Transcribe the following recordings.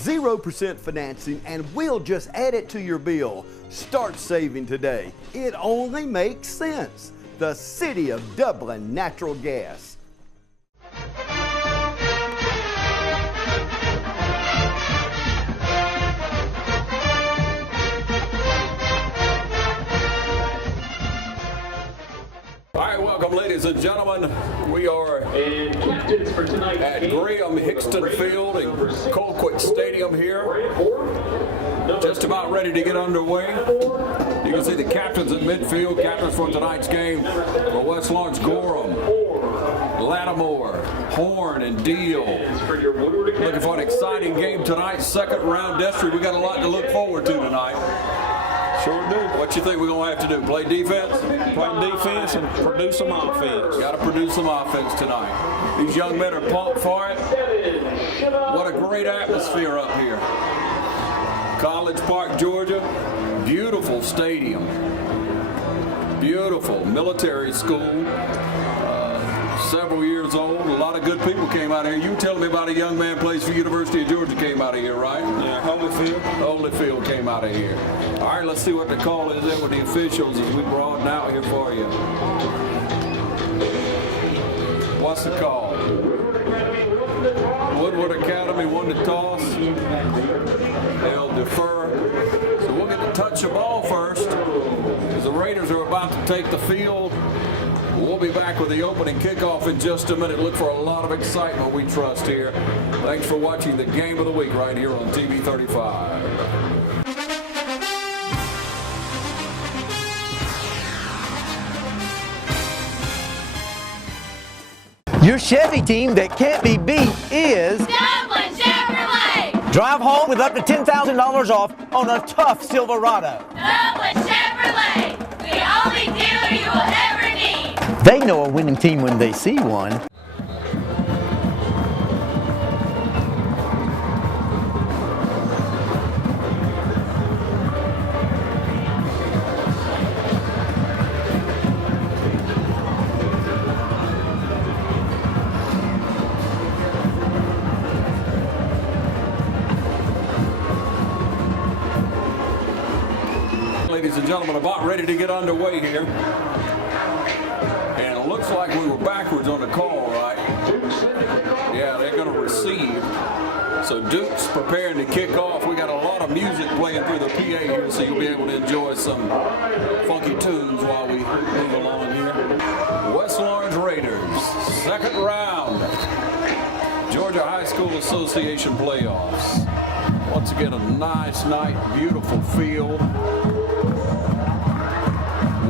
0% financing, and we'll just add it to your bill. Start saving today. It only makes sense. The City of Dublin Natural Gas. Welcome, ladies and gentlemen. We are at Graham Hickston Field and Colquitt Stadium here. Just about ready to get underway. You can see the captains at midfield. Captains for tonight's game for West Lawrence: Gorham, Lattimore, Horn, and Deal. Looking for an exciting game tonight. Second round district. We got a lot to look forward to tonight. Sure do. What you think we're going to have to do? Play defense? Play defense and produce some offense. Got to produce some offense tonight. These young men are pumped for it. What a great atmosphere up here. College Park, Georgia. Beautiful stadium. Beautiful military school. Several years old. A lot of good people came out here. You were telling me about a young man who plays for University of Georgia came out of here, right? Yeah, Holyfield came out of here. All right, let's see what the call is there with the officials as we broaden out here for you. What's the call? Woodward Academy won the toss. They'll defer. So we'll get to touch the ball first as the Raiders are about to take the field. We'll be back with the opening kickoff in just a minute. Look for a lot of excitement, we trust, here. Thanks for watching the Game of the Week right here on TV 35. Your Chevy team that can't be beat is Dublin Chevrolet! Drive home with up to $10,000 off on a tough Silverado. Dublin Chevrolet! The only dealer you will ever need! They know a winning team when they see one. Ladies and gentlemen, about ready to get underway here. And it looks like we were backwards on the call, right? Yeah, they're going to receive. So Duke's preparing to kick off. We got a lot of music playing through the PA here, so you'll be able to enjoy some funky tunes while we move along here. West Lawrence Raiders, second round. Georgia High School Association playoffs. Once again, a nice night, beautiful field.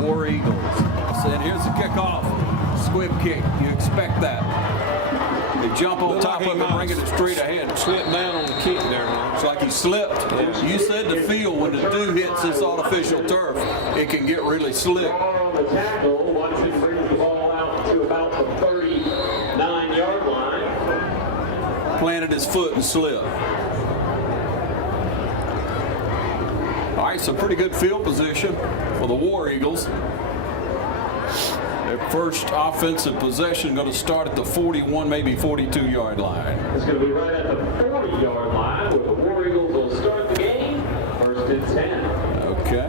War Eagles. And here's the kickoff. Squib kick. You expect that. They jump on top of it and bring it straight ahead. Slipped down on the kick there, man. It's like he slipped. Yeah. You said the field, when the dew hits this artificial turf, it can get really slick. On the tackle, Watson brings the ball out to about the 39-yard line. Planted his foot and slipped. All right, so pretty good field position for the War Eagles. Their first offensive possession going to start at the 41, maybe 42-yard line. It's going to be right at the 40-yard line where the War Eagles will start the game. First and 10. Okay.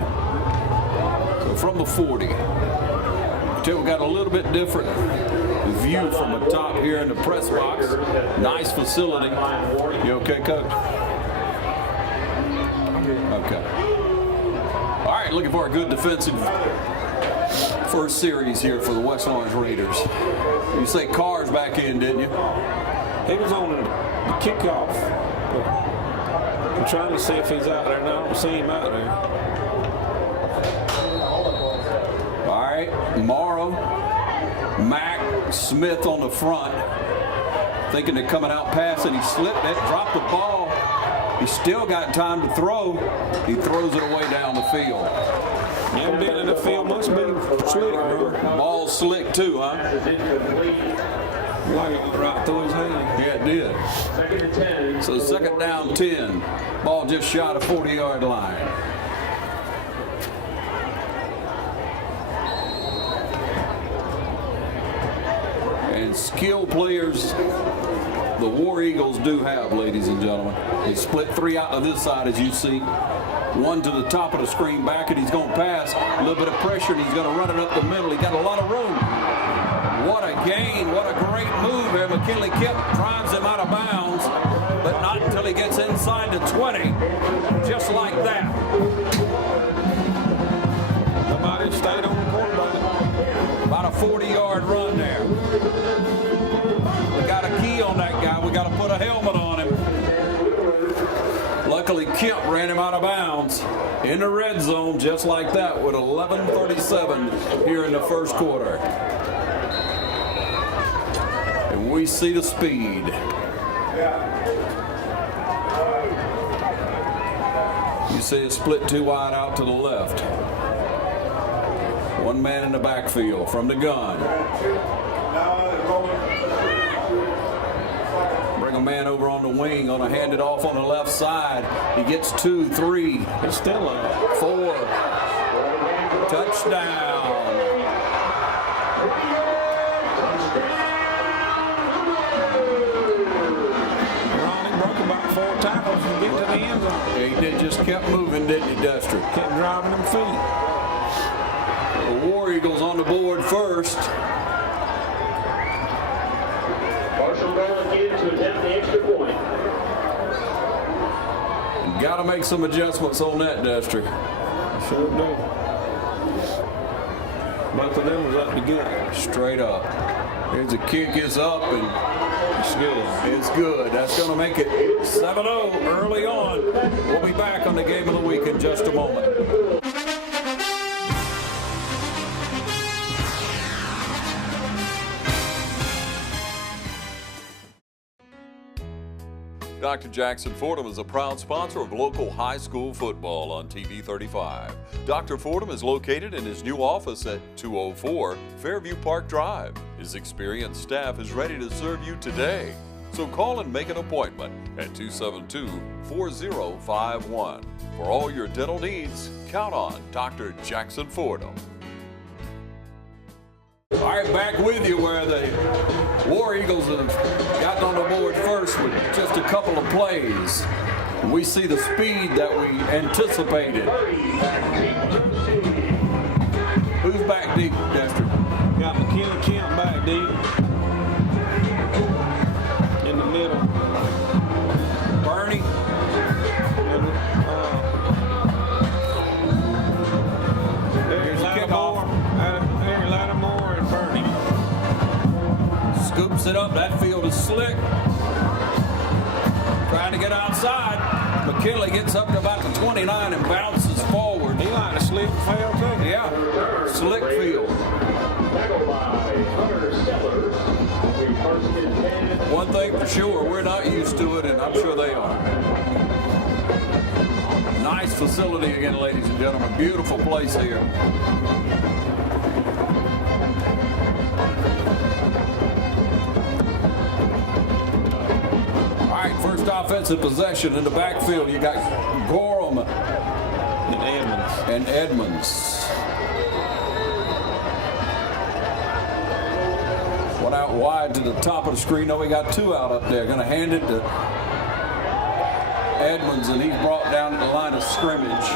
So from the 40. We've got a little bit different view from the top here in the press box. Nice facility. You okay, Coach? Okay. All right, looking for a good defensive first series here for the West Lawrence Raiders. You say Carr's back in, didn't you? He was on the kickoff. I'm trying to see if he's out there now. I don't see him out there. All right, Morrow, Mack, Smith on the front. Thinking they're coming out passing. He slipped it, dropped the ball. He's still got time to throw. He throws it away down the field. Young man in the field must be slick, bro. Ball's slick too, huh? Like it went right through his hand. Yeah, it did. Second and 10. So second down 10. Ball just shot a 40-yard line. And skilled players the War Eagles do have, ladies and gentlemen. They split 3 out to this side, as you see. 1 to the top of the screen back, and he's going to pass. A little bit of pressure, and he's going to run it up the middle. He got a lot of room. What a gain. What a great move there. McKinley Kemp drives him out of bounds, but not until he gets inside the 20. Just like that. Somebody stayed on the quarterback. About a 40-yard run there. We got a key on that guy. We got to put a helmet on him. Luckily, Kemp ran him out of bounds in the red zone just like that with 11:37 here in the first quarter. And we see the speed. You see a split 2 wide out to the left. 1 man in the backfield from the gun. Bring a man over on the wing, gonna hand it off on the left side. He gets 2, 3. It's still up. 4. Touchdown. Ronnie broke about 4 tackles and get to the end zone. He did, just kept moving, didn't he, Destry? Kept driving them feet. The War Eagles on the board first. Marshall going again to attempt the extra point. Got to make some adjustments on that, Destry. Sure do. Both of them was up to get. Straight up. Here's a kick, is up, and It's good. it's good. That's going to make it 7-0 early on. We'll be back on the game of the week in just a moment. Dr. Jackson Fordham is a proud sponsor of local high school football on TV 35. Dr. Fordham is located in his new office at 204 Fairview Park Drive. His experienced staff is ready to serve you today. So call and make an appointment at 272-4051. For all your dental needs, count on Dr. Jackson Fordham. All right, back with you where the War Eagles have gotten on the board first with just a couple of plays. We see the speed that we anticipated. Who's back deep, Dexter? Got McKinley Kemp back deep. In the middle. Bernie. There's Lattimore. There's Lattimore and Bernie. Scoops it up. That field is slick. Trying to get outside. McKinley gets up to about the 29 and bounces forward. He like to slip and fail too. Yeah, slick field. One thing for sure, we're not used to it, and I'm sure they are. Nice facility again, ladies and gentlemen. Beautiful place here. All right, first offensive possession in the backfield. You got Gorham and Edmonds. One out wide to the top of the screen. No, we got 2 out up there. Going to hand it to Edmonds, and he's brought down at the line of scrimmage.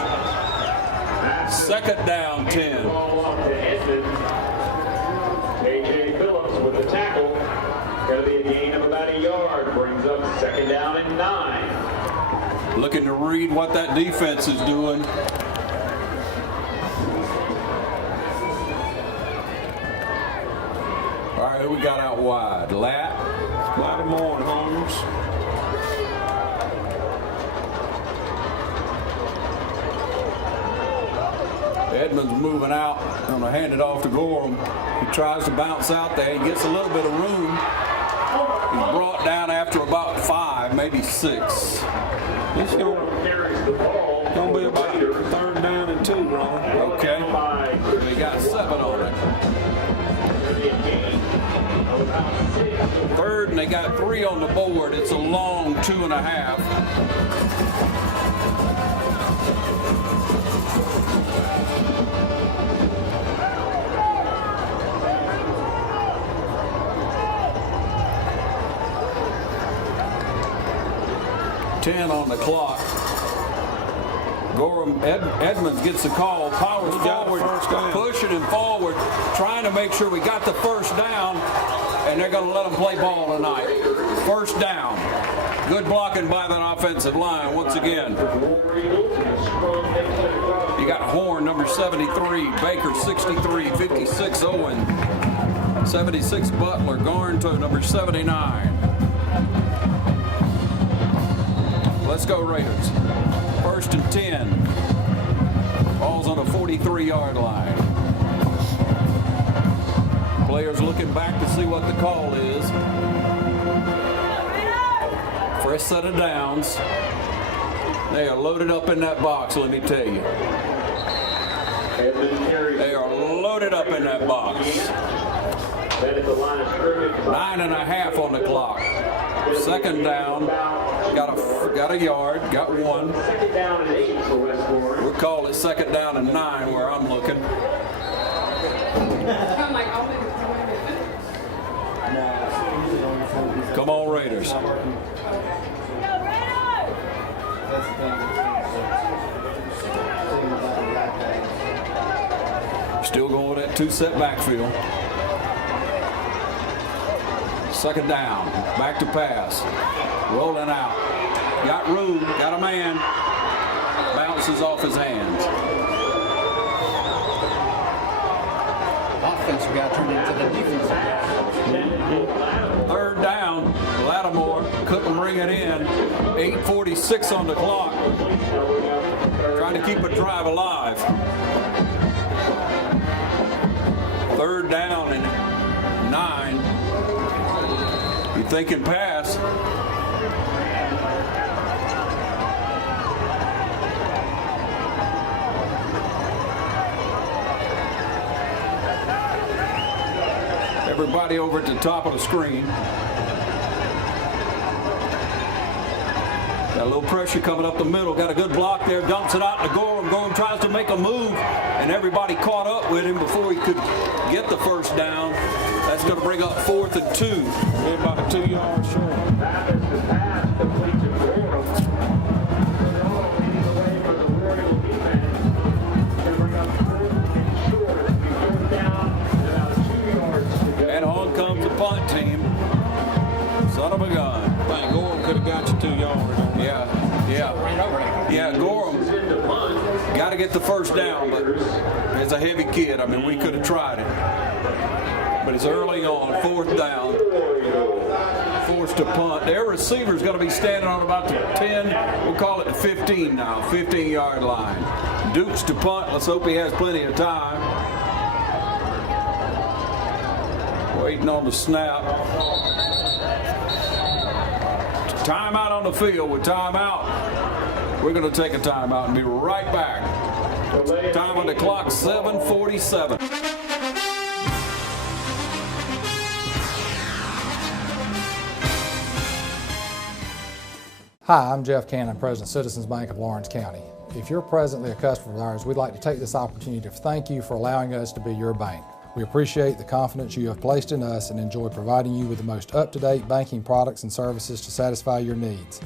Second down, 10. A.J. Phillips with the tackle. Going to be a gain of about a yard. Brings up second down and 9. Looking to read what that defense is doing. All right, who we got out wide? Lattimore and Holmes. Edmonds moving out. I'm going to hand it off to Gorham. He tries to bounce out there. He gets a little bit of room. He's brought down after about 5, maybe 6. It's going to be about 3rd down and 2, Ron. Okay. They got 7 on it. 3rd, and they got 3 on the board. It's a long 2.5. 10 on the clock. Gorham Edmonds gets the call, powers forward, pushing him forward, trying to make sure we got the first down, and they're going to let them play ball tonight. First down. Good blocking by that offensive line once again. You got Horn, number 73, Baker, 63, 56, Owen, 76, Butler, Garnto, number 79. Let's go Raiders. First and 10. Ball's on the 43-yard line. Players looking back to see what the call is. Fresh set of downs. They are loaded up in that box, let me tell you. They are loaded up in that box. 9.5 on the clock. Second down. Got a yard. Got one. We'll call it second down and 9 where I'm looking. Come on, Raiders. Still going with that two-set backfield. Second down. Back to pass. Rolling out. Got room. Got a man. Bounces off his hands. Offensive guy turned into the defensive guy. Third down. Lattimore couldn't bring it in. 8:46 on the clock. Trying to keep a drive alive. Third down and 9. You thinking pass. Everybody over at the top of the screen. Got a little pressure coming up the middle. Got a good block there. Dumps it out to Gorham. Gorham tries to make a move, and everybody caught up with him before he could get the first down. That's going to bring up 4th and 2. We're about a 2 yards short. And on comes the punt team. Son of a gun. I think Gorham could have got you 2 yards. Yeah, Gorham got to get the first down, but it's a heavy kid. I mean, we could have tried it. But it's early on, 4th down. Forced to punt. Their receiver's going to be standing on about the 10, we'll call it the 15 now, 15-yard line. Dukes to punt. Let's hope he has plenty of time. Waiting on the snap. Timeout on the field. With timeout, we're going to take a timeout and be right back. Time on the clock, 7:47. Hi, I'm Jeff Cannon, President of Citizens Bank of Lawrence County. If you're presently a customer of ours, we'd like to take this opportunity to thank you for allowing us to be your bank. We appreciate the confidence you have placed in us and enjoy providing you with the most up-to-date banking products and services to satisfy your needs.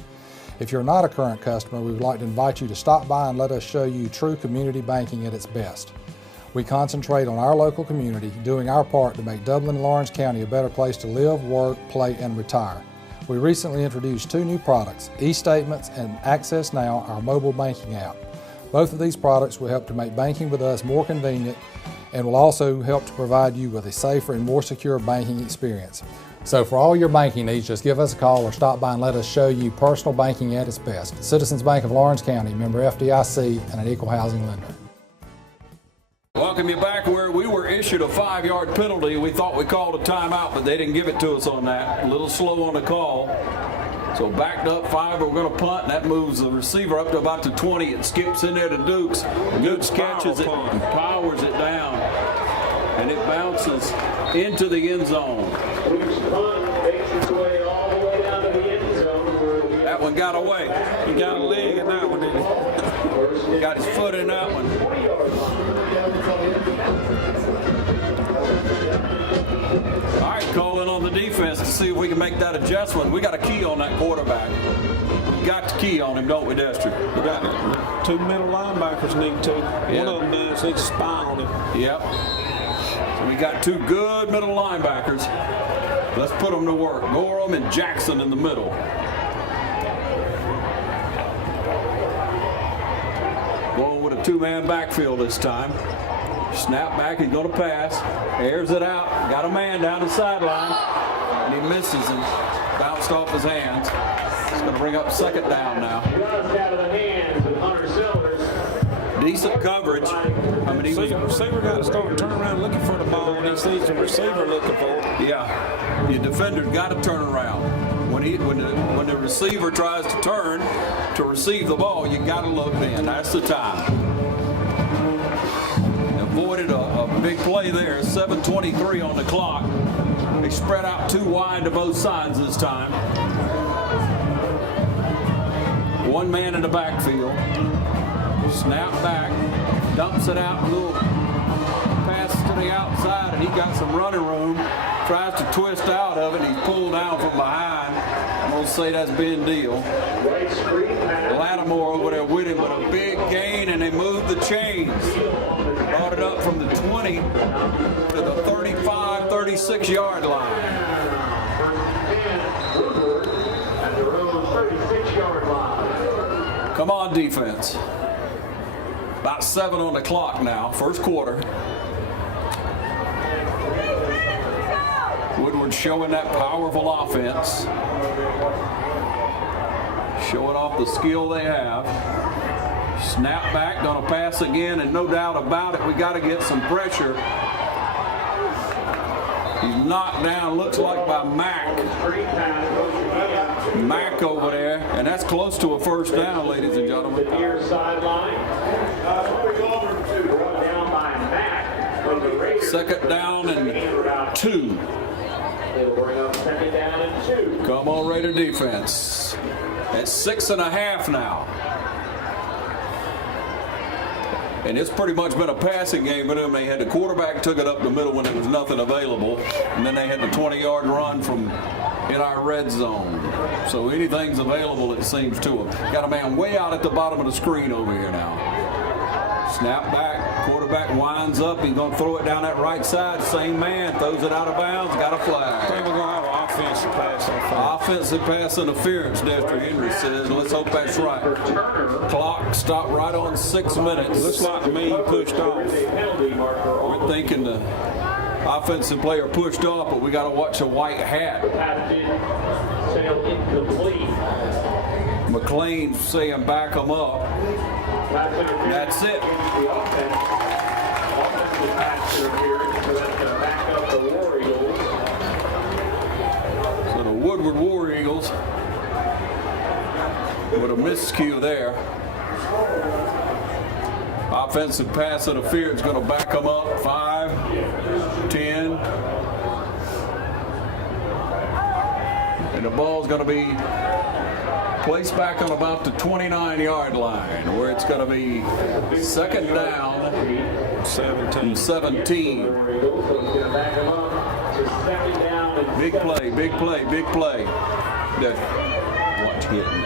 If you're not a current customer, we would like to invite you to stop by and let us show you true community banking at its best. We concentrate on our local community, doing our part to make Dublin and Lawrence County a better place to live, work, play, and retire. We recently introduced 2 new products, eStatements and Access Now, our mobile banking app. Both of these products will help to make banking with us more convenient and will also help to provide you with a safer and more secure banking experience. So for all your banking needs, just give us a call or stop by and let us show you personal banking at its best. Citizens Bank of Lawrence County, member FDIC, and an equal housing lender. Welcome you back where we were issued a 5-yard penalty. We thought we called a timeout, but they didn't give it to us on that. A little slow on the call. So backed up 5, we're going to punt, and that moves the receiver up to about the 20. It skips in there to Dukes. Dukes catches it and powers it down. And it bounces into the end zone. That one got away. He got a leg in that one, didn't he? Got his foot in that one. All right, calling on the defense to see if we can make that adjustment. We got a key on that quarterback. got the key on him, don't we, Dexter? We got two middle linebackers need to. Yeah. One of them does. They spy on him. Yep. So we got two good middle linebackers. Let's put them to work. Gorham and Jackson in the middle. Going with a two-man backfield this time. Snap back, he's going to pass. Airs it out. Got a man down the sideline. And he misses him. Bounced off his hands. It's going to bring up second down now. Just out of the hands of Hunter Sellers. Decent coverage. I mean, The receiver got to start turning around looking for the ball when he sees the receiver looking for it. yeah, your defender's got to turn around. When the receiver tries to turn to receive the ball, you got to look then. That's the time. Avoided a big play there. 7:23 on the clock. They spread out too wide to both sides this time. One man in the backfield. Snap back, dumps it out, a little pass to the outside, and he got some running room. Tries to twist out of it, and he's pulled down from behind. I'm going to say that's Ben Deal. Lattimore over there with him, but a big gain, and they moved the chains. Brought it up from the 20 to the 35, 36-yard line. Woodward at their own 36-yard line. Come on, defense. About 7 on the clock now, first quarter. Woodward showing that powerful offense. Showing off the skill they have. Snap back, gonna pass again, and no doubt about it, we gotta get some pressure. He's knocked down, looks like by Mack. Mack over there, and that's close to a first down, ladies and gentlemen. The near sideline. Brought down by Mack from the Raiders. Second down and 2. It'll bring up second down and 2. Come on, Raider defense. It's 6.5 now. And it's pretty much been a passing game for them. They had the quarterback took it up the middle when there was nothing available. And then they had the 20-yard run from in our red zone. So anything's available, it seems, to them. Got a man way out at the bottom of the screen over here now. Snap back, quarterback winds up. He's going to throw it down that right side. Same man throws it out of bounds. Got a I think flag. we're going to have an offensive pass interference. Offensive pass interference, Dexter Henry says. Let's hope that's right. Clock stopped right on 6 minutes. Looks like to me he pushed off. We're thinking the offensive player pushed off, but we got to watch a white hat. Pass did sail incomplete. McLean saying back him up. That's it. The offense. Offensive pass interference, so that's going to back up the War Eagles. So the Woodward War Eagles with a miscue there. Offensive pass interference going to back them up. 5, 10. And the ball's going to be placed back on about the 29-yard line, where it's going to be second down 17. 17. So it's going to back them up to second down and Big play, big play, big play. Watch hitting.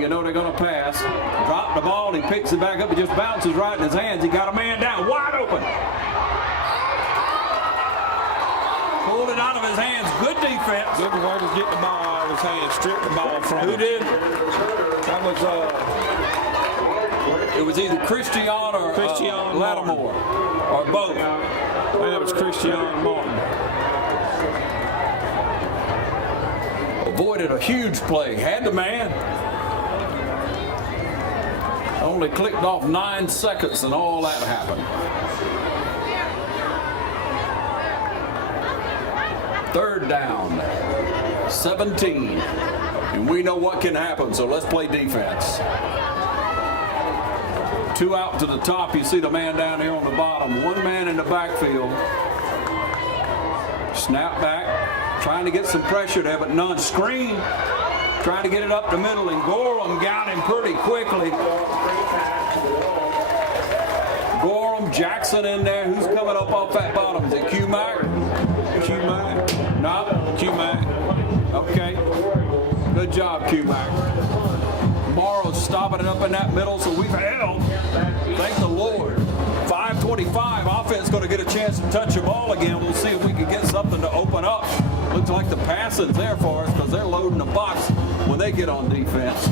You know they're going to pass. Drop the ball. He picks it back up. It just bounces right in his hands. He got a man down, wide open. Pulled it out of his hands. Good defense. Good way to get the ball out of his hand. Strip the ball from Who him. did? That was It was either Christian or Lattimore, or both. I think that was Christian Martin. Avoided a huge play. Had the man. Only clicked off 9 seconds and all that happened. Third down, 17. And we know what can happen, so let's play defense. 2 out to the top. You see the man down here on the bottom. 1 man in the backfield. Snap back. Trying to get some pressure there, but none. Screen. Trying to get it up the middle, and Gorham got him pretty quickly. Gorham, Jackson in there. Who's coming up off that bottom? Is it Q-Mac? Q-Mac. barbecue back. Morrow's stopping it up in that middle, so we've held. Thank the Lord. 5:25, offense going to get a chance to touch the ball again. We'll see if we can get something to open up. Looks like the passing's there for us because they're loading the box when they get on defense.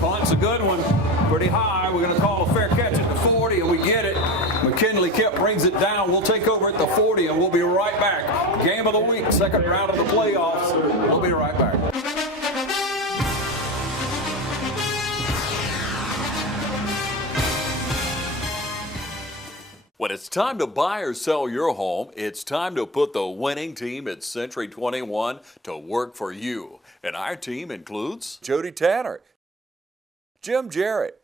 Punt's a good one, pretty high. We're going to call a fair catch at the 40, and we get it. McKinley Kip brings it down. We'll take over at the 40, and we'll be right back. Game of the week, second round of the playoffs. We'll be right back. When it's time to buy or sell your home, it's time to put the winning team at Century 21 to work for you. And our team includes Jody Tanner, Jim Jarrett,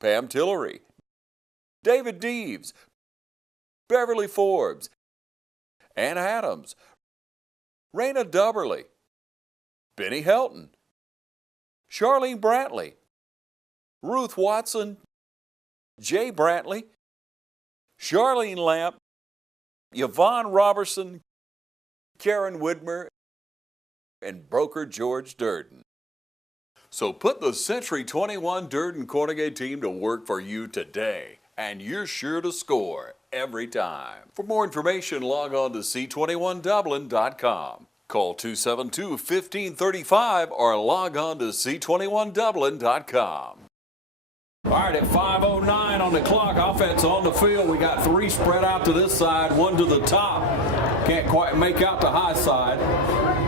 Pam Tillery, David Deeves, Beverly Forbes, Ann Adams, Raina Dubberly, Benny Helton, Charlene Brantley, Ruth Watson, Jay Brantley, Charlene Lamp, Yvonne Robertson, Karen Widmer, and broker George Durden. So put the Century 21 Durden Cornegay team to work for you today, and you're sure to score every time. For more information, log on to c21dublin.com. Call 272-1535 or log on to c21dublin.com. All right, at 5:09 on the clock, offense on the field. We got three spread out to this side, one to the top. Can't quite make out the high side.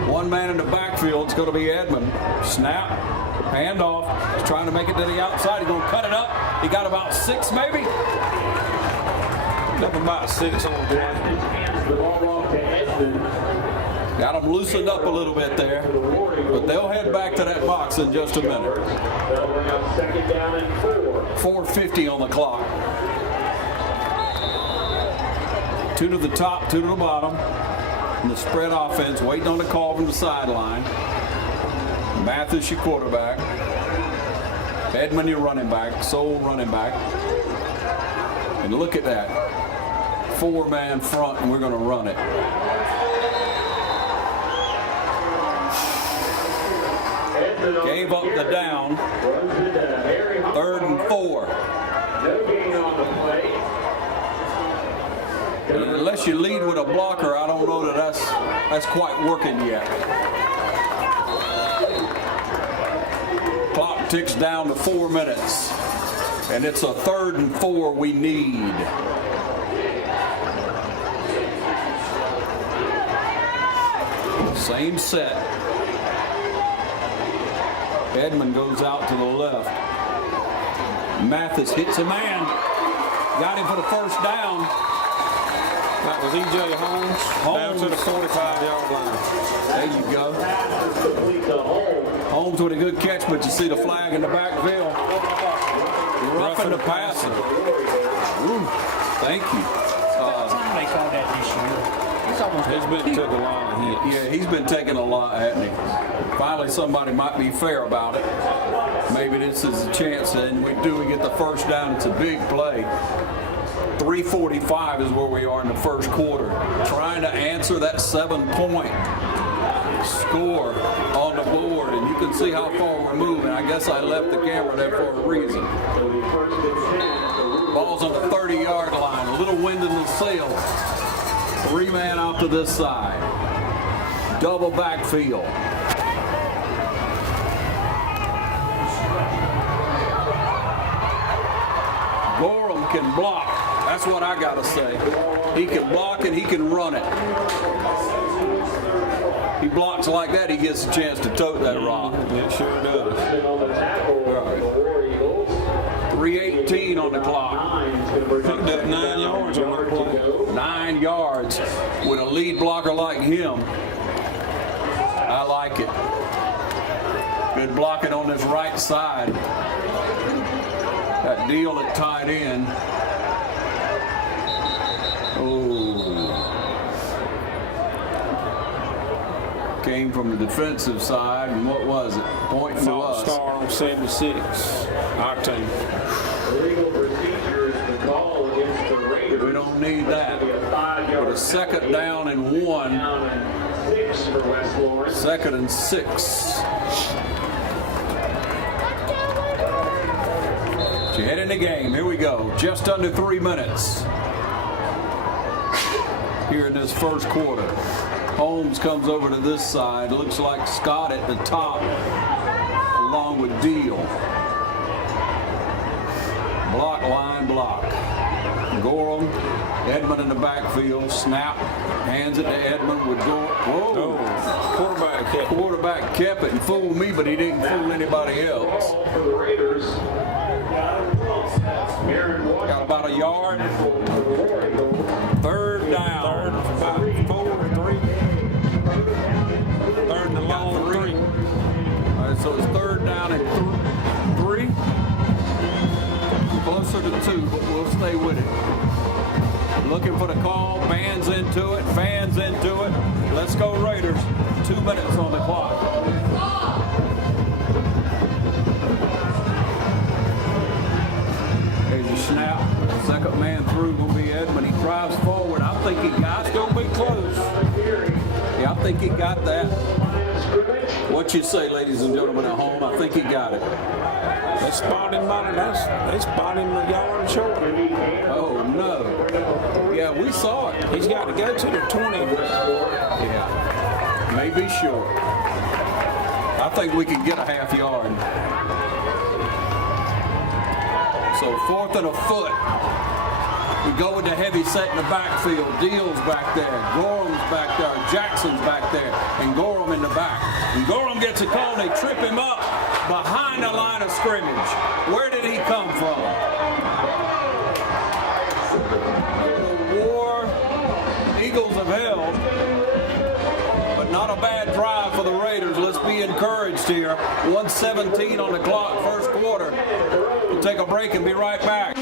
One man in the backfield. It's going to be Edmond. Snap, handoff. He's trying to make it to the outside. He's going to cut it up. He got about 6 maybe. Got about 6 on the ground. The ball off to Edmond. Got them loosened up a little bit there, but they'll head back to that box in just a minute. They'll bring up second down and 4. 4:50 on the clock. 2 to the top, 2 to the bottom. And the spread offense waiting on the call from the sideline. Mathis, your quarterback. Edmond, your running back. Sole running back. And look at that. 4-man front, and we're going to run it. Gave up the down. 3rd and 4. No gain on the play. Unless you lead with a blocker, I don't know that that's quite working yet. Clock ticks down to 4 minutes. And it's a 3rd and 4 we need. Same set. Edmond goes out to the left. Mathis hits a man. Got him for the first down. That was E.J. Holmes down to the 45-yard line. There you go. Holmes with a good catch, but you see the flag in the backfield. Roughing the passer. Ooh, thank you. They called that this year. He's been taking a lot of hits. Yeah, he's been taking a lot, hasn't he? Finally, somebody might be fair about it. Maybe this is a chance, and we get the first down. It's a big play. 3:45 is where we are in the first quarter. Trying to answer that 7-point score on the board, and you can see how far we're moving. I guess I left the camera there for a reason. Ball's on the 30-yard line. A little wind in the sail. 3-man out to this side. Double backfield. Gorham can block. That's what I got to say. He can block and he can run it. He blocks like that, he gets a chance to tote that rock. It sure does. 3:18 on the clock. Picked up 9 yards on that play. 9 yards with a lead blocker like him. I like it. Good blocking on this right side. That deal at tight end. Came from the defensive side, and what was it? Point to us. Star on 76. Our team. Legal procedure is the call against the Raiders. We don't need that. But a a second down and 1. Down and 6 for West Lawrence. Second and 6. To head in the game, here we go. Just under 3 minutes here in this first quarter. Holmes comes over to this side. Looks like Scott at the top along with Deal. Block, line, block. Gorham, Edmond in the backfield. Snap, hands it to Edmond with Gorham. Whoa. Quarterback kept it and fooled me, but he didn't fool anybody else. For the Raiders. Got about a yard. Third down. About 4 or 3. Third and long 3. All right, so it's third down and 3. Closer to 2, but we'll stay with it. Looking for the call. Fans into it. Fans into it. Let's go Raiders. 2 minutes on the clock. There's a snap. Second man through will be Edmond. He drives forward. I think he got it. It's going to be close. Yeah, I think he got that. What you say, ladies and gentlemen at home? I think he got it. They spot him they spot him a yard short. Oh, no. Yeah, we saw it. He's got to go to the 20. Yeah, maybe short. I think we can get a half yard. So 4th and a foot. We go with the heavy set in the backfield. Deal's back there. Gorham's back there. Jackson's back there. And Gorham in the back. And Gorham gets a call. They trip him up behind the line of scrimmage. Where did he come from? War. Eagles have held. But not a bad drive for the Raiders. Let's be encouraged here. 1:17 on the clock, first quarter. We'll take a break and be right back.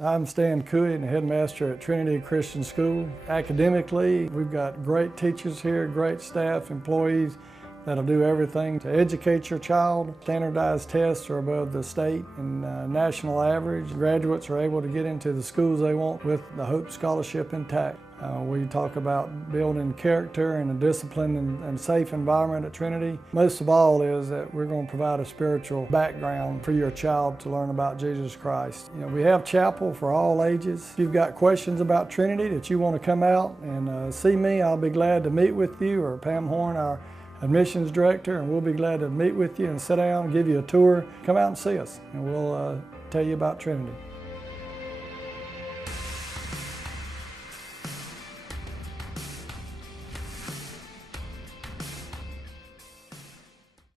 I'm Stan Cooey, the headmaster at Trinity Christian School. Academically, we've got great teachers here, great staff, employees that'll do everything to educate your child. Standardized tests are above the state and national average. Graduates are able to get into the schools they want with the Hope Scholarship intact. We talk about building character and a disciplined and safe environment at Trinity. Most of all is that we're going to provide a spiritual background for your child to learn about Jesus Christ. You know, we have chapel for all ages. If you've got questions about Trinity that you want to come out and see me, I'll be glad to meet with you, or Pam Horn, our admissions director, and we'll be glad to meet with you and sit down and give you a tour. Come out and see us, and we'll tell you about Trinity.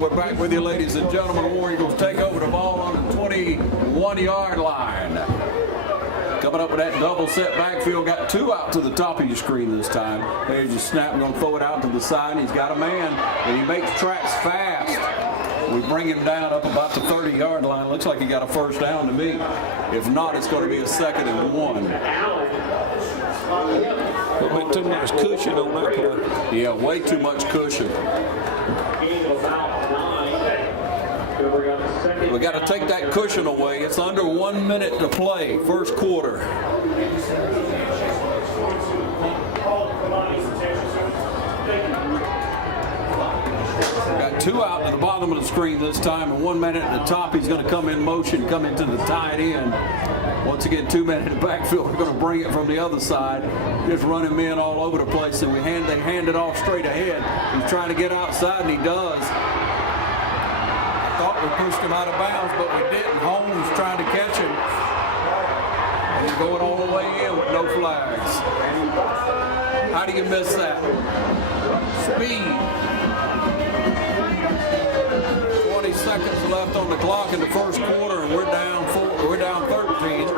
We're back with you, ladies and gentlemen. War Eagles take over the ball on the 21-yard line. Coming up with that double set backfield. Got 2 out to the top of your screen this time. There's your snap. We're going to throw it out to the side. He's got a man, and he makes tracks fast. We bring him down up about the 30-yard line. Looks like he got a first down to me. If not, it's going to be a 2nd and 1. A little bit too much cushion on that play. Yeah, way too much cushion. We got to take that cushion away. It's under 1 minute to play, first quarter. Got 2 out at the bottom of the screen this time, and 1 minute at the top. He's going to come in motion, come into the tight end. Once again, 2 men in the backfield. We're going to bring it from the other side. Just running men all over the place, and they hand it off straight ahead. He's trying to get outside, and he does. Thought we pushed him out of bounds, but we didn't. Holmes trying to catch him. And he's going all the way in with no flags. How do you miss that? Speed. 20 seconds left on the clock in the first quarter, and we're down 13.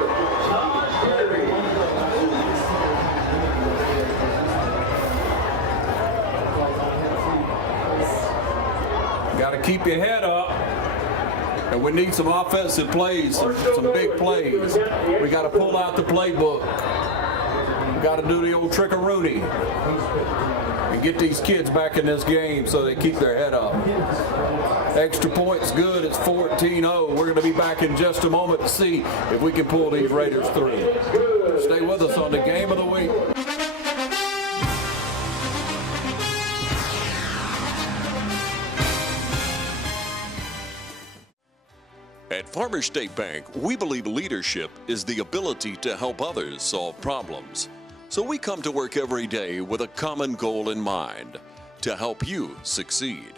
Got to keep your head up. And we need some offensive plays, some big plays. We got to pull out the playbook. We got to do the old trick-a-rooney. And and get these kids back in this game so they keep their head up. Extra points good. It's 14-0. We're going to be back in just a moment to see if we can pull these Raiders through. Stay with us on the Game of the Week. At Farmers State Bank, we believe leadership is the ability to help others solve problems. So we come to work every day with a common goal in mind, to help you succeed.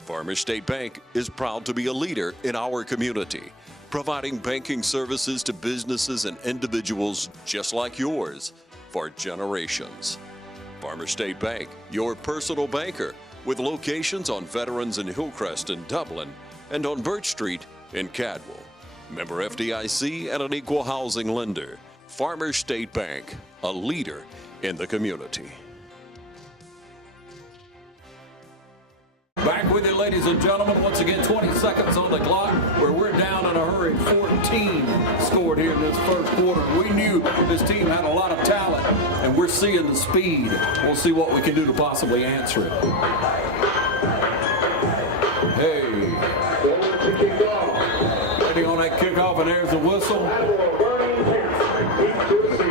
Farmers State Bank is proud to be a leader in our community, providing banking services to businesses and individuals just like yours for generations. Farmers State Bank, your personal banker, with locations on Veterans and Hillcrest in Dublin and on Birch Street in Cadwell. Member FDIC and an equal housing lender. Farmers State Bank, a leader in the community. Back with you, ladies and gentlemen. Once again, 20 seconds on the clock, where we're down in a hurry. 14 scored here in this first quarter. We knew this team had a lot of talent, and we're seeing the speed. We'll see what we can do to possibly answer it. Hey. Waiting on that kickoff, and there's the whistle.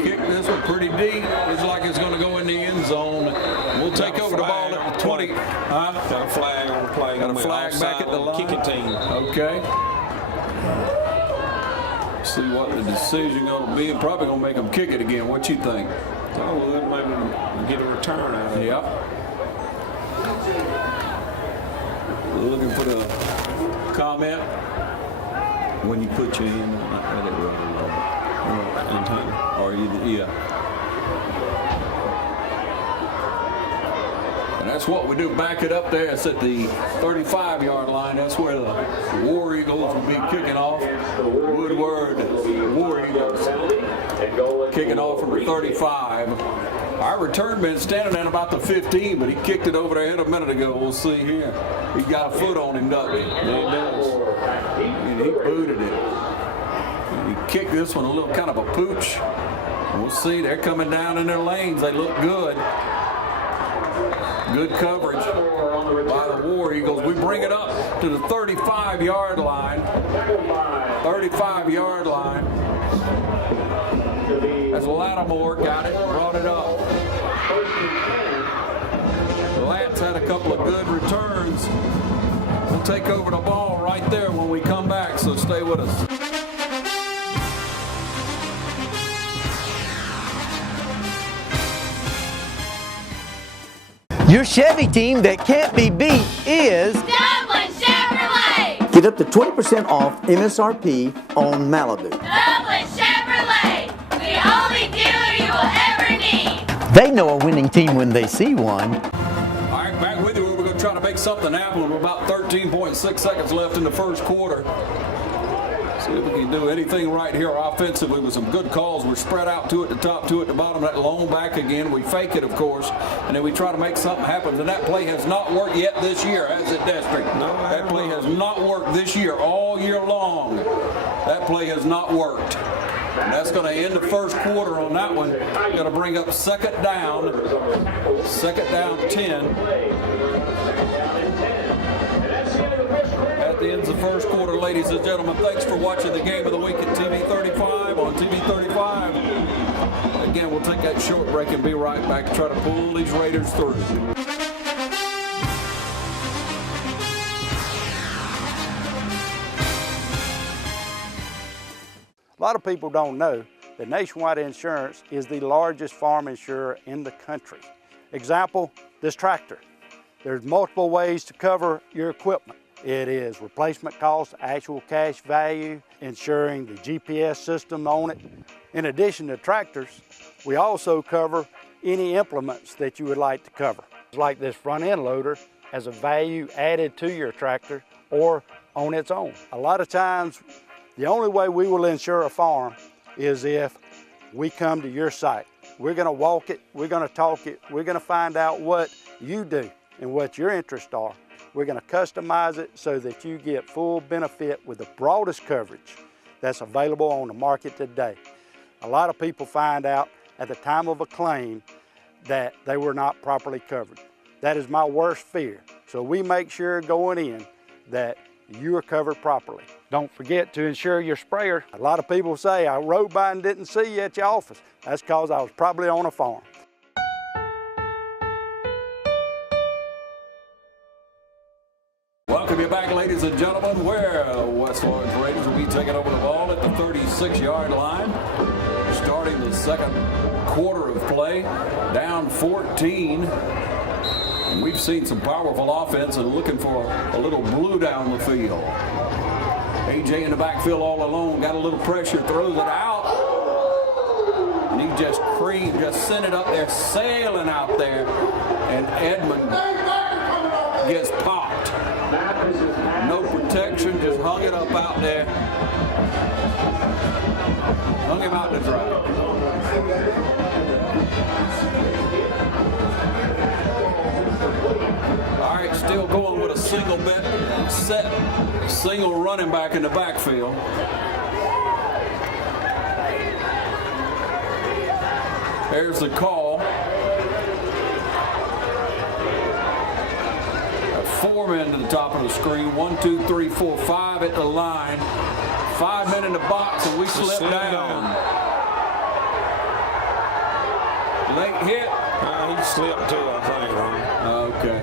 Kick this one pretty deep. Looks like it's going to go in the end zone. We'll take over the ball at the 20. Got a flag on the play. Got a flag back at the line. Kicking team. Okay. See what the decision going to be. And probably going to make them kick it again. What you think? Oh, well, maybe get a return out of it. Yep. Looking for the comment. When you put your hand on it, let it roll in time. Or yeah. And that's what we do. Back it up there. It's at the 35-yard line. That's where the War Eagles will be kicking off. Woodward War Eagles kicking off from the 35. Our return man standing at about the 15, but he kicked it over their head a minute ago. We'll see here. He got a foot on him, doesn't he? Yeah, he does. And he booted it. He kicked this one a little kind of a pooch. We'll see. They're coming down in their lanes. They look good. Good coverage by the War Eagles. We bring it up to the 35-yard line. 35-yard line. As Lattimore got it, brought it up. Lance had a couple of good returns. We'll take over the ball right there when we come back, so stay with us. Your Chevy team that can't be beat is Dublin Chevrolet! get up to 20% off MSRP on Malibu. Dublin Chevrolet! The only dealer you will ever need! They know a winning team when they see one. All right, back with you. We're going to try to make something happen with about 13.6 seconds left in the first quarter. See if we can do anything right here offensively with some good calls. We're spread out, two at the top, two at the bottom, that long back again. We fake it, of course, and then we try to make something happen. And that play has not worked yet this year, has it, Destry? No, that play has not worked this year, all year long. That play has not worked. And that's going to end the first quarter on that one. Going to bring up second down 10. At the end of the first quarter, ladies and gentlemen, thanks for watching the Game of the Week at TV 35 on TV 35. Again, we'll take that short break and be right back to try to pull these Raiders through. A lot of people don't know that Nationwide Insurance is the largest farm insurer in the country. Example, this tractor. There's multiple ways to cover your equipment. It is replacement cost, actual cash value, insuring the GPS system on it. In addition to tractors, we also cover any implements that you would like to cover. Like this front end loader has a value added to your tractor or on its own. A lot of times, the only way we will insure a farm is if we come to your site. We're gonna walk it, we're gonna talk it, we're gonna find out what you do and what your interests are. We're gonna customize it so that you get full benefit with the broadest coverage that's available on the market today. A lot of people find out at the time of a claim that they were not properly covered. That is my worst fear. So we make sure going in that you are covered properly. Don't forget to insure your sprayer. A lot of people say, I rode by and didn't see you at your office. That's because I was probably on a farm. Welcome you back, ladies and gentlemen, where the West Lawrence Raiders will be taking over the ball at the 36-yard line, starting the second quarter of play, down 14. And we've seen some powerful offense and looking for a little blue down the field. AJ in the backfield all alone, got a little pressure, throws it out. And he just sent it up there, sailing out there. And Edmond gets popped. No protection, just hung it up out there. Hung him out to dry. All right, still going with a single running back in the backfield. There's the call. Four men to the top of the screen. 1, 2, 3, 4, 5 at the line. 5 men in the box, and we slip down. Late hit. He slipped too, I think, Ron. Okay.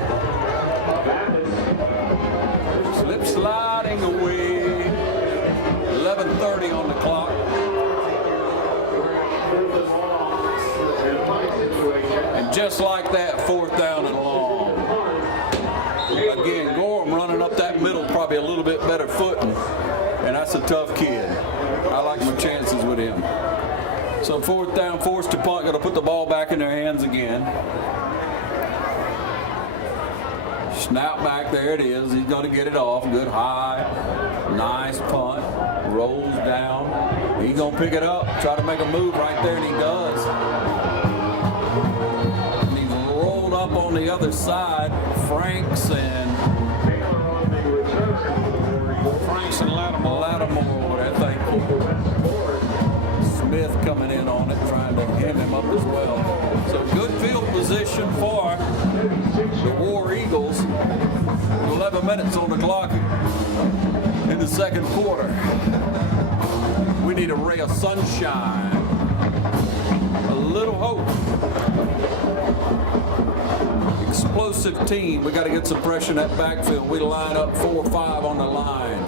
Slip sliding away. 11:30 on the clock. And just like that, 4th down and long. Again, Gorham running up that middle, probably a little bit better footing, and that's a tough kid. I like my chances with him. So 4th down, forced to punt, going to put the ball back in their hands again. Snap back, there it is. He's going to get it off. Good high, nice punt. Rolls down. He's going to pick it up, try to make a move right there, and he does. And he's rolled up on the other side. Franks and Lattimore there, thank you. Smith coming in on it, trying to hem him up as well. So good field position for the War Eagles. 11 minutes on the clock in the second quarter. We need a ray of sunshine. A little hope. Explosive team. We got to get some pressure in that backfield. We line up 4 or 5 on the line.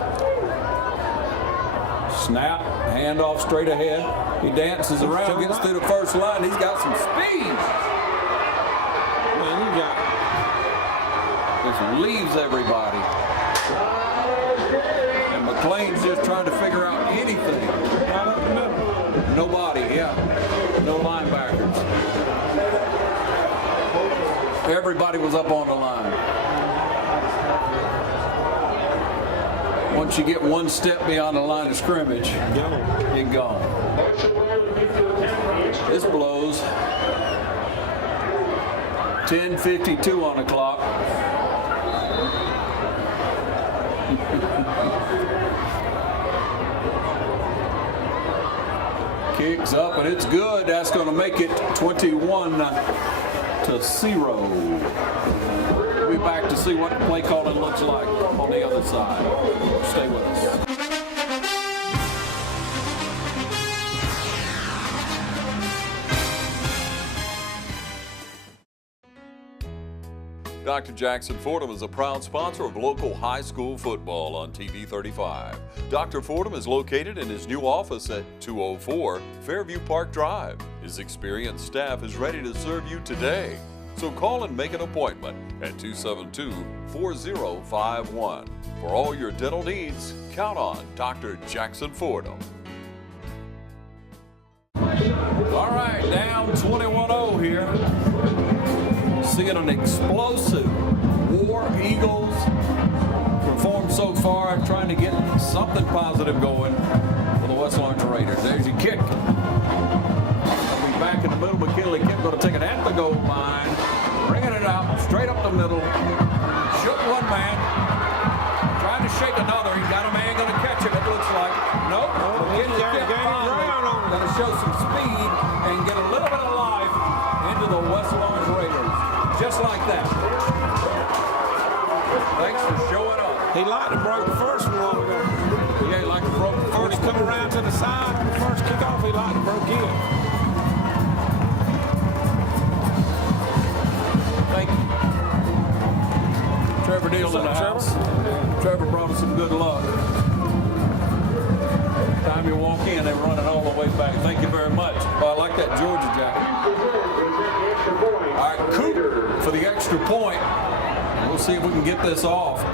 Snap, handoff straight ahead. He dances around, gets through the first line. He's got some speed. Man, he got just leaves everybody. And McLean's just trying to figure out anything. Nobody, yeah. No linebackers. Everybody was up on the line. Once you get one step beyond the line of scrimmage, you're gone. This blows. 10:52 on the clock. Kicks up and it's good. That's going to make it 21-0. We'll be back to see what play calling looks like on the other side. Stay with us. Dr. Jackson Fordham is a proud sponsor of local high school football on TV 35. Dr. Fordham is located in his new office at 204 Fairview Park Drive. His experienced staff is ready to serve you today. So call and make an appointment at 272-4051. For all your dental needs, count on Dr. Jackson Fordham. All right, down 21-0 here. Seeing an explosive War Eagles perform so far, trying to get something positive going for the West Lawrence Raiders. There's your kick. They'll be back in the middle. McKinley Kemp going to take it at the goal line, bringing it out straight up the middle. Shook one man, trying to shake another. He's got a man going to catch him, it looks like. Nope. McKinley Kemp going to show some speed and get a little bit of life into the West Lawrence Raiders. Just like that. He liked to broke the first one a while ago. Yeah, he liked to broke the When first he come around to the side on the first kickoff, he liked to broke it. Thank you. Trevor Deal in the house. Trevor brought us some good luck. Time you walk in, they run it all the way back. Thank you very much. Well, I like that Georgia jacket. All right, Coop for the extra point. We'll see if we can get this off.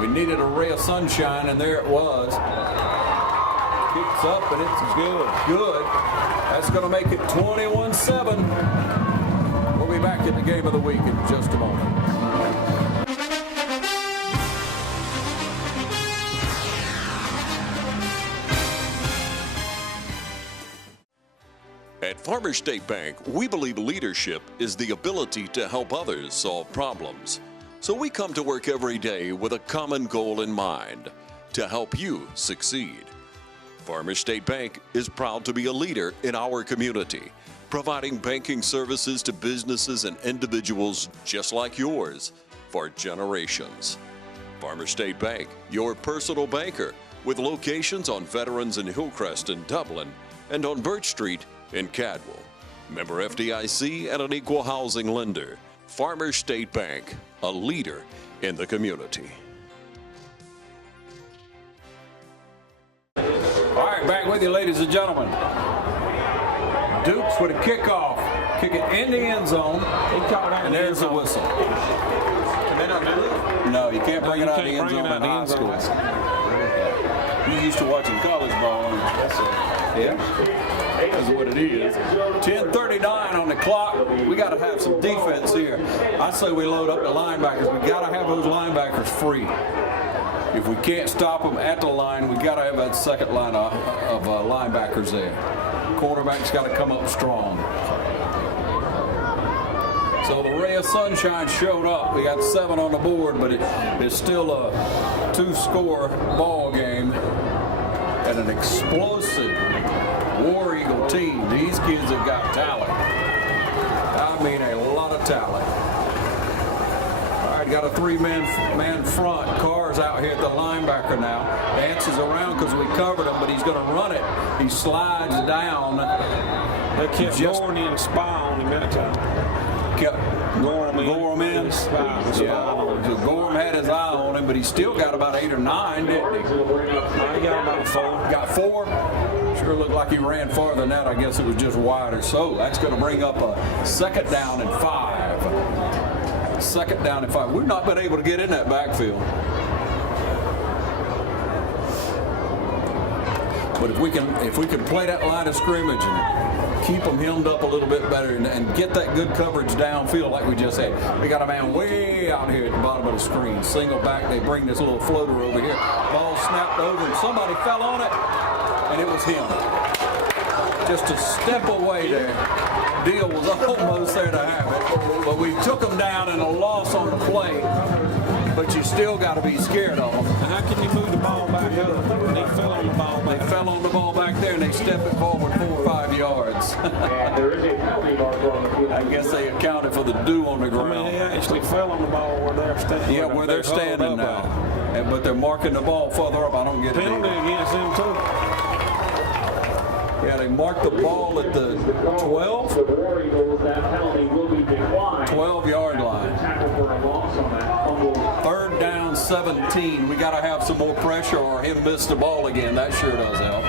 We needed a ray of sunshine, and there it was. Kicks up, and it's good. Good. That's going to make it 21-7. We'll be back in the game of the week in just a moment. At Farmers State Bank, we believe leadership is the ability to help others solve problems. So we come to work every day with a common goal in mind, to help you succeed. Farmers State Bank is proud to be a leader in our community, providing banking services to businesses and individuals just like yours for generations. Farmers State Bank, your personal banker, with locations on Veterans and Hillcrest in Dublin and on Birch Street in Cadwell. Member FDIC and an equal housing lender. Farmers State Bank, a leader in the community. All right, back with you, ladies and gentlemen. Dukes with a kickoff. Kick it in the end zone. And there's the whistle. No, you can't bring it out of the end zone in high school. You used to watching college ball. Yeah. That's what it is. 10:39 on the clock. We got to have some defense here. I say we load up the linebackers. We got to have those linebackers free. If we can't stop them at the line, we got to have that second line of linebackers there. Quarterback's got to come up strong. So the ray of sunshine showed up. We got 7 on the board, but it's still a 2-score ball game and an explosive War Eagle team. These kids have got talent. I mean, a lot of talent. All right, got a 3-man front. Carr's out here at the linebacker now. Dances around because we covered him, but he's going to run it. He slides down. They kept Gorham in spy on him that time. Kept Gorham in. Gorham had his eye on him, but he still got about 8 or 9, didn't he? He got about 4. Got 4? Sure looked like he ran farther than that. I guess it was just wider. So that's going to bring up a 2nd down and 5. 2nd down and 5. We've not been able to get in that backfield. But if we can play that line of scrimmage and keep them hemmed up a little bit better and get that good coverage downfield like we just had. We got a man way out here at the bottom of the screen. Single back, they bring this little floater over here. Ball snapped over and somebody fell on it, and it was him. Just a step away there. Deal was almost there to have it. But we took him down in a loss on the play. But you still got to be scared of them. How can you move the ball back up? They fell on the ball back. They fell on the ball back there and they stepped it forward 4 or 5 yards. And there is a penalty marker on the field. I guess they accounted for the dew on the ground. I mean, they actually fell on the ball where they're standing. Yeah, where they're standing now. But they're marking the ball further up. I don't get it. Penalty against them too. Yeah, they marked the ball at the 12. 12-yard line. 3rd down, 17. We got to have some more pressure or him miss the ball again. That sure does help.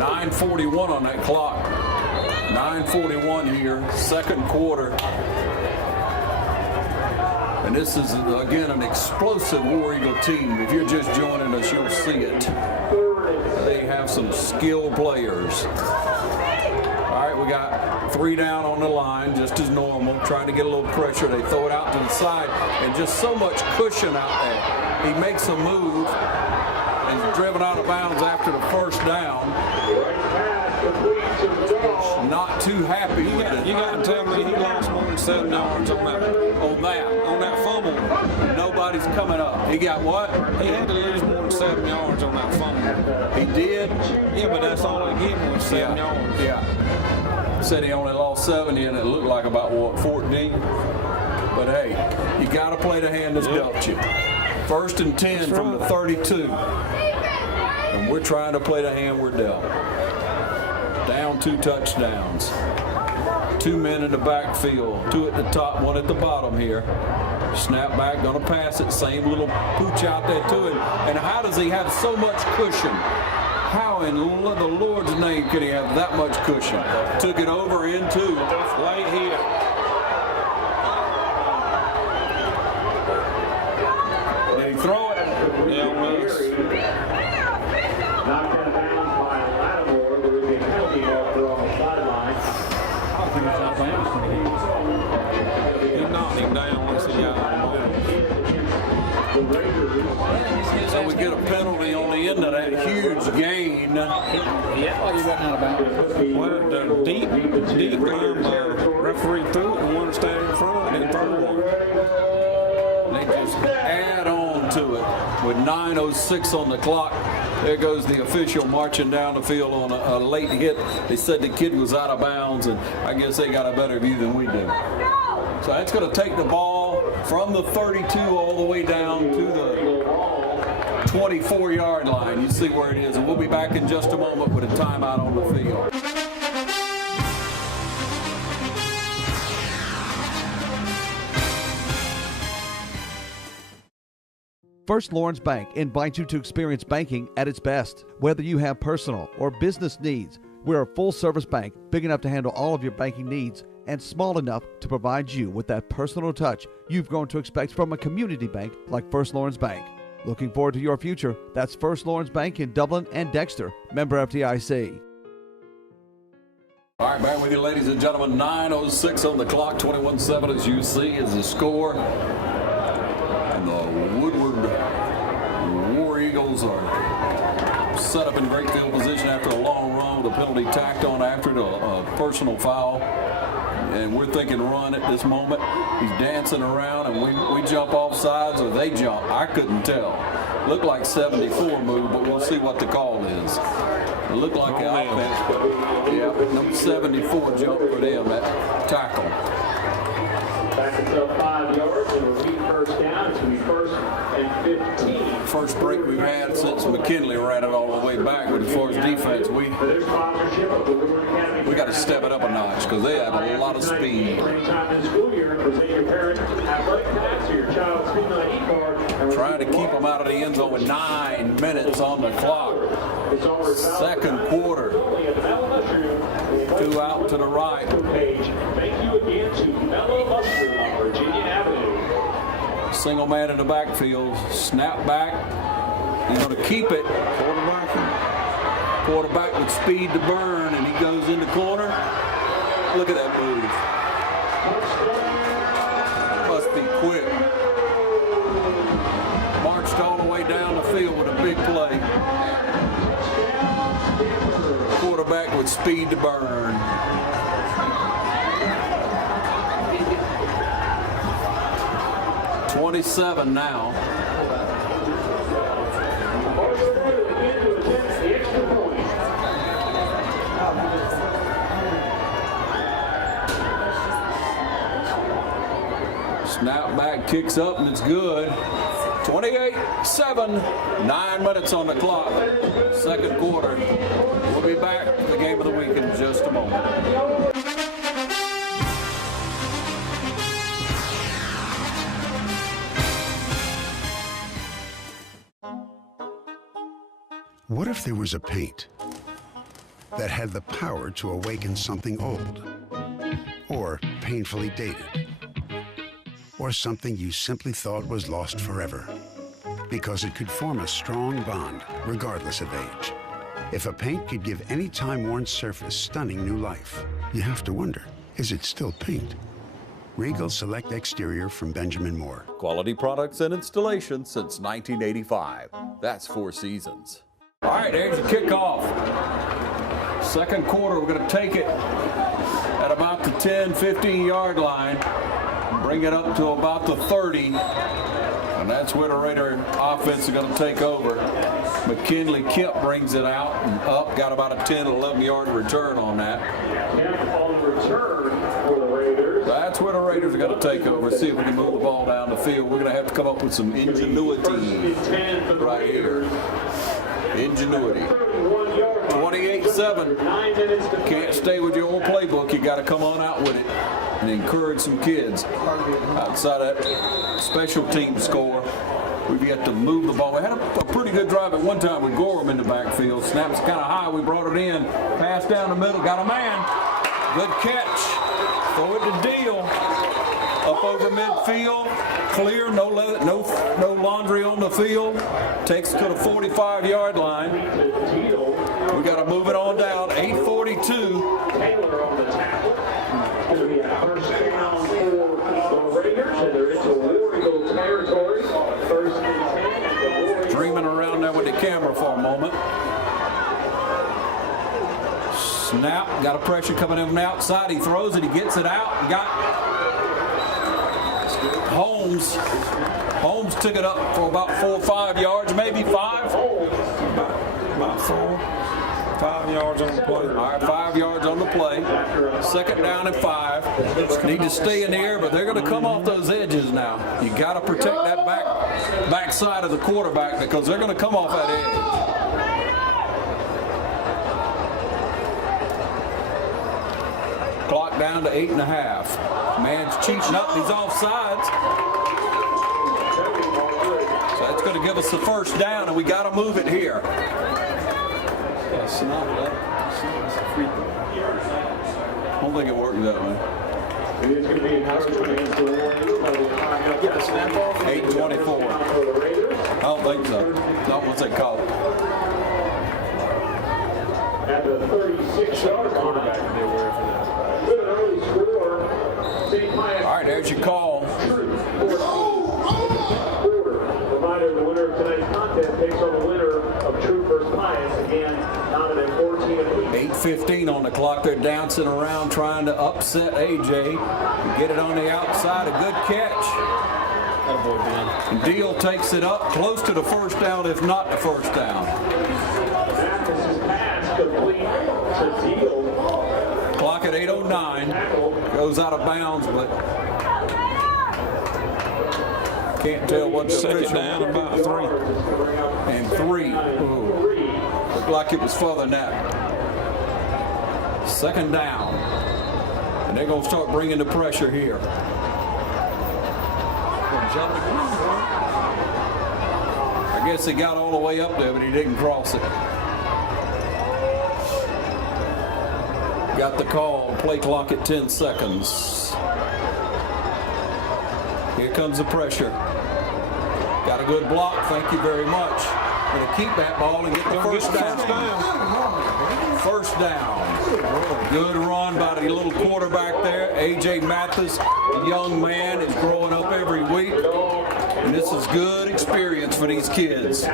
9:41 on that clock. 9:41 here, 2nd quarter. And this is, again, an explosive War Eagle team. If you're just joining us, you'll see it. They have some skilled players. All right, we got 3 down on the line, just as normal. Trying to get a little pressure. They throw it out to the side, and just so much cushion out there. He makes a move and is driven out of bounds after the 1st down. Not too happy with it. You got to tell me he lost more than 7 yards on that fumble. Nobody's coming up. He got what? He had to lose more than 7 yards on that fumble. He did? Yeah, but that's all he gave him was 7 yards. Yeah. Said he only lost 70, and it looked like about, what, 14? But hey, you got to play the hand that's dealt you. 1st and 10 from the 32. And we're trying to play the hand we're dealt. Down 2 touchdowns. 2 men in the backfield, 2 at the top, 1 at the bottom here. Snap back, gonna pass it, same little pooch out there to him. And how does he have so much cushion? How in the Lord's name can he have that much cushion? Took it over into right here. Did he throw it? Yeah, almost. Knocked out of bounds by Lattimore. There is a penalty marker on the sideline. I think it's out of bounds. He knocked him down once he got on the ball. So we get a penalty on the end of that huge gain. Yeah, like you got out of bounds. Well, the deep line referee threw it and one standing in front and threw one. They just add on to it with 9:06 on the clock. There goes the official marching down the field on a late hit. They said the kid was out of bounds, and I guess they got a better view than we do. So that's going to take the ball from the 32 all the way down to the 24-yard line. You see where it is, and we'll be back in just a moment with a timeout on the field. First Lawrence Bank invites you to experience banking at its best. Whether you have personal or business needs, we're a full-service bank big enough to handle all of your banking needs and small enough to provide you with that personal touch you've grown to expect from a community bank like First Lawrence Bank. Looking forward to your future. That's First Lawrence Bank in Dublin and Dexter, member FDIC. All right, back with you, ladies and gentlemen. 9:06 on the clock, 21-7 as you see is the score. And the Woodward War Eagles are set up in great field position after a long run with a penalty tacked on after it, a personal foul. And we're thinking run at this moment. He's dancing around, and we jump off sides, or they jump. I couldn't tell. Looked like 74 moved, but we'll see what the call is. It looked like the offense, but yeah, number 74 jumped for them at tackle. Back until 5 yards, and it'll be first down. It's going to be 1st and 15. First break we've had since McKinley ran it all the way back. But as far as defense, we got to step it up a notch because they have a lot of speed. Trying to keep them out of the end zone with 9 minutes on the clock. Second quarter. 2 out to the right. Thank you again to Mellow Mushroom on Virginia Avenue. Single man in the backfield. Snap back. He's going to keep it. Quarterback with speed to burn, and he goes in the corner. Look at that move. Must be quick. Marched all the way down the field with a big play. Quarterback with speed to burn. .27 now. Snap back, kicks up, and it's good. 28-7, 9 minutes on the clock. Second quarter. We'll be back for the game of the week in just a moment. What if there was a paint that had the power to awaken something old, or painfully dated, or something you simply thought was lost forever, because it could form a strong bond regardless of age? If a paint could give any time-worn surface stunning new life, you have to wonder, is it still paint? Regal Select Exterior from Benjamin Moore. Quality products and installation since 1985. That's 4 seasons. All right, there's the kickoff. Second quarter, we're going to take it at about the 10, 15-yard line. Bring it up to about the 30. And that's where the Raider offense is going to take over. McKinley Kemp brings it out and up. Got about a 10, 11-yard return on that. On the return for the Raiders. That's where the Raiders are going to take over. See if we can move the ball down the field. We're going to have to come up with some ingenuity right here. Ingenuity. 28-7. Can't stay with your old playbook. You got to come on out with it and encourage some kids. Outside that special team score, we've yet to move the ball. We had a pretty good drive at one time with Gorham in the backfield. Snaps kind of high. We brought it in. Pass down the middle. Got a man. Good catch. Throw it to Deal. Up over midfield. Clear. No laundry on the field. Takes it to the 45-yard line. We got to move it on down. 8:42. Taylor on the tackle. It's going to be a first down for the Raiders, and they're into War Eagle territory. First and 10. Dreaming around there with the camera for a moment. Snap. Got a pressure coming in from the outside. He throws it. He gets it out. Got Holmes. Holmes took it up for about 4 or 5 yards, maybe 5. About 4. 5 yards on the play. All right, 5 yards on the play. Second down and 5. Need to stay in the air, but they're going to come off those edges now. You got to protect that back side of the quarterback because they're going to come off that edge. Clock down to 8.5. Man's cheating up. He's offsides. So that's going to give us the first down, and we got to move it here. It's not that. It's a free throw. I don't think it worked that way. It is going to be encouragement against the Warriors. 8:24. I don't think so. Not once they call it. At the 36-yard line. Good early score. All right, there's your call. Reminder, the winner of tonight's contest takes on the winner of True First Pius. Again, nominated at 14 apiece. 8:15 on the clock. They're dancing around trying to upset AJ. Get it on the outside. A good catch. And Deal takes it up close to the first down, if not the first down. Mathis' pass complete to Deal. Clock at 8:09. Goes out of bounds, but can't tell what the second down, about 3. And 3. Ooh. Looked like it was further than that. Second down. And they're going to start bringing the pressure here. I guess he got all the way up there, but he didn't cross it. Got the call. Play clock at 10 seconds. Here comes the pressure. Got a good block. Thank you very much. Going to keep that ball and get the first down. First down. Good run by the little quarterback there. A.J. Mathis, a young man, is growing up every week. And this is good experience for these kids. 8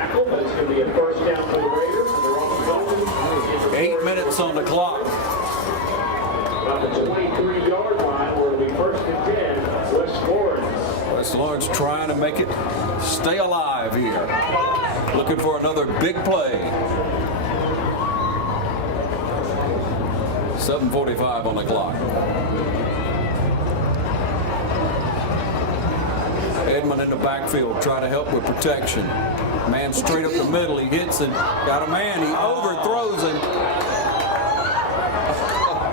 minutes on the clock. About the 23-yard line, where it'll be first and 10, West Lawrence. West Lawrence trying to make it stay alive here. Looking for another big play. 7:45 on the clock. Edmond in the backfield trying to help with protection. Man straight up the middle. He hits it. Got a man. He overthrows him.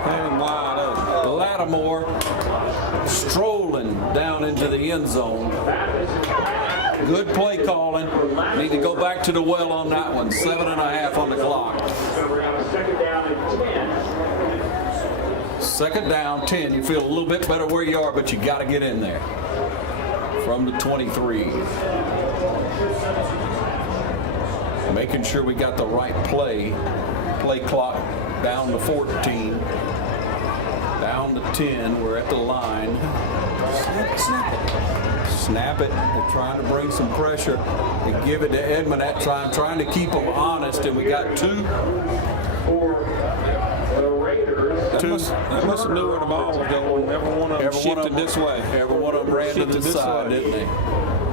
And wide open. Lattimore strolling down into the end zone. Good play calling. Need to go back to the well on that one. 7.5 on the clock. Second down, 10. You feel a little bit better where you are, but you got to get in there. From the 23. Making sure we got the right play. Play clock down to 14. Down to 10. We're at the line. Snap it. They're trying to bring some pressure and give it to Edmond that time, trying to keep them honest. And we got 2. They must have knew where the ball was going. Every one of them shifted this way. Every one of them ran to this side, didn't they?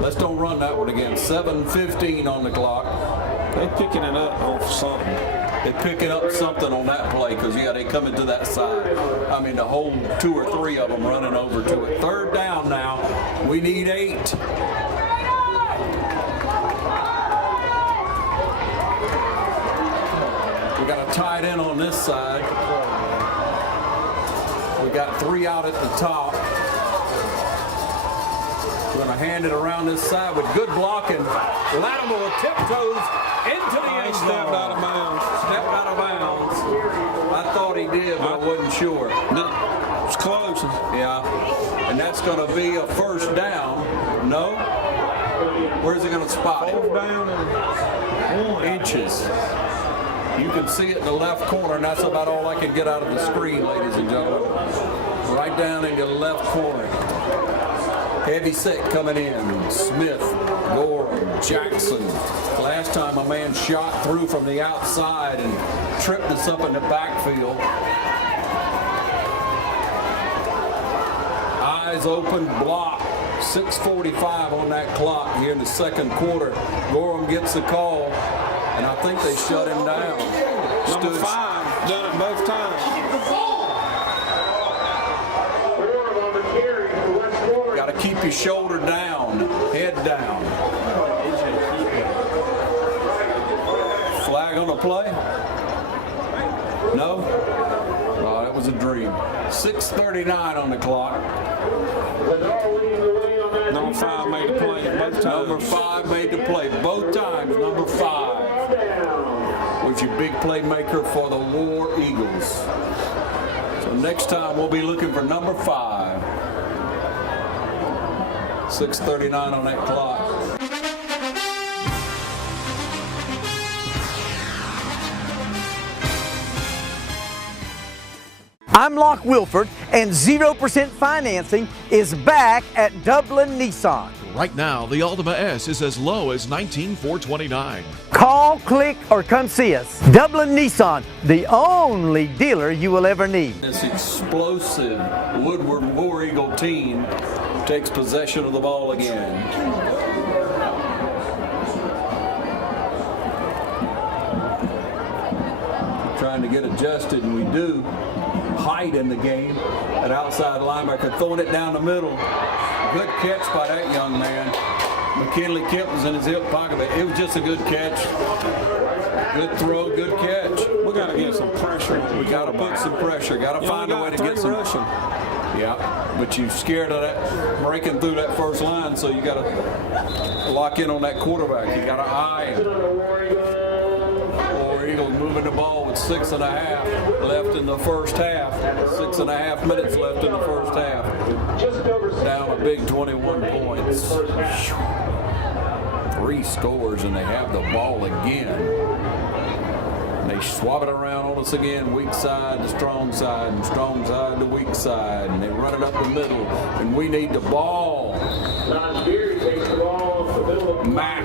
Let's don't run that one again. 7:15 on the clock. They're picking it up off something. at picking up something on that play because, yeah, they come into that side. I mean, the whole 2 or 3 of them running over to it. 3rd down now. We need 8. We got a tight end on this side. We got 3 out at the top. We're going to hand it around this side with good blocking. Lattimore tiptoes into the end zone. Stepped out of bounds. Stepped out of bounds. I thought he did, but I wasn't sure. It's close. Yeah. And that's going to be a 1st down. No? Where's he going to spot it? 4th down and 1 inches. You can see it in the left corner, and that's about all I can get out of the screen, ladies and gentlemen. Right down in the left corner. Heavy set coming in. Smith, Gorham, Jackson. Last time a man shot through from the outside and tripped us up in the backfield. Eyes open, block. 6:45 on that clock here in the 2nd quarter. Gorham gets the call, and I think they shut him down. Number 5 done it both times. Got to keep your shoulder down, head down. Flag on the play? No? Oh, that was a dream. 6:39 on the clock. Number 5 made the play both times. Number 5 made the play both times. Number 5 was your big playmaker for the War Eagles. So next time we'll be looking for number 5. 6:39 on that clock. I'm Locke Wilford, and 0% financing is back at Dublin Nissan. Right now, the Altima S is as low as $19,429. Call, click, or come see us. Dublin Nissan, the only dealer you will ever need. This explosive Woodward War Eagle team takes possession of the ball again. Trying to get adjusted, and we do. Height in the game, an outside linebacker throwing it down the middle. Good catch by that young man. McKinley Kemp was in his hip pocket, but it was just a good catch. Good throw, good catch. We got to get some pressure. We got to put some pressure. Got to find a way to get some rushing. Yeah, but you're scared of that breaking through that first line, so you got to lock in on that quarterback. You got to eye him. War Eagles moving the ball with 6.5 left in the first half. 6.5 minutes left in the first half. Down a big 21 points. 3 scores, and they have the ball again. They swap it around on us again, weak side to strong side, and strong side to weak side, and they run it up the middle, and we need the ball. Mack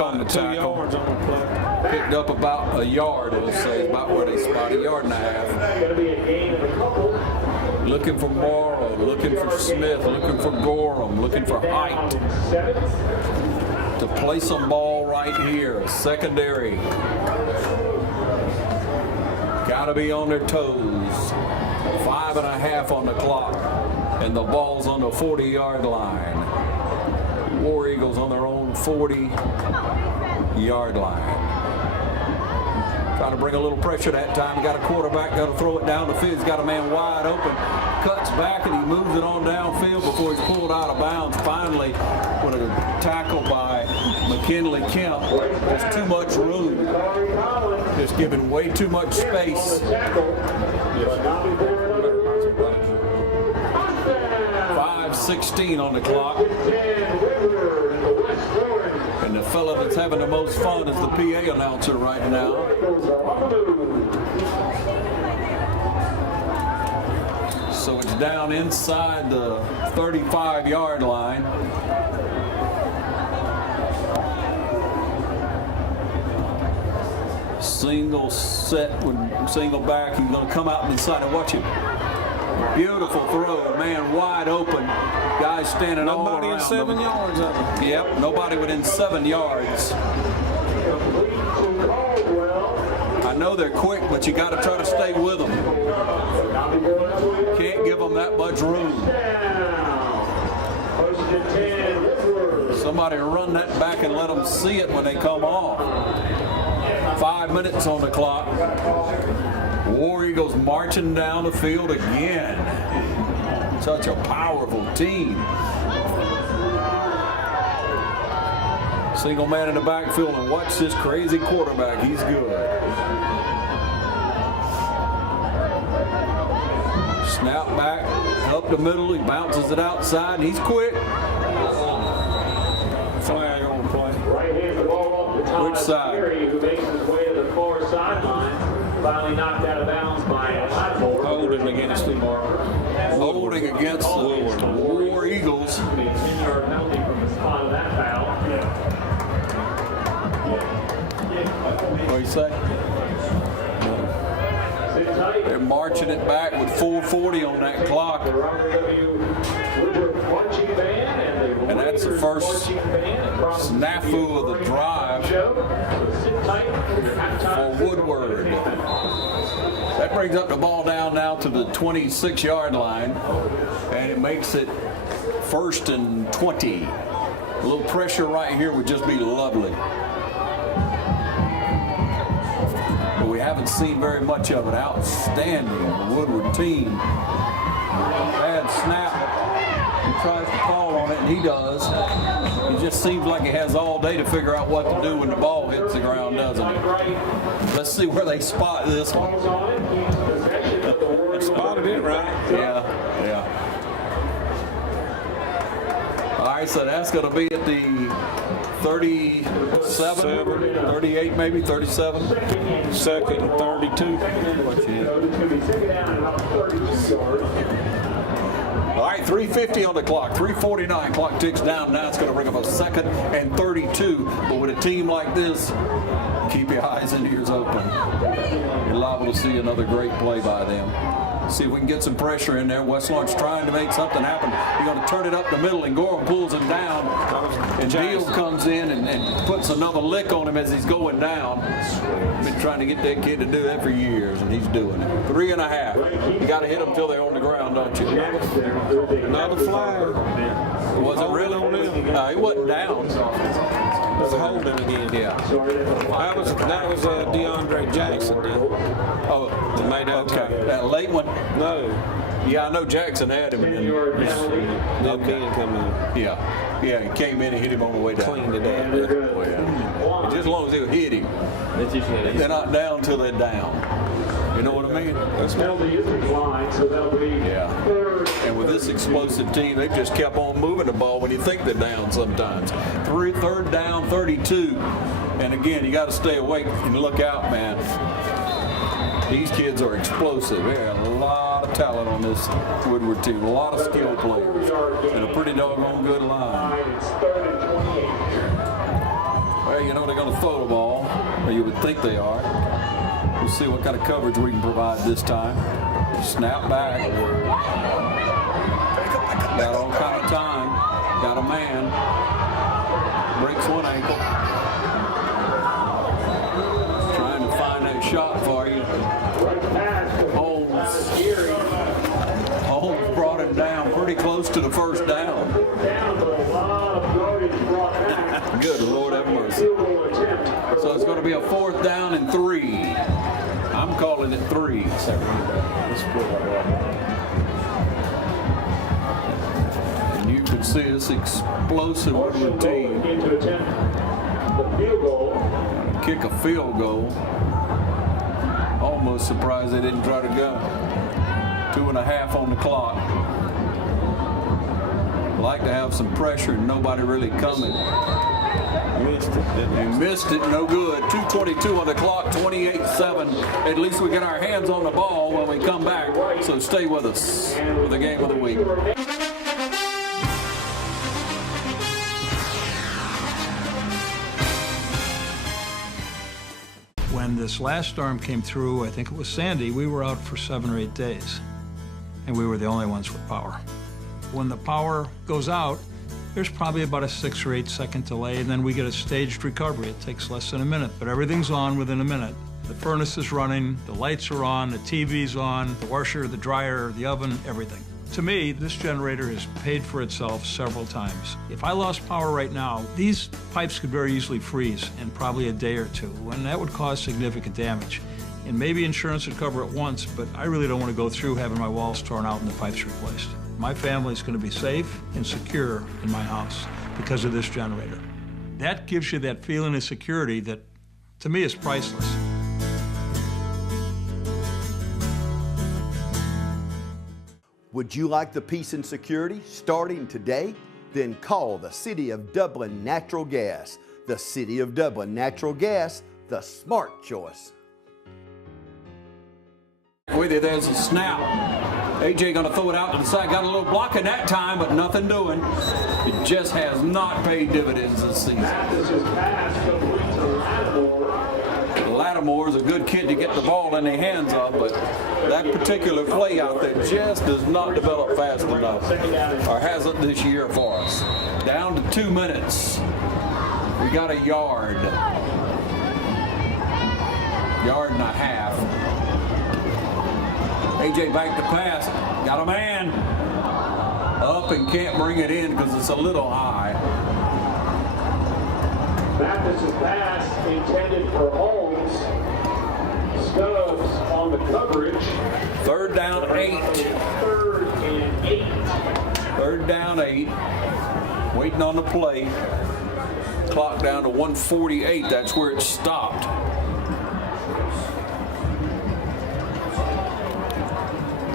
on the tackle. Picked up about a yard, let's say, about where they spot, 1.5 yards. Looking for Morrow, looking for Smith, looking for Gorham, looking for Height. To play some ball right here, secondary. Got to be on their toes. 5.5 on the clock, and the ball's on the 40-yard line. War Eagles on their own 40-yard line. Trying to bring a little pressure that time. Got a quarterback, got to throw it down the field. He's got a man wide open. Cuts back and he moves it on downfield before he's pulled out of bounds. Finally, with a tackle by McKinley Kemp. There's too much room. Just giving way too much space. 5:16 on the clock. And the fella that's having the most fun is the PA announcer right now. So it's down inside the 35-yard line. Single set with single back. He's going to come out inside and watch him. Beautiful throw, man wide open. Guys standing all around. Nobody in 7 yards of him. Yep, nobody within 7 yards. I know know they're quick, but you got to try to stay with them. Can't give them that much room. Somebody run that back and let them see it when they come off. 5 minutes on the clock. War Eagles marching down the field again. Such a powerful team. Single man in the backfield, and watch this crazy quarterback. He's good. Snap back up the middle. He bounces it outside, and he's quick. Flag on the play. Right hand the ball off the top. Which side? Who makes his way to the far sideline. Finally knocked out of bounds by Woodward. Holding against the Holding against the War Eagles. 10-yard penalty from the spot of that foul. What do you say? They're marching it back with 4:40 on that clock. And that's the first snafu of the drive for Woodward. That brings up the ball down now to the 26-yard line, and it makes it 1st and 20. A little pressure right here would just be lovely. But we haven't seen very much of it. Outstanding Woodward team. Bad snap. He tries to call on it, and he does. He just seems like he has all day to figure out what to do when the ball hits the ground, doesn't he? Let's see where they spot this one. Spotted it right. Yeah. All right, so that's going to be at the 37, 38 maybe, 37? Second and 32. All right, 3:50 on the clock, 3:49. Clock ticks down. Now it's going to bring up a 2nd and 32. But with a team like this, keep your eyes and ears open. You're liable to see another great play by them. See if we can get some pressure in there. West Lawrence trying to make something happen. You're going to turn it up the middle, and Gorham pulls him down. And Beal comes in and puts another lick on him as he's going down. Been trying to get that kid to do that for years, and he's doing it. 3.5. You got to hit them till they're on the ground, don't you? Another flag. Was it really on him? He wasn't down. It was holding again. Yeah. That was DeAndre Jackson. Oh, that made that okay. That late one? No. Yeah, I know Jackson had him. Then Ben come in. Yeah, he came in and hit him on the way down. Cleaned it up. Oh, yeah. Just as long as he'll hit him. They're not down till they're down. You know what I mean? Yeah. And with this explosive team, they've just kept on moving the ball when you think they're down sometimes. 3rd down, 32. And again, you got to stay awake and look out, man. These kids are explosive. They have a lot of talent on this Woodward team. A lot of skilled players. And a pretty doggone good line. Well, you know they're going to throw the ball. Or you would think they are. We'll see what kind of coverage we can provide this time. Snap back. Got all kind of time. Got a man. Breaks one ankle. Trying to find that shot for you. Holmes brought it down pretty close to the 1st down. Good Lord have mercy. So it's going to be a 4th down and 3. I'm calling it 3. And you can see this explosive Woodward team kick a field goal. Almost surprised they didn't try to go. 2.5 on the clock. Like to have some pressure and nobody really coming. Missed it. They missed it, no good. 2:22 on the clock, 28-7. At least we get our hands on the ball when we come back. So stay with us for the game of the week. When this last storm came through, I think it was Sandy, we were out for 7 or 8 days. And we were the only ones with power. When the power goes out, there's probably about a 6 or 8 second delay, and then we get a staged recovery. It takes less than a minute, but everything's on within a minute. The furnace is running, the lights are on, the TV's on, the washer, the dryer, the oven, everything. To me, this generator has paid for itself several times. If I lost power right now, these pipes could very easily freeze in probably a day or two, and that would cause significant damage. And maybe insurance would cover it once, but I really don't want to go through having my walls torn out and the pipes replaced. My family's going to be safe and secure in my house because of this generator. That gives you that feeling of security that, to me, is priceless. Would you like the peace and security starting today? Then call the City of Dublin Natural Gas. The City of Dublin Natural Gas, the smart choice. With you, there's a snap. AJ gonna throw it out to the side. Got a little block in that time, but nothing doing. It just has not paid dividends this season. Lattimore's a good kid to get the ball in their hands of, but that particular play out there just does not develop fast enough, or hasn't this year for us. Down to 2 minutes. We got a yard and a half. AJ back to pass, got a man up and can't bring it in because it's a little high. Baptist's pass intended for Holmes. Stubbs on the coverage. Third down 8. 3rd and 8. 3rd down 8. Waiting on the play. Clock down to 1:48. That's where it stopped.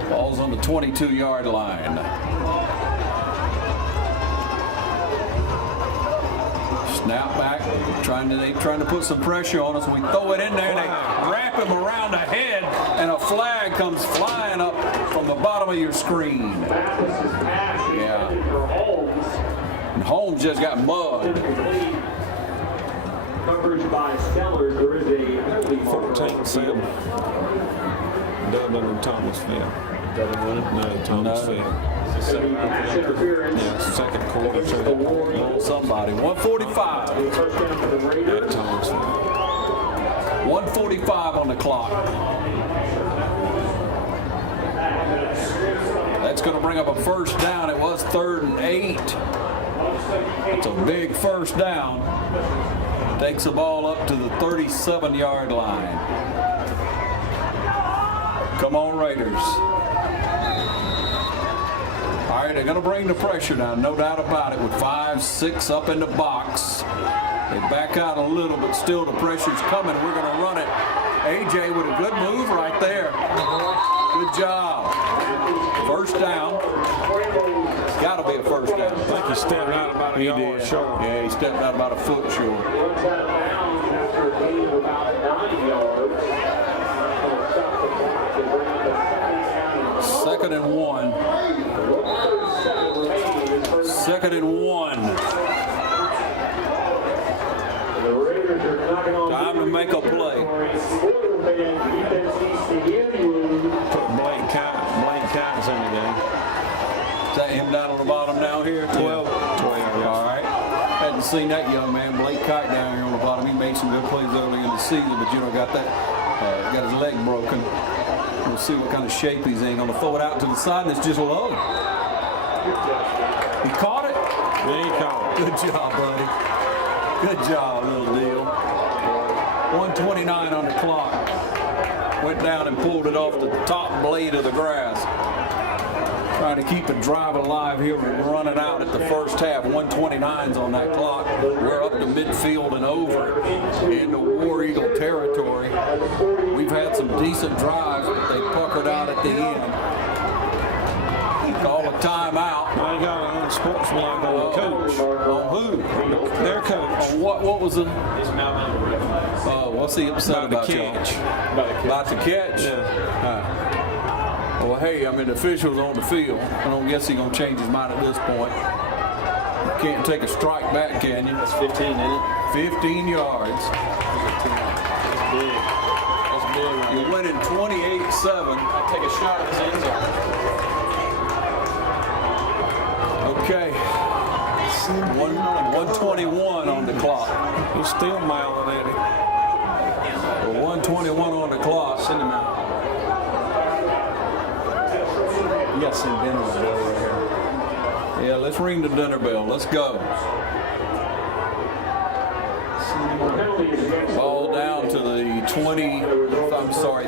Ball's on the 22-yard line. Snap back, trying to put some pressure on us. We throw it in there, and they wrap him around the head, and a flag comes flying up from the bottom of your screen. Yeah. And Holmes just got mugged. Coverage by Stellers. There is a penalty. 14-7. Dublin and Thomasville. Dublin? No, Thomasville. Interference. Yeah, second quarter. Somebody. 1:45. At Thomasville. 1:45 on the clock. That's going to bring up a first down. It was 3rd and 8. It's a big first down. Takes the ball up to the 37-yard line. Come on, Raiders. All right, they're going to bring the pressure down, no doubt about it, with 5, 6 up in the box. They back out a little, but still the pressure's coming. We're going to run it. AJ with a good move right there. Good job. First down. Got to be a first down. I think he stepped out about a yard short. Yeah, he stepped out about a foot short. Runs out of bounds after a gain of about 9 yards. 2nd and 1. 2nd and 1. Time to make a play. Put Blake Kynes in the game. Is that him down on the bottom now here? 12. 12. All right. Hadn't seen that young man, Blake Kite, down here on the bottom. He made some good plays early in the season, but got that, got his leg broken. We'll see what kind of shape he's in. Going to throw it out to the side, and it's just low. He caught it? Yeah, he caught it. Good job, buddy. Good job, little deal. 1:29 on the clock. Went down and pulled it off the top blade of the grass. Trying to keep a drive alive here and run it out at the first half. 1:29's on that clock. We're up to midfield and over into War Eagle territory. We've had some decent drives, but they puckered out at the end. Call a timeout. They got an unsportsmanlike on the coach. On who? Their coach. On what was it? What's he upset about? The catch. About the catch? Yeah. Well, hey, I mean, the official's on the field. I don't guess he's going to change his mind at this point. You can't take a strike back, can you? That's 15, isn't it? 15 yards. That's big. That's big right You're winning 28-7. I'll take a shot at his end zone. Okay. 1:21 on the clock. He's still mouthing at it. 1:21 on the clock. Send him out. You got to send Ben the bell right here. Yeah, let's ring the dinner bell. Let's go. Ball down to the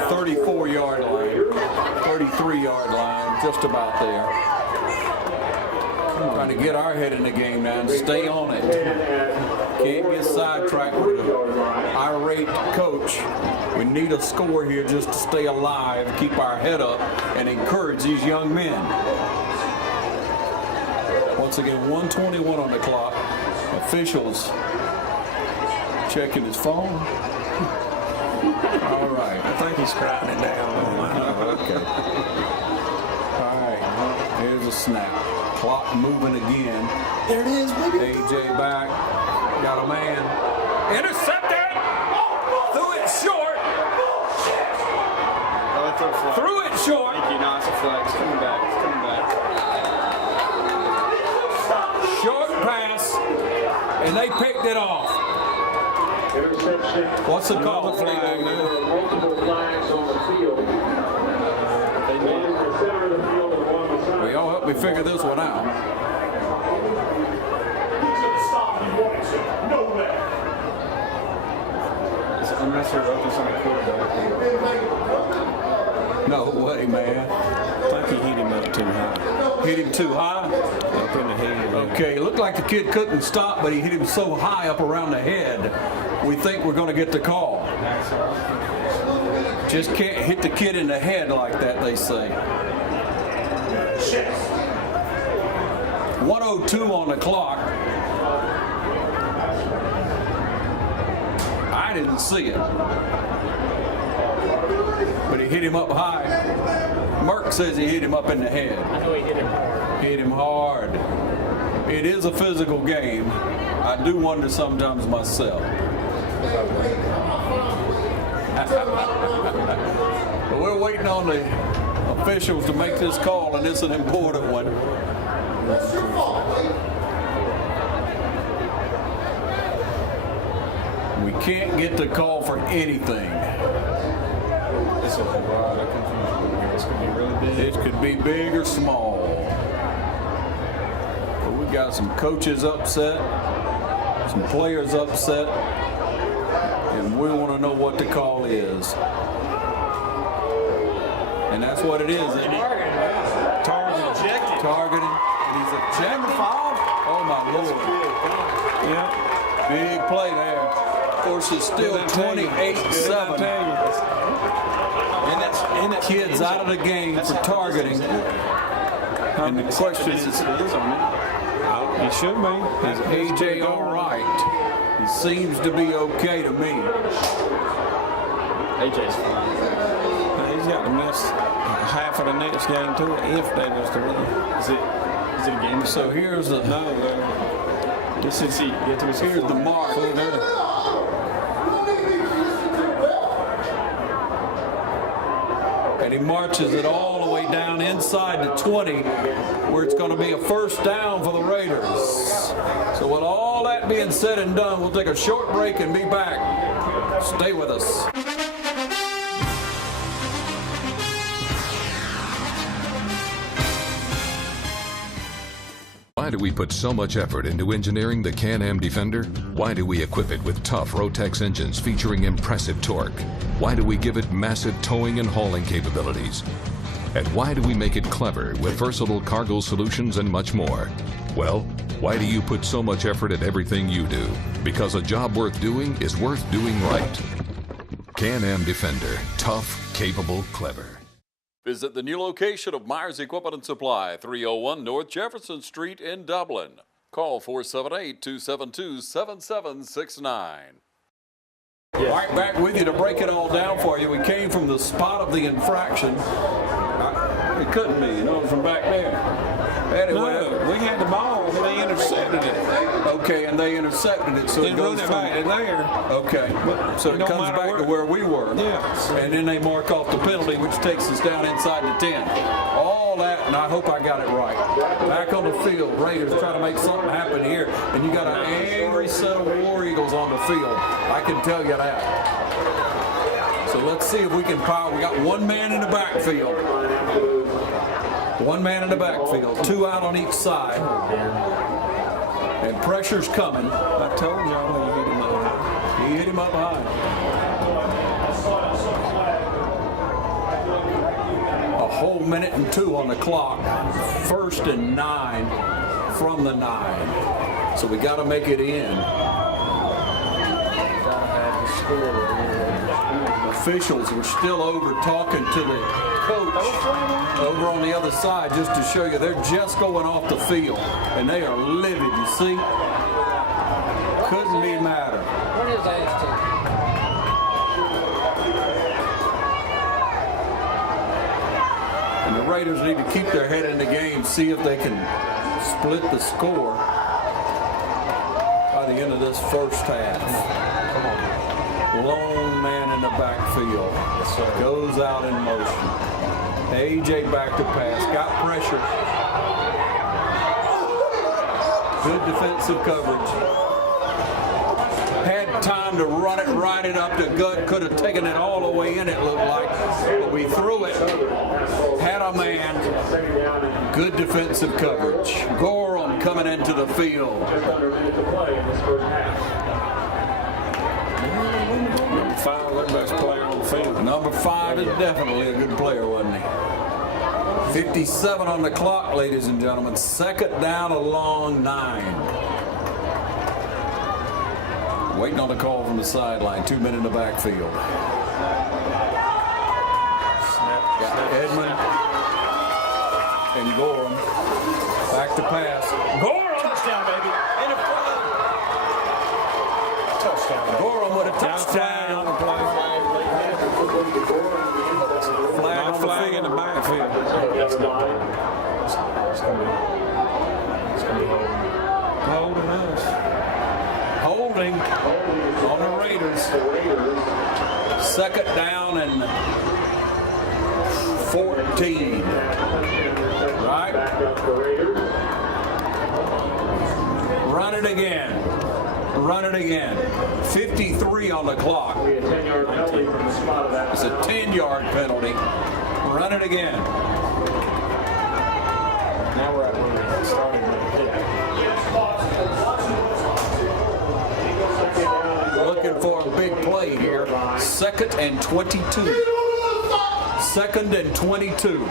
34-yard line, 33-yard line, just about there. Trying to get our head in the game now and stay on it. Can't get sidetracked with an irate coach. We need a score here just to stay alive, keep our head up, and encourage these young men. Once again, 1:21 on the clock. Officials checking his phone. All right. I think he's crowding it down. Okay. All right. Here's a snap. Clock moving again. There it is, baby. AJ back. Got a man. Intercepted. Threw it short. Threw it short. Thank you. No, it's a flex. Coming back. It's coming back. Short pass. And they picked it off. What's the call? Multiple flags on the field. One in the center of the field and one on the side. Well, y'all help me figure this one out. Unless you're up to some quarterback. No way, man. I think he hit him up too high. Hit him too high? Up in the head. Okay, it looked like the kid couldn't stop, but he hit him so high up around the head, we think we're going to get the call. Just can't hit the kid in the head like that, they say. 1:02 on the clock. I didn't see it, but he hit him up high. Merck says he hit him up in the head. I know he hit him hard. Hit him hard. It is a physical game. I do wonder sometimes myself. But we're waiting on the officials to make this call, and it's an important one. We can't get the call for anything. This is a lot of confusion. This could be really big. It could be big or small. But we got some coaches upset, some players upset, and we want to know what the call is. And that's what it is, isn't it? Targeting. And he's ejected. Oh my Lord. Yeah. Big play there. Of course, it's still 28-7. And that's kids out of the game for targeting. And the question is, He should be. is AJ all right? He seems to be okay to me. AJ's fine. He's got to miss half of the next game too, if they was to win. Is it a game? So here's the This is here's the mark. And he marches it all the way down inside the 20, where it's going to be a first down for the Raiders. So with all that being said and done, we'll take a short break and be back. Stay with us. Why do we put so much effort into engineering the Can-Am Defender? Why do we equip it with tough Rotex engines featuring impressive torque? Why do we give it massive towing and hauling capabilities? And why do we make it clever with versatile cargo solutions and much more? Well, why do you put so much effort at everything you do? Because a job worth doing is worth doing right. Can-Am Defender. Tough, capable, clever. Visit the new location of Myers Equipment and Supply, 301 North Jefferson Street in Dublin. Call 478-272-7769. All right, back with you to break it all down for you. We came from the spot of the infraction. It couldn't be, you know, from back there. Anyway, No, we had the ball and they intercepted it. Okay, and they intercepted it, so They it goes run it from back to there. Okay, so it it don't comes matter back to where we were. Yeah. And then they mark off the penalty, which takes us down inside the 10. All that, and I hope I got it right. Back on the field, Raiders try to make something happen here, and you got an angry set of War Eagles on the field. I can tell you that. So let's see if we can power. We got one man in the backfield. One man in the backfield. Two out on each side. And pressure's coming. I told y'all he hit him up. He hit him up high. A whole minute and 2 on the clock. 1st and 9 from the 9. So we got to make it in. Officials were still over talking to the coach over on the other side, just to show you they're just going off the field and they are livid, you see. Couldn't be madder. What is that? And the Raiders need to keep their head in the game, see if they can split the score by the end of this first half. Lone man in the backfield. Goes out in motion. AJ back to pass. Got pressure. Good defensive coverage. Had time to run it, ride it up to gut. Could have taken it all the way in, it looked like. But we threw it. Had a man. Good defensive coverage. Gorham coming into the field. Best player on the field. Number 5 is definitely a good player, wasn't he? 57 on the clock, ladies and gentlemen. 2nd down along 9. Waiting on the call from the sideline. 2 men in the backfield. Got Edmund and Gorham. Back to pass. Gorham! Touchdown, baby. In the front. Touchdown. Gorham with a touchdown on the play. Flag in the backfield. Holding us. Holding on the Raiders. 2nd down and 14. Right? Run it again. Run it again. 53 on the clock. It's a 10-yard penalty. Run it again. Now we're at where we started. Looking for a big play here. 2nd and 22. 2nd and 22.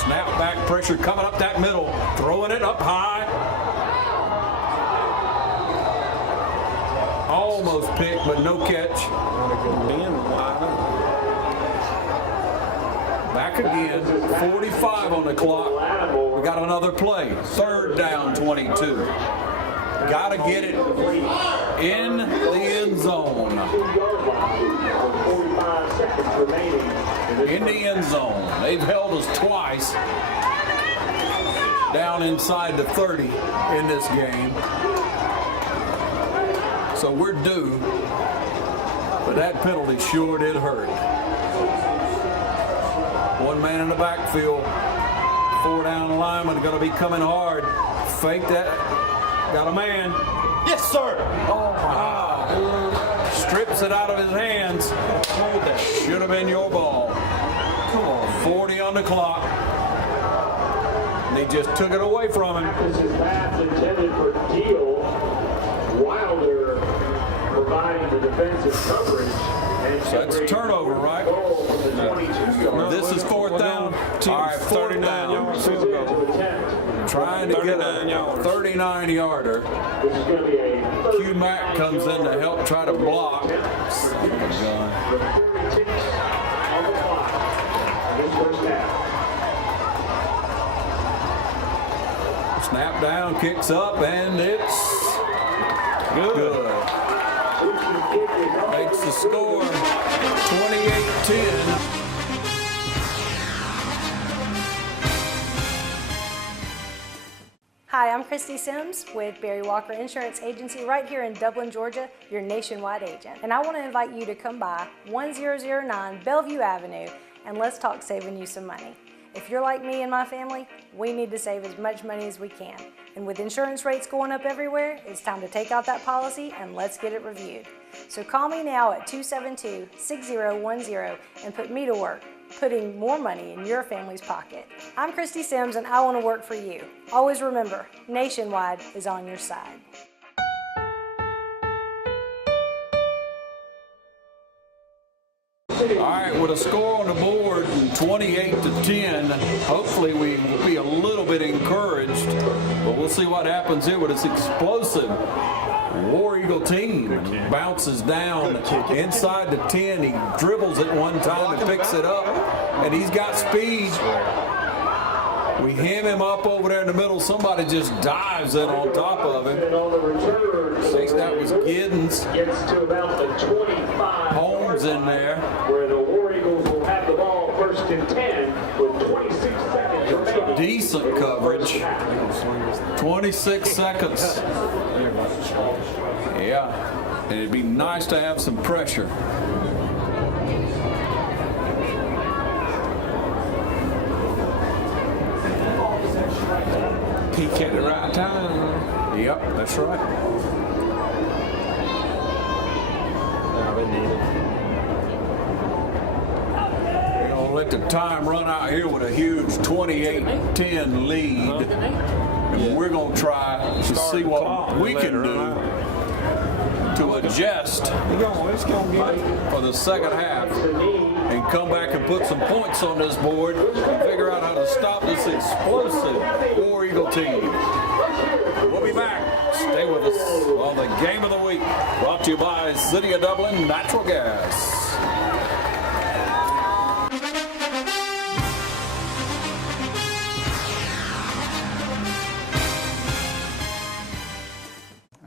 Snap back pressure coming up that middle. Throwing it up high. Almost picked, but no catch. Back again. 45 on the clock. We got another play. 3rd down, 22. Got to get it in the end zone. In the end zone. They've held us twice down inside the 30 in this game. So we're due, but that penalty sure did hurt. One man in the backfield. 4 down lineman going to be coming hard. Fake that. Got a man. Yes, sir. Oh, my. Strips it out of his hands. Hold that. Should have been your ball. Come on. 40 on the clock. They just took it away from him. This is pass intended for Deal. Wilder providing the defensive coverage. So that's a turnover, right? This is 4th down. All right, 39 yards field goal. Trying to get a 39-yarder. Q Mack comes in to help try to block. Snap down, kicks up, and it's good. Makes the score 28-10. Hi, I'm Christy Sims with Barry Walker Insurance Agency right here in Dublin, Georgia, your nationwide agent. And I want to invite you to come by 1009 Bellevue Avenue and let's talk saving you some money. If you're like me and my family, we need to save as much money as we can. And with insurance rates going up everywhere, it's time to take out that policy and let's get it reviewed. So call me now at 272-6010 and put me to work, putting more money in your family's pocket. I'm Christy Sims and I want to work for you. Always remember, Nationwide is on your side. All right, with a score on the board, 28-10, hopefully we will be a little bit encouraged, but we'll see what happens here with this explosive War Eagle team. Bounces down inside the 10. He dribbles it one time and picks it up, and he's got speed. We ham him up over there in the middle. Somebody just dives in on top of him. I think that was Giddens. Gets to about the 25. Holmes in there. Where the War Eagles will have the ball first and 10 with 26 seconds remaining. Decent coverage. 26 seconds. Yeah, and it'd be nice to have some pressure. Peak at the right time. Yep, that's right. Yeah, they need it. We're going to let the time run out here with a huge 28-10 lead. And we're going to try to see what we can do to adjust for the second half and come back and put some points on this board and figure out how to stop this explosive War Eagle team. We'll be back. Stay with us on the Game of the Week, brought to you by City of Dublin Natural Gas.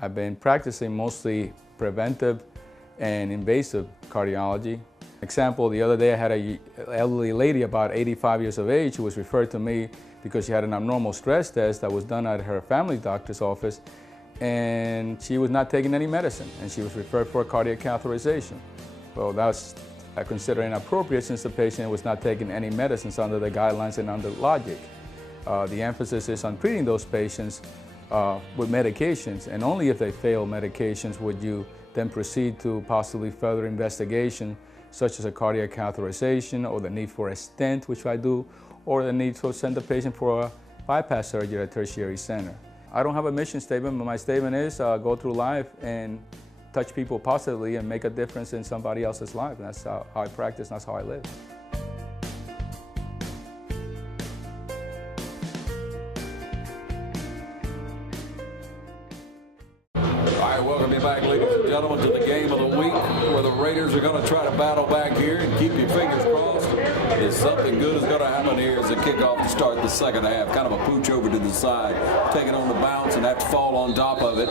I've been practicing mostly preventive and invasive cardiology. Example, the other day I had an elderly lady about 85 years of age who was referred to me because she had an abnormal stress test that was done at her family doctor's office, and she was not taking any medicine, and she was referred for a cardiac catheterization. Well, that's I consider inappropriate since the patient was not taking any medicines under the guidelines and under logic. The emphasis is on treating those patients with medications, and only if they fail medications would you then proceed to possibly further investigation, such as a cardiac catheterization or the need for a stent, which I do, or the need to send the patient for a bypass surgery at a tertiary center. I don't have a mission statement, but my statement is go through life and touch people positively and make a difference in somebody else's life. And that's how I practice, and that's how I live. Welcome you back, ladies and gentlemen, to the Game of the Week, where the Raiders are going to try to battle back here and keep your fingers crossed. If something good is going to happen here as a kickoff to start the second half. Kind of a pooch over to the side, taking on the bounce and have to fall on top of it.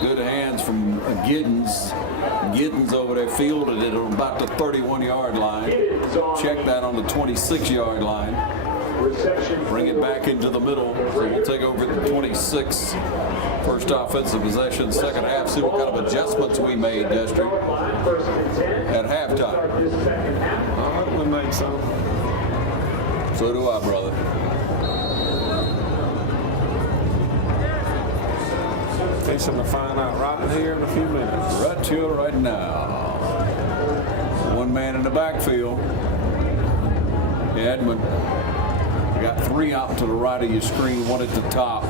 Good hands from Giddens. Giddens over there fielded it on about the 31-yard line. Check that on the 26-yard line. Bring it back into the middle. So we'll take over at the 26. First offensive possession, second half. See what kind of adjustments we made, Destry, at halftime. I hope we made some. So do I, brother. Fixing to find out right here in a few minutes. Right here, right now. One man in the backfield. Edmund. You got three out to the right of your screen, one at the top.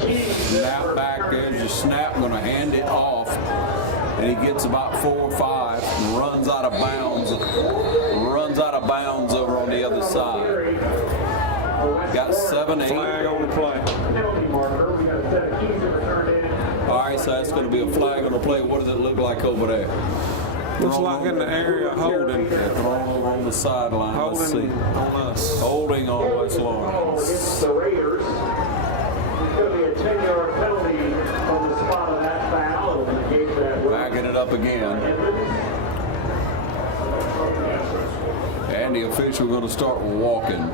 Snap back, there's your snap, going to hand it off. And he gets about 4 or 5 and runs out of bounds. Runs out of bounds over on the other side. Got 7, 8. Flag on the play. All right, so that's going to be a flag on the play. What does it look like over there? Looks like in the area holding. Thrown over on the sideline. Let's see. On us. Holding on West Lawrence. Against the Raiders. It's going to be a 10-yard penalty on the spot of that foul. It'll negate that. Backing it up again. And the official going to start walking.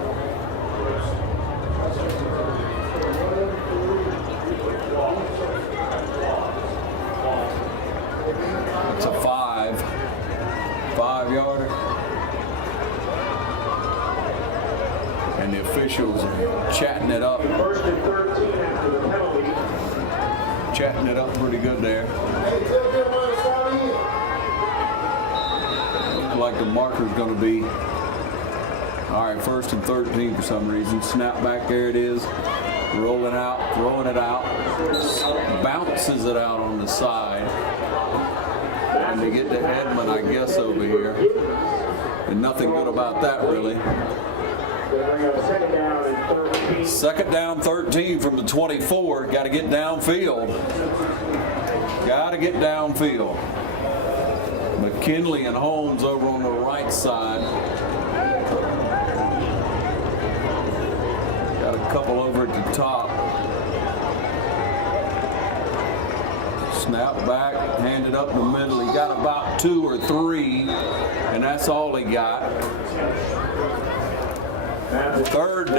It's a 5-yarder. And the officials are chatting it up. First and 13 after the penalty. chatting it up pretty good there. Looks like the marker's going to be, all right, 1st and 13 for some reason. Snap back, there it is. Rolling out, throwing it out. Bounces it out on the side. And they get to Edmund, I guess, over here. And nothing good about that, really. Second down 13 from the 24. Got to get downfield. Got to get downfield. McKinley and Holmes over on the right side. Got a couple over at the top. Snap back, hand it up the middle. He got about 2 or 3, and that's all he got. Third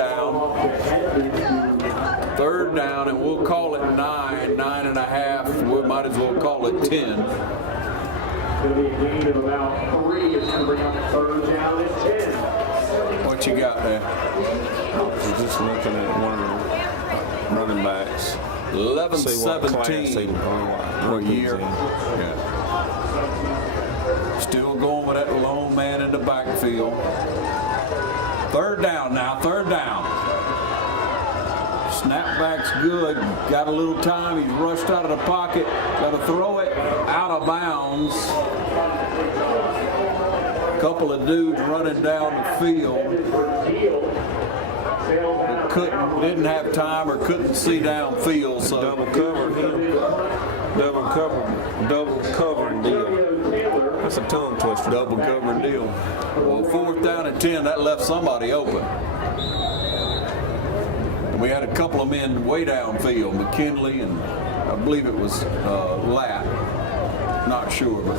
down, and we'll call it 9.5. We might as well call it 10. It's going to be a gain of about 3. It's going to bring up 3rd down and 10. What you got there? We're just looking at one of the running backs. 11-17 for a year. Yeah. Still going with that lone man in the backfield. 3rd down now, 3rd down. Snapback's good. Got a little time. He's rushed out of the pocket. Got to throw it out of bounds. A couple of dudes running down the field. Didn't have time or couldn't see downfield, so double covering deal. That's a tongue twister. Double covering deal. Well, 4th down and 10, that left somebody open. We had a couple of men way downfield, McKinley and I believe it was Latt. Not sure, but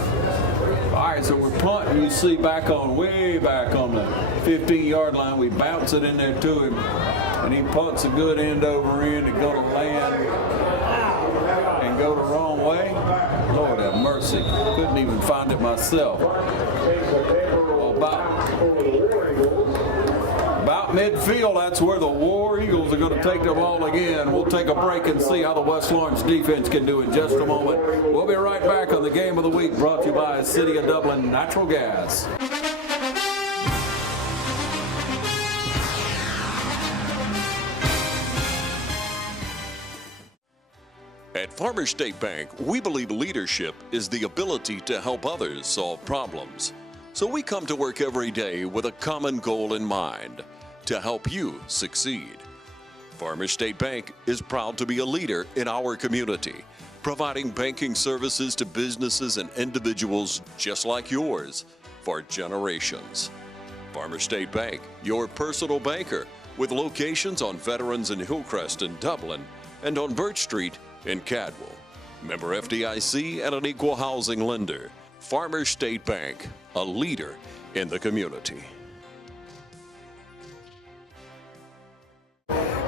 all right. So we're punting. You see, way back on the 15-yard line. We bounce it in there to him, and he punts a good end over end to go to land and go the wrong way. Lord have mercy. Couldn't even find it myself. Well, about midfield, that's where the War Eagles are going to take the ball again. We'll take a break and see how the West Lawrence defense can do in just a moment. We'll be right back on the Game of the Week, brought to you by City of Dublin Natural Gas. At Farmers State Bank, we believe leadership is the ability to help others solve problems. So we come to work every day with a common goal in mind, to help you succeed. Farmers State Bank is proud to be a leader in our community, providing banking services to businesses and individuals just like yours for generations. Farmers State Bank, your personal banker, with locations on Veterans and Hillcrest in Dublin and on Birch Street in Cadwell. Member FDIC and an equal housing lender. Farmers State Bank, a leader in the community.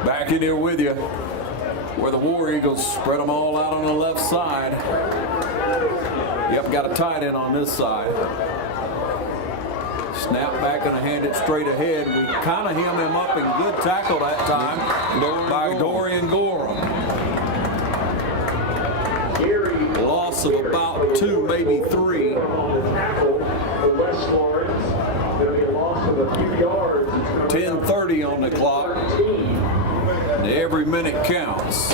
Back in here with you, where the War Eagles spread them all out on the left side. Yep, got a tight end on this side. Snap back and hand it straight ahead. We kind of hem him up, and good tackle that time by Dorian Gorham. Loss of about 2, maybe 3. 10:30 on the clock. And every minute counts.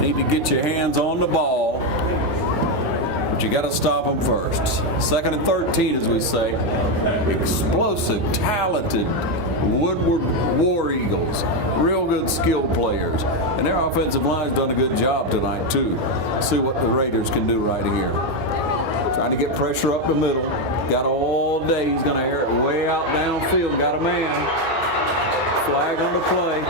Need to get your hands on the ball, but you got to stop them first. 2nd and 13, as we say. Explosive, talented Woodward War Eagles. Real good skilled players. And their offensive line's done a good job tonight, too. See what the Raiders can do right here. Trying to get pressure up the middle. Got all day. He's going to air it way out downfield. Got a man. Flag on the play.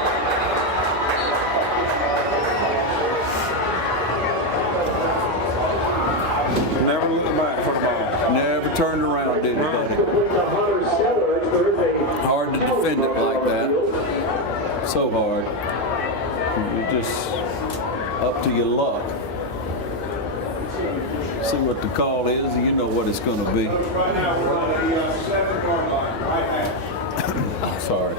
Never looked back for the ball. Never turned around, did he, buddy? Hard to defend it like that. So hard. You're just up to your luck. See what the call is, you know what it's going to be. Sorry.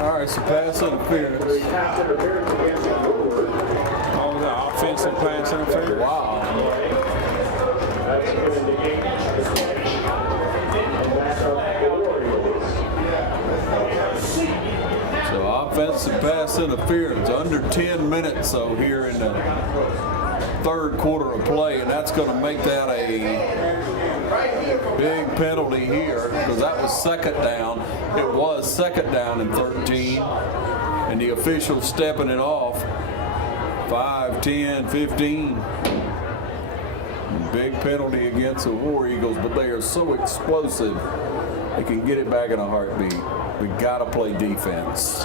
All right, so pass interference. Oh, the offensive pass interference. Wow. So offensive pass interference, under 10 minutes so here in the third quarter of play, and that's going to make that a big penalty here because that was second down. It was second down and 13, and the official stepping it off. 5, 10, 15. Big penalty against the War Eagles, but they are so explosive, they can get it back in a heartbeat. We've got to play defense.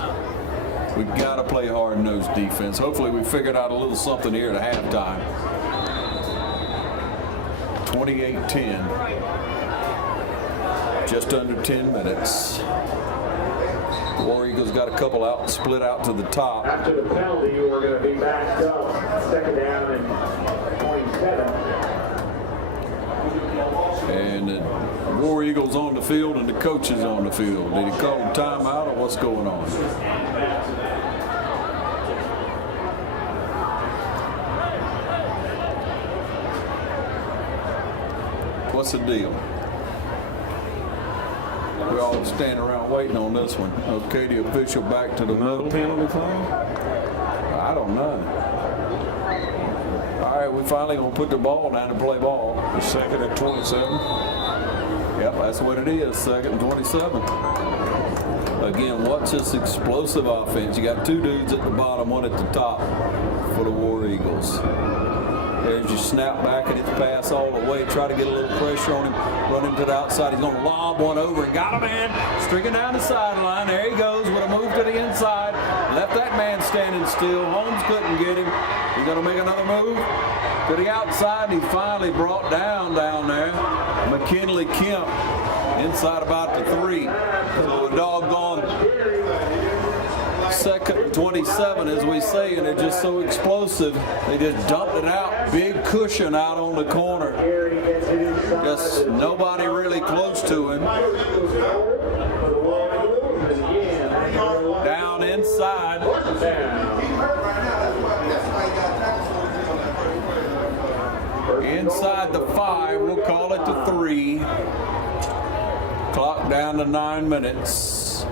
We've got to play hard-nosed defense. Hopefully we figured out a little something here at halftime. 28-10. Just under 10 minutes. War Eagles got a couple out, split out to the top. After the penalty, you are going to be backed up. Second down and 27. And the War Eagles on the field and the coaches on the field. Did he call timeout or what's going on? What's the deal? We all stand around waiting on this one. Okay, the official back to the middle. Penalty flag? I don't know. All right, we finally gonna put the ball down and play ball. The second at 27. Yep, that's what it is. Second and 27. Again, watch this explosive offense. You got two dudes at the bottom, one at the top for the War Eagles. There's your snap back and it's pass all the way. Try to get a little pressure on him. Run him to the outside. He's going to lob one over and got him in. Streaking down the sideline. There he goes with a move to the inside. Left that man standing still. Holmes couldn't get him. He's going to make another move to the outside. He finally brought down there. McKinley Kemp inside about the 3. So a doggone second and 27, as we say, and they're just so explosive. They just dumped it out. Big cushion out on the corner. Just nobody really close to him. Down inside. Inside the 5, we'll call it the 3. Clock down to 9 minutes.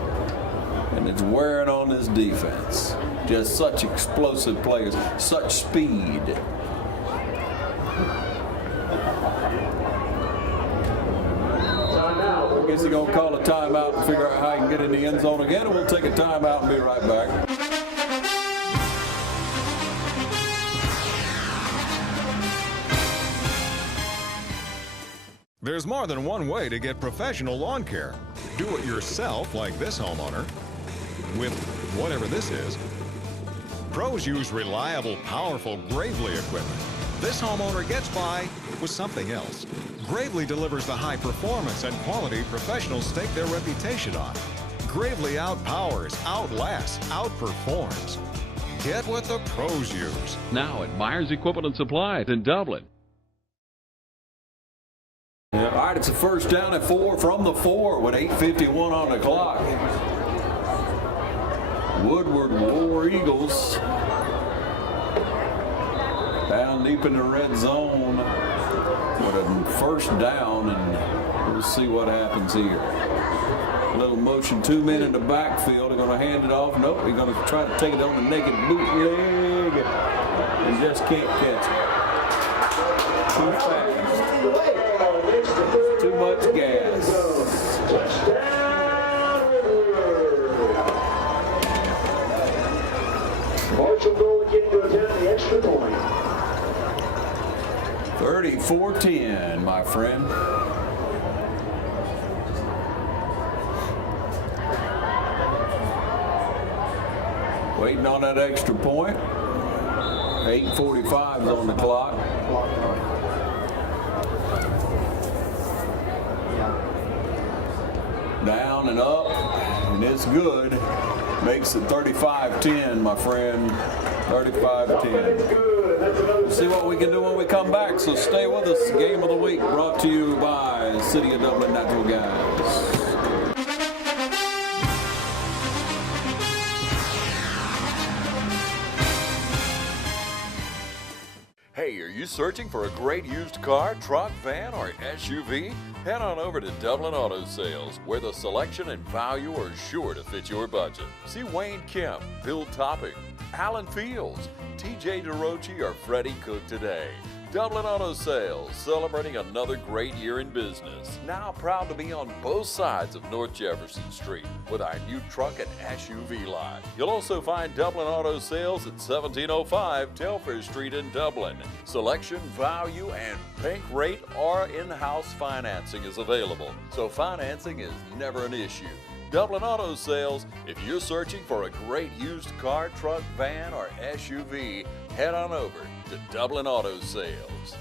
And it's wearing on this defense. Just such explosive players, such speed. I guess he's going to call a timeout and figure out how he can get in the end zone again, and we'll take a timeout and be right back. There's more than one way to get professional lawn care. Do it yourself, like this homeowner, with whatever this is. Pros use reliable, powerful Gravely equipment. This homeowner gets by with something else. Gravely delivers the high performance and quality professionals stake their reputation on. Gravely outpowers, outlasts, outperforms. Get what the pros use. Now at Myers Equipment and Supplies in Dublin. All right, it's a first down at 4 from the 4 with 8:51 on the clock. Woodward War Eagles down deep in the red zone with a first down, and we'll see what happens here. A little motion, 2 men in the backfield. They're going to hand it off. Nope, they're going to try to take it on the naked bootleg and just can't catch it. Too fast. Too much gas. Marshall goal again to attempt the extra point. 34-10, my friend. Waiting on that extra point. 8:45 is on the clock. Down and up, and it's good. Makes it 35-10, my friend. 35-10. See what we can do when we come back, so stay with us. Game of the Week brought to you by City of Dublin Natural Gas. Hey, are you searching for a great used car, truck, van, or SUV? Head on over to Dublin Auto Sales, where the selection and value are sure to fit your budget. See Wayne Kemp, Bill Topping, Alan Fields, TJ DeRochi, or Freddie Cook today. Dublin Auto Sales, celebrating another great year in business. Now proud to be on both sides of North Jefferson Street with our new truck and SUV lot. You'll also find Dublin Auto Sales at 1705 Telfair Street in Dublin. Selection, value, and pink rate or in-house financing is available, so financing is never an issue. Dublin Auto Sales, if you're searching for a great used car, truck, van, or SUV, head on over to Dublin Auto Sales.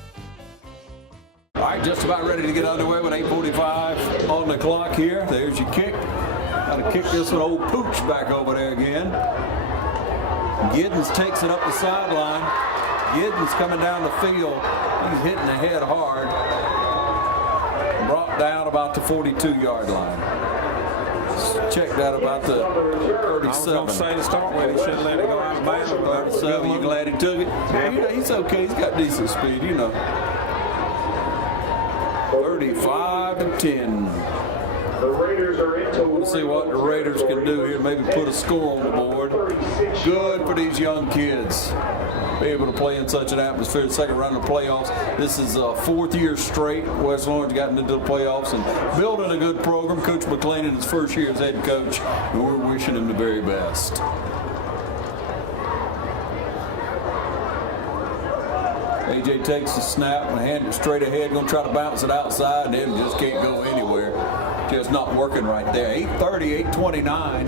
All right, just about ready to get underway with 8:45 on the clock here. There's your kick. Got to kick this one, old Pooch, back over there again. Giddens takes it up the sideline. Giddens coming down the field. He's hitting the head hard. Brought down about the 42-yard line. Checked out about the 37. I was going to say to start with, he should have let it go out of bounds. 37, you glad he took it? Yeah, he's okay. He's got decent speed, you know. 35-10. Let's see what the Raiders can do here. Maybe put a score on the board. Good for these young kids. Be able to play in such an atmosphere. Second round of playoffs. This is a fourth year straight. West Lawrence gotten into the playoffs and building a good program. Coach McLean in his first year as head coach, and we're wishing him the very best. AJ takes the snap and hand it straight ahead. Going to try to bounce it outside, and it just can't go anywhere. Just not working right there. 8:30, 8:29.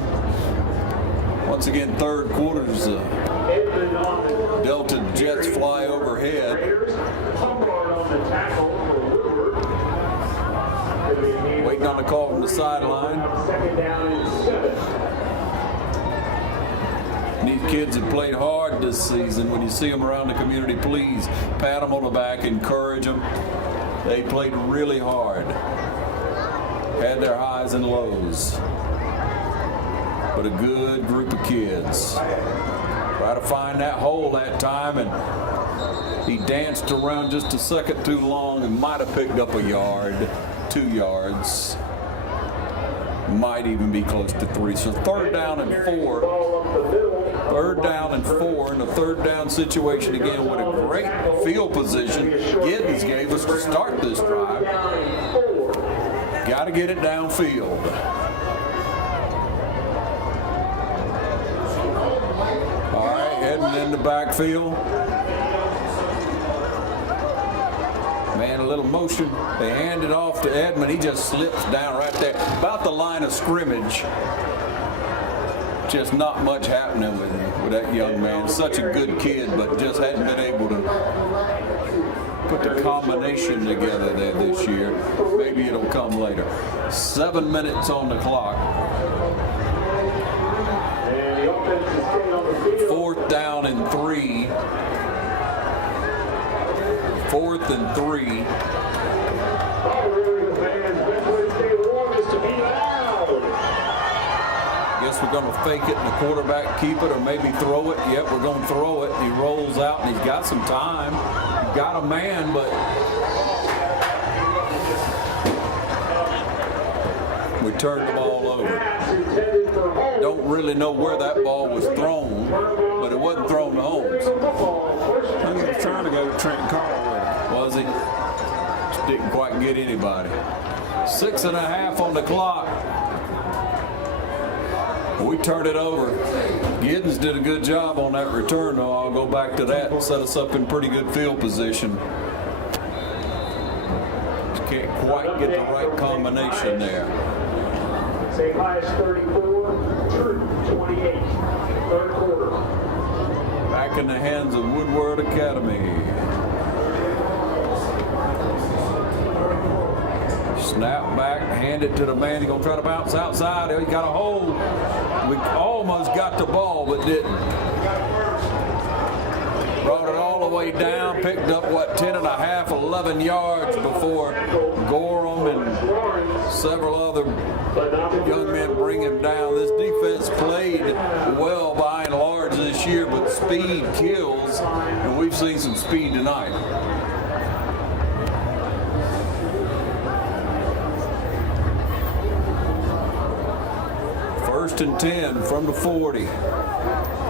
Once again, third quarter's Delta Jets fly overhead. Waiting on the call from the sideline. These kids have played hard this season. When you see them around the community, please pat them on the back, encourage them. They played really hard. Had their highs and lows. But a good group of kids. Try to find that hole that time, and he danced around just a second too long and might have picked up a yard, 2 yards. Might even be close to 3. So third down and 4. Third down and 4 in a third down situation again with a great field position Giddens gave us to start this drive. Got to get it downfield. All right, heading in the backfield. Man, a little motion. They hand it off to Edmond. He just slips down right there, about the line of scrimmage. Just not much happening with that young man. Such a good kid, but just hadn't been able to put the combination together there this year. Maybe it'll come later. 7 minutes on the clock. 4th down and 3. 4th and 3. Guess we're going to fake it and the quarterback keep it or maybe throw it. Yep, we're going to throw it. He rolls out and he's got some time. He's got a man, but we turned the ball over. Don't really know where that ball was thrown, but it wasn't thrown to Holmes. He was trying to go to Trenton Carl. Was he? Just didn't quite get anybody. 6.5 on the clock. We turned it over. Giddens did a good job on that return, though. I'll go back to that and set us up in pretty good field position. Just can't quite get the right combination there. Say highest 34, true 28, third quarter. Back in the hands of Woodward Academy. Snap back, hand it to the man. He's going to try to bounce outside. He got a hold. We almost got the ball, but didn't. Brought it all the way down, picked up, 10 and a half, 11 yards before Gorham and several other young men bring him down. This defense played well by and large this year, but speed kills, and we've seen some speed tonight. First and 10 from the 40.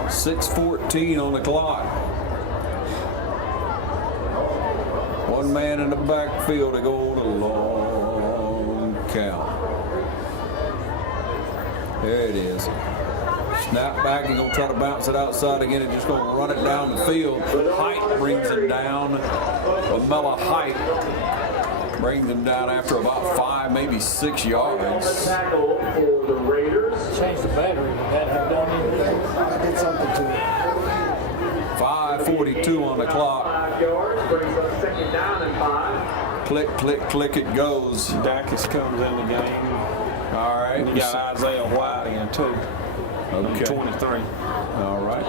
6:14 on the clock. One man in the backfield to go on a long count. There it is. Snap back, he's going to try to bounce it outside again and just going to run it down the field. Height brings him down. Lamella Height brings him down after about 5, maybe 6 yards. Change the battery. Would that have done anything? I did something to it. 5:42 on the clock. Click, click, click, it goes. Dacus comes in the game. All right. And you got Isaiah White in too. Okay. 23. All right.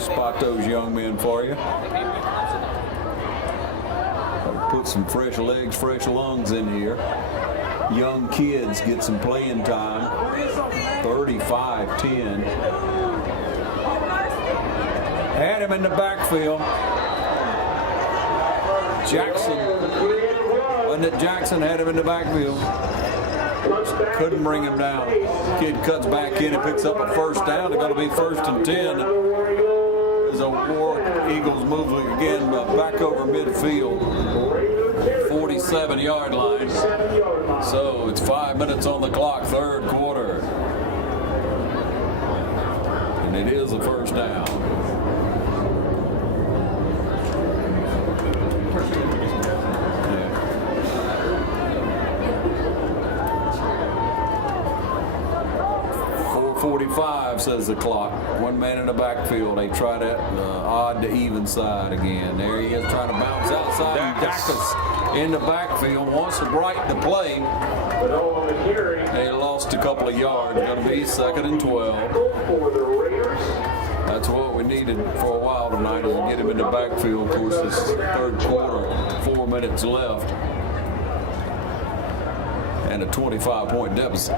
Spot those young men for you. Put some fresh legs, fresh lungs in here. Young kids get some playing time. 35-10. Had him in the backfield. Jackson. Wasn't it Jackson had him in the backfield? Couldn't bring him down. Kid cuts back in and picks up a first down. They're going to be 1st and 10. As the War Eagles move again back over midfield. 47-yard line. So it's 5 minutes on the clock, 3rd quarter. And it is a first down. .45 says the clock. One man in the backfield. They try that odd to even side again. There he is trying to bounce outside. Dacus in the backfield wants to brighten the play. They lost a couple of yards. Going to be 2nd and 12. That's what we needed for a while tonight, is to get him in the backfield. Of course, this 3rd quarter, 4 minutes left, and a 25-point deficit.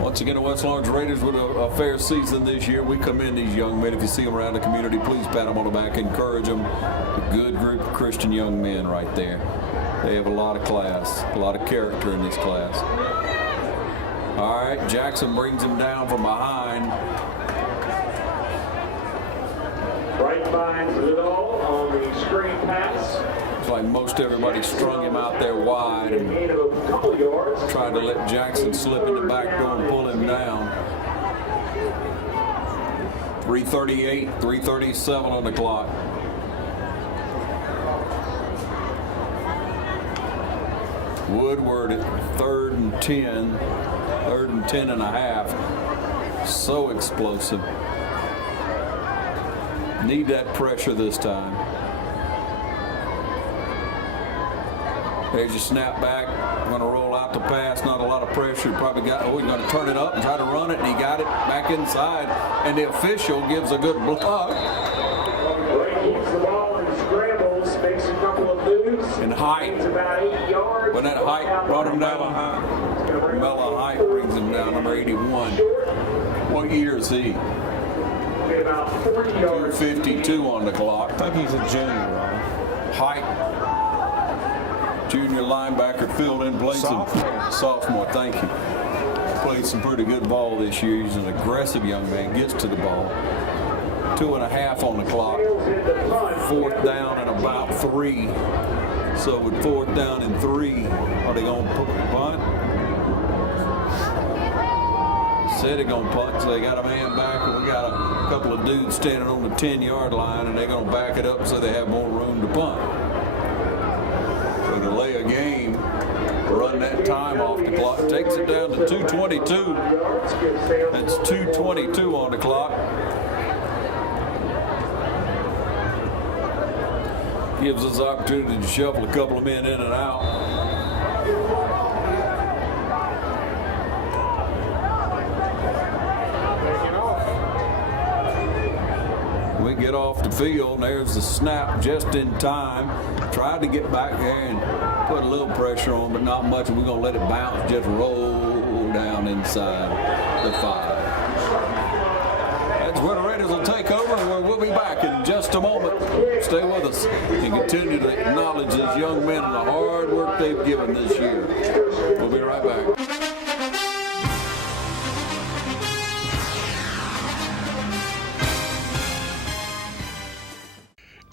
Once again, the West Lawrence Raiders with a fair season this year. We commend these young men. If you see them around the community, please pat them on the back, encourage them. A good group of Christian young men right there. They have a lot of class, a lot of character in this class. All right, Jackson brings him down from behind. Right finds it all on the screen pass. It's like most everybody strung him out there wide and tried to let Jackson slip in the back door and pull him down. 3:38, 3:37 on the clock. Woodward at 3rd and 10, 3rd and 10 and a half. So explosive. Need that pressure this time. There's your snap back. Going to roll out the pass. Not a lot of pressure. Probably got. Oh, he's going to turn it up and try to run it, and he got it back inside. And the official gives a good block. Keeps the ball and scrambles, makes a couple of moves. And Height. About 8 yards. When that Height brought him down, Mella Height brings him down, number 81. What year is he? About 40 yards. 52 on the clock. I think he's a junior, Ron. Height. Junior linebacker filled in, played sophomore, thank you. Played some pretty good ball this year. He's an aggressive young man, gets to the ball. 2.5 on the clock. 4th down and about 3. So with 4th down and 3, are they going to punt? Said they're going to punt, so they got a man back, and we got a couple of dudes standing on the 10-yard line, and they're going to back it up so they have more room to punt. Delay a game, run that time off the clock, takes it down to 2:22. That's 2:22 on the clock. Gives us the opportunity to shuffle a couple of men in and out. can't get off the field. And there's the snap just in time. Tried to get back there and put a little pressure on, but not much. We're going to let it bounce, just roll down inside the 5. That's where the Raiders will take over, and we'll be back in just a moment. Stay with us and continue to acknowledge these young men and the hard work they've given this year. We'll be right back.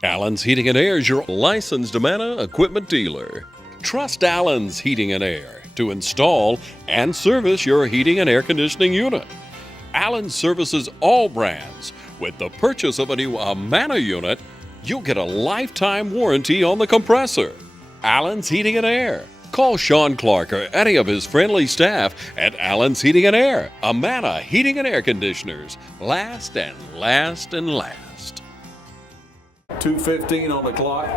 Allen's Heating and Air is your licensed Amana equipment dealer. Trust Allen's Heating and Air to install and service your heating and air conditioning unit. Allen services all brands. With the purchase of a new Amana unit, you'll get a lifetime warranty on the compressor. Allen's Heating and Air. Call Sean Clark or any of his friendly staff at Allen's Heating and Air. Amana Heating and Air Conditioners. Last and last and last. 2:15 on the clock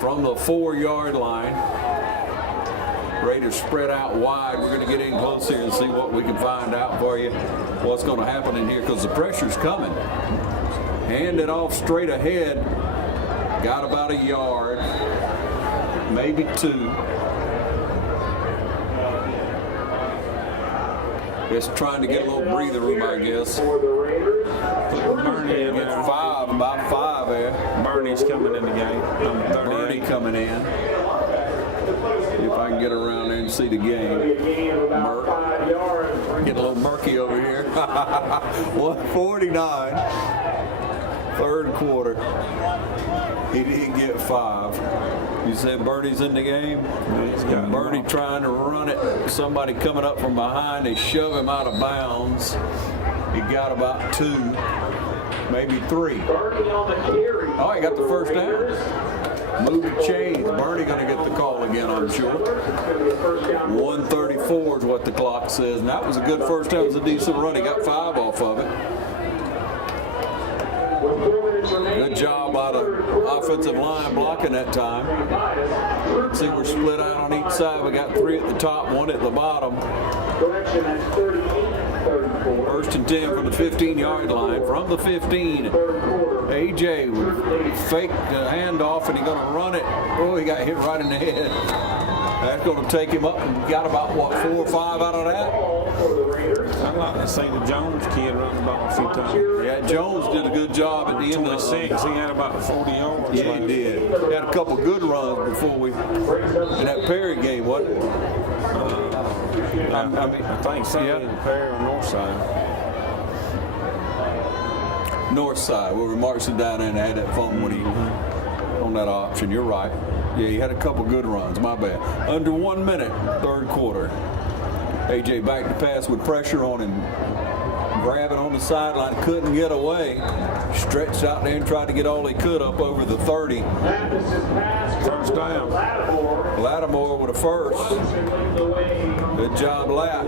from the 4-yard line. Raiders spread out wide. We're going to get in close here and see what we can find out for you. What's going to happen in here because the pressure's coming. Hand it off straight ahead. Got about a yard, maybe 2. Just trying to get a little breather room, I guess. Bernie in there. 5, about 5 there. Bernie's coming in the game. Bernie coming in. See if I can get around there and see the game. Get a little murky over here. 149. Third quarter. He didn't get 5. You said Bernie's in the game? Bernie trying to run it. Somebody coming up from behind. They shove him out of bounds. He got about 2, maybe 3. Oh, he got the first down. Move the chains. Bernie going to get the call again, I'm sure. 1:34 is what the clock says. And that was a good first down. It was a decent run. He got 5 off of it. Good job out of offensive line blocking that time. See, we're split out on each side. We got 3 at the top, 1 at the bottom. First and 10 from the 15-yard line. From the 15, AJ would fake the handoff, and he's going to run it. Oh, he got hit right in the head. That's going to take him up and got about, what, 4 or 5 out of that? I'd like to see the Jones kid run the ball a few times. Yeah, Jones did a good job at the end of 26. He had about 40 yards. Yeah, he did. He had a couple good runs before we, in that Perry game, wasn't it? I think so. Yeah. Perry on north side. North side, where we marched it down and had that fun when he on that option. You're right. Yeah, he had a couple good runs. My bad. Under 1 minute, third quarter. AJ back to pass with pressure on him. Grabbing on the sideline, couldn't get away. Stretched out there and tried to get all he could up over the 30. First down. Lattimore with a first. Good job, Lat.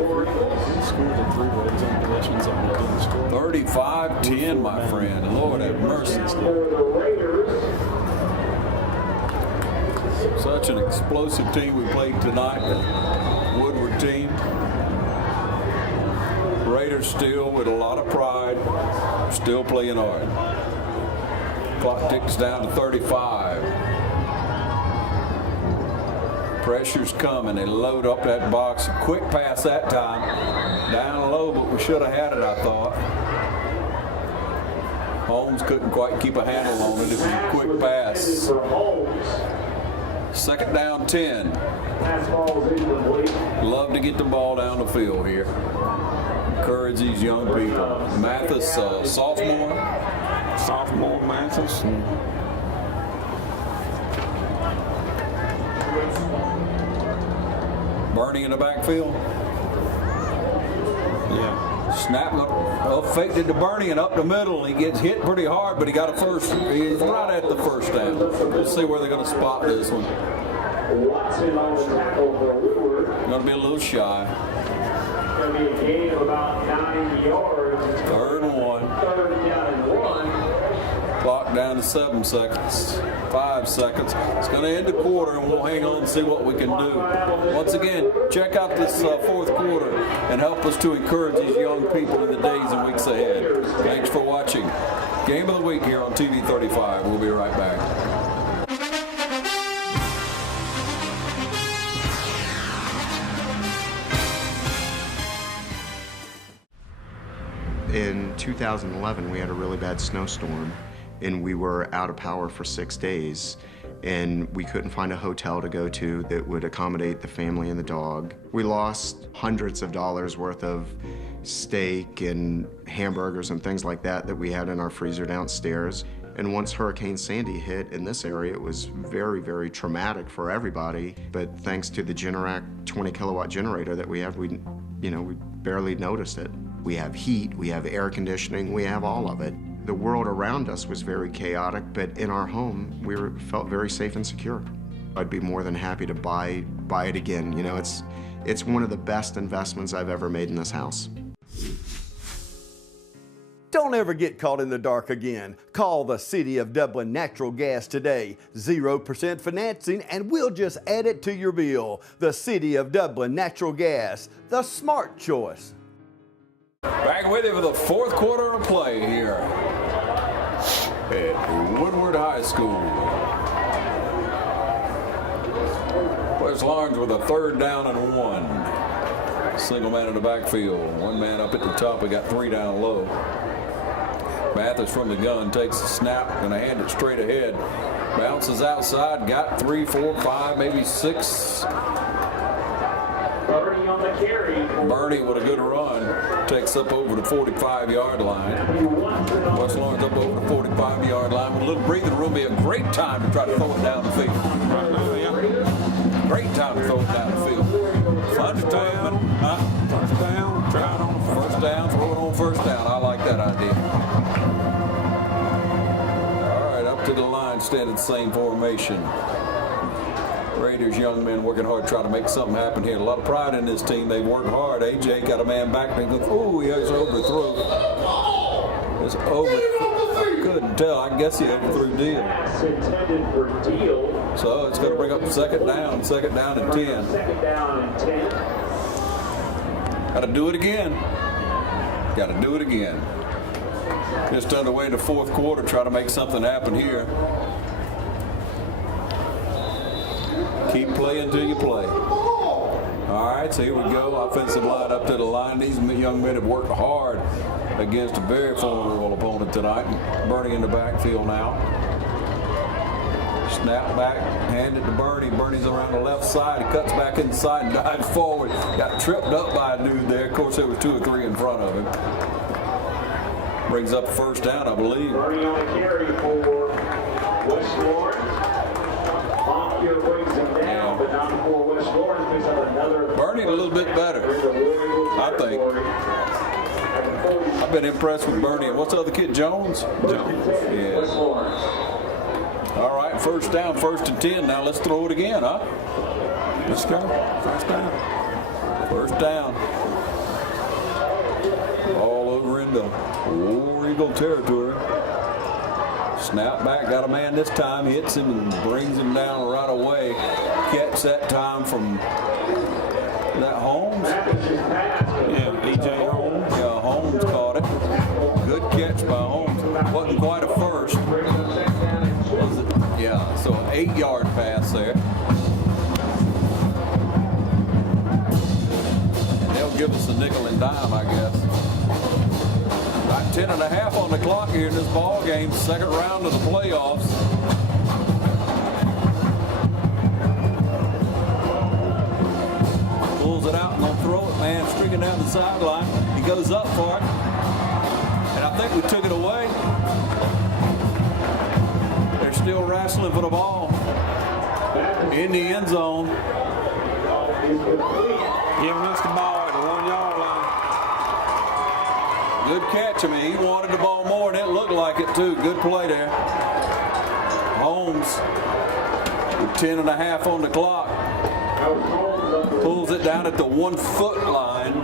35-10, my friend. Lord have mercy. Such an explosive team we played tonight. The Woodward team. Raiders still with a lot of pride, still playing hard. Clock ticks down to 35. Pressure's coming. They load up that box. Quick pass that time. Down low, but we should have had it, I thought. Holmes couldn't quite keep a handle on it. It was a quick pass. Second down, 10. Love to get the ball down the field here. Encourage these young people. Mathis, sophomore. Sophomore Mathis. Bernie in the backfield. Yeah. Snap up, faked it to Bernie and up the middle. He gets hit pretty hard, but he got a first. He's right at the first down. We'll see where they're going to spot this one. Going to be a little shy. Going to be a gain of about 9 yards. Third and 1. Third down and 1. Clock down to 7 seconds. 5 seconds. It's going to end the quarter, and we'll hang on and see what we can do. Once again, check out this fourth quarter and help us to encourage these young people in the days and weeks ahead. Thanks for watching. Game of the week here on TV 35. We'll be right back. In 2011, we had a really bad snowstorm, and we were out of power for 6 days, and we couldn't find a hotel to go to that would accommodate the family and the dog. We lost hundreds of dollars worth of steak and hamburgers and things like that that we had in our freezer downstairs. And once Hurricane Sandy hit in this area, it was very, very traumatic for everybody. But thanks to the Generac 20 kilowatt generator that we have, we barely noticed it. We have heat, we have air conditioning, we have all of it. The world around us was very chaotic, but in our home, felt very safe and secure. I'd be more than happy to buy it again. It's one of the best investments I've ever made in this house. Don't ever get caught in the dark again. Call the City of Dublin Natural Gas today. 0% financing, and we'll just add it to your bill. The City of Dublin Natural Gas, the smart choice. Back with you for the fourth quarter of play here at Woodward High School. West Lawrence with a 3rd down and 1. Single man in the backfield. 1 man up at the top. We got 3 down low. Mathis from the gun takes the snap, gonna hand it straight ahead. Bounces outside, got 3, 4, 5, maybe 6. Bernie on the carry. Bernie with a good run. Takes up over the 45-yard line. West Lawrence up over the 45-yard line with a little breathing room. Be a great time to try to throw it down the field. Great time to throw it down the field. First down. First down. Try it on first down. Throw it on first down. I like that idea. All right, up to the line, stand in the same formation. Raiders young men working hard, trying to make something happen here. A lot of pride in this team. They work hard. AJ got a man back. They go, oh, he has overthrew. It's overthrew. I couldn't tell. I guess he overthrew Deal. Intended for Deal. So it's going to bring up second down and 10. Second down and 10. Got to do it again. Got to do it again. Just underway in the fourth quarter, try to make something happen here. Keep playing till you play. All right, so here we go. Offensive line up to the line. These young men have worked hard against a very formidable opponent tonight. Bernie in the backfield now. Snap back, hand it to Bernie. Bernie's around the left side. He cuts back inside and dives forward. Got tripped up by a dude there. Of course, there was 2 or 3 in front of him. Brings up first down, I believe. Bernie on the carry for West Lawrence. Here brings him down, but not before West Lawrence picks up another. Bernie a little bit better, I think. I've been impressed with Bernie. And what's the other kid, Jones? Jones. Yeah. All right, first down, 1st and 10. Now let's throw it again, huh? Let's go. First down. First down. All over into War Eagle territory. Snap back, got a man this time, hits him and brings him down right away. Catch that time from that Holmes? Yeah, E.J. Holmes. Yeah, Holmes caught it. Good catch by Holmes. Wasn't quite a first. Was it? Yeah, so an 8-yard pass there. They'll give us a nickel and dime, I guess. About 10.5 on the clock here in this ball game, 2nd round of the playoffs. Pulls it out and they'll throw it, man, streaking down the sideline. He goes up for it, and I think we took it away. They're still wrestling for the ball in the end zone. Giving us the ball at the 1-yard line. Good catch. I mean, he wanted the ball more, and it looked like it, too. Good play there. Holmes with 10.5 on the clock. Pulls it down at the 1-foot line.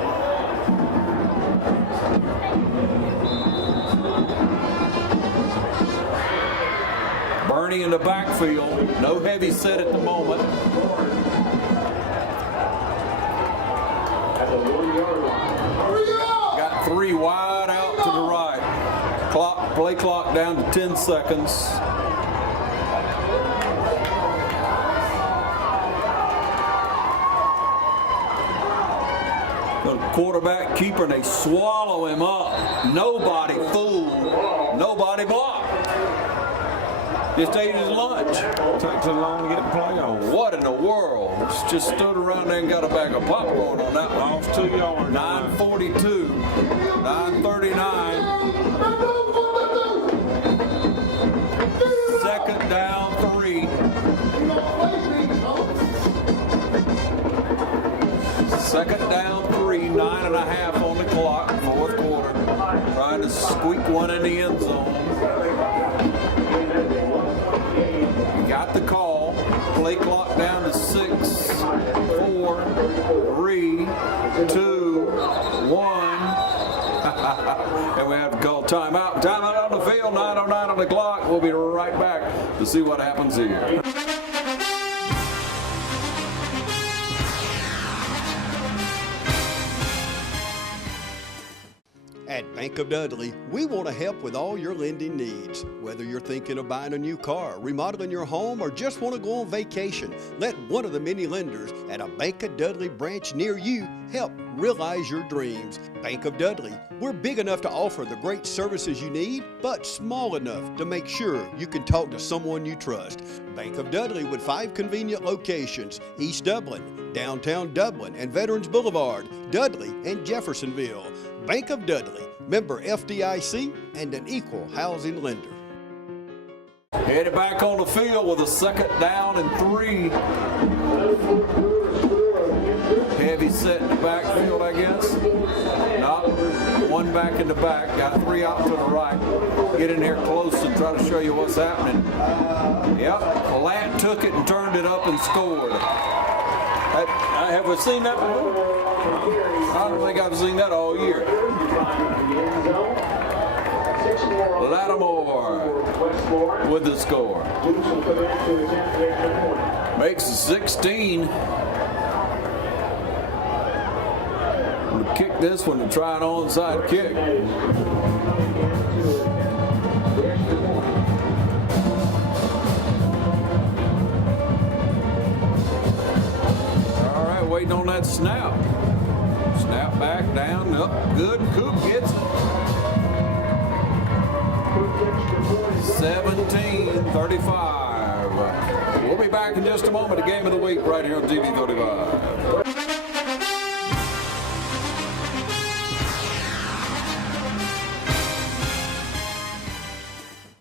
Bernie in the backfield. No heavy set at the moment. Got 3 wide out to the right. Play clock down to 10 seconds. The quarterback keeper, and they swallow him up. Nobody fooled. Nobody blocked. Just ate his lunch. Took too long to get the play on. What in the world? Just stood around there and got a bag of popcorn on that one. Lost 2 yards. 9:42, 9:39. Second down, 3. Second down, 3, 9.5 on the clock, fourth quarter. Trying to squeak one in the end zone. Got the call. Play clock down to 6, 4, 3, 2, 1. And we have to call timeout. Timeout on the field, 9:09 on the clock. We'll be right back to see what happens here. At Bank of Dudley, we want to help with all your lending needs. Whether you're thinking of buying a new car, remodeling your home, or just want to go on vacation, let one of the many lenders at a Bank of Dudley branch near you help realize your dreams. Bank of Dudley, we're big enough to offer the great services you need, but small enough to make sure you can talk to someone you trust. Bank of Dudley with 5 convenient locations: East Dublin, downtown Dublin, and Veterans Boulevard, Dudley, and Jeffersonville. Bank of Dudley, member FDIC, and an equal housing lender. Headed back on the field with a second down and 3. Heavy set in the backfield, I guess. Not one back in the back. Got 3 out to the right. Get in here close and try to show you what's happening. Yep, Lant took it and turned it up and scored. Have we seen that before? I don't think I've seen that all year. Lattimore with the score. Makes it 16. I'm gonna kick this one and try an onside kick. All right, waiting on that snap. Snap back, down, up, good. Coop gets it. 17-35. We'll be back in just a moment. The game of the week right here on TV35.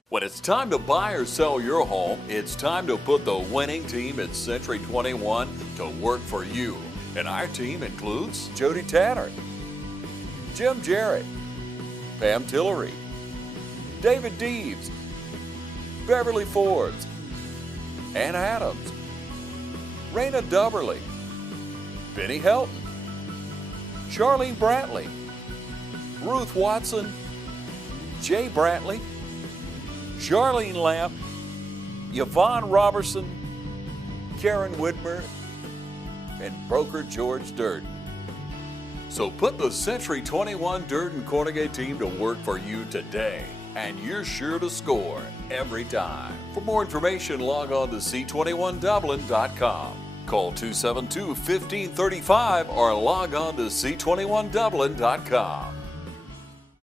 When it's time to buy or sell your home, it's time to put the winning team at Century 21 to work for you. And our team includes Jody Tanner, Jim Jarrett, Pam Tillery, David Deeves, Beverly Forbes, Ann Adams, Raina Dubberly, Benny Helton, Charlene Brantley, Ruth Watson, Jay Brantley, Charlene Lamp, Yvonne Robertson, Karen Whitmer, and broker George Durden. So put the Century 21 Durden Cornegay team to work for you today, and you're sure to score every time. For more information, log on to c21dublin.com. Call 272-1535 or log on to c21dublin.com.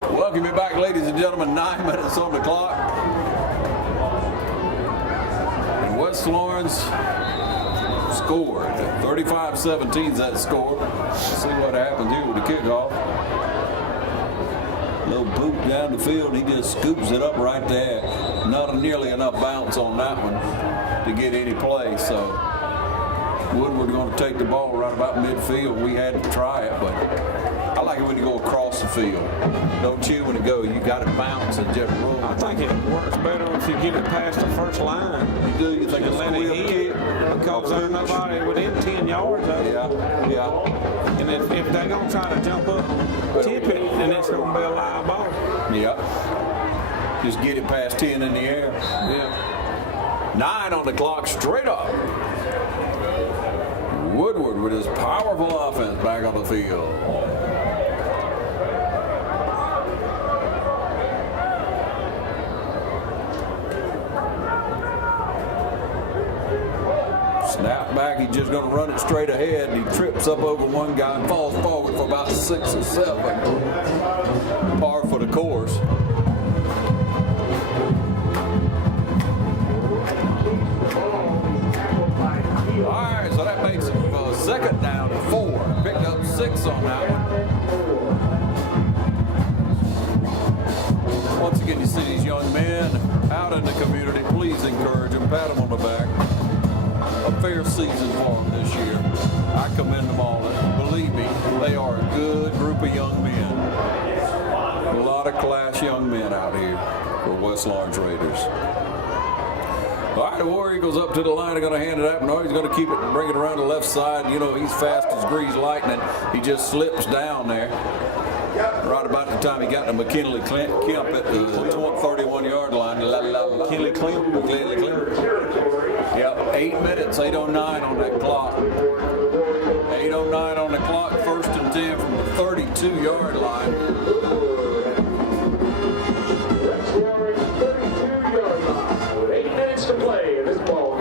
Welcome you back, ladies and gentlemen. 9 minutes on the clock. And West Lawrence scored. 35-17 is that score. Let's see what happens here with the kickoff. Little boot down the field. He just scoops it up right there. Not nearly enough bounce on that one to get any play. So Woodward going to take the ball right about midfield. We had to try it, but I like it when you go across the field. Don't you when you go. You got to bounce and just roll. I think it works better if you get it past the first line. You do? You think it's let it hit? Because there's nobody within 10 yards of it. Yeah. And if they're going to try to jump up, tip it, then it's going to be a live ball. Yeah. Just get it past 10 in the air. Yeah. 9 on the clock, straight up. Woodward with his powerful offense back on the field. back. He's just going to run it straight ahead. He trips up over one guy and falls forward for about 6 or 7. Par for the course. All right, so that makes him second down to 4. Picked up 6 on that one. Once again, you see these young men out in the community. Please encourage them, pat them on the back. A fair season for them this year. I commend them all. Believe me, they are a good group of young men. A lot of class young men out here for West Lawrence Raiders. All right, the War Eagles up to the line. They're going to hand it up. No, he's going to keep it and bring it around the left side. You know, he's fast as greased lightning. He just slips down there. Right about the time he got to McKinley Kemp at the 31-yard line. McKinley Kemp. Yep, 8 minutes, 8:09 on that clock. 8:09 on the clock, 1st and 10 from the 32-yard line.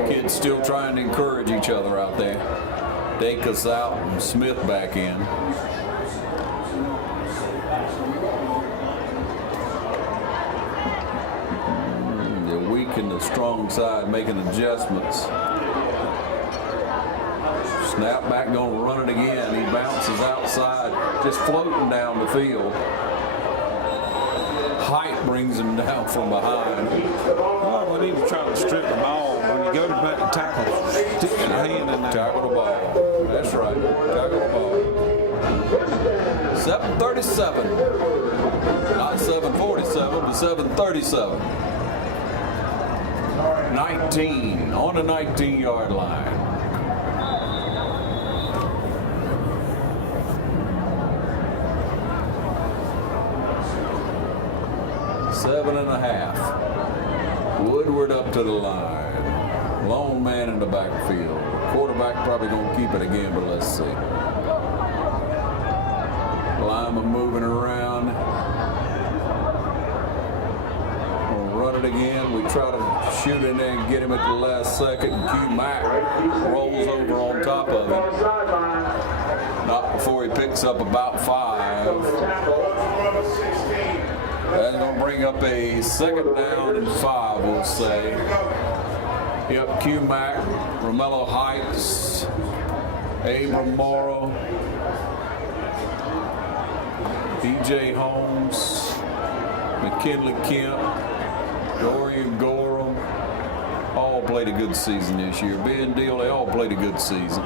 Kids still trying to encourage each other out there. Dacus out and Smith back in. The weak and the strong side making adjustments. Snap back, going to run it again. He bounces outside, just floating down the field. Height brings him down from behind. Well, we need to try to strip the ball. When you go to back and tackle, stick your hand in there. Tackle the ball. That's right. Tackle the ball. 7:37. Not 7:47, but 7:37. 19 on the 19-yard line. Seven and a half. Woodward up to the line. Lone man in the backfield. Quarterback probably going to keep it again, but let's see. Lineman moving around. We'll run it again. We try to shoot in there and get him at the last second. And Q Mack rolls over on top of him. Not before he picks up about 5. That's going to bring up a 2nd down and 5, we'll say. Yep, Q Mack, Romello Heights, Abram Morrow, DJ Holmes, McKinley Kemp, Dorian Gorham, all played a good season this year. Ben Deal, they all played a good season.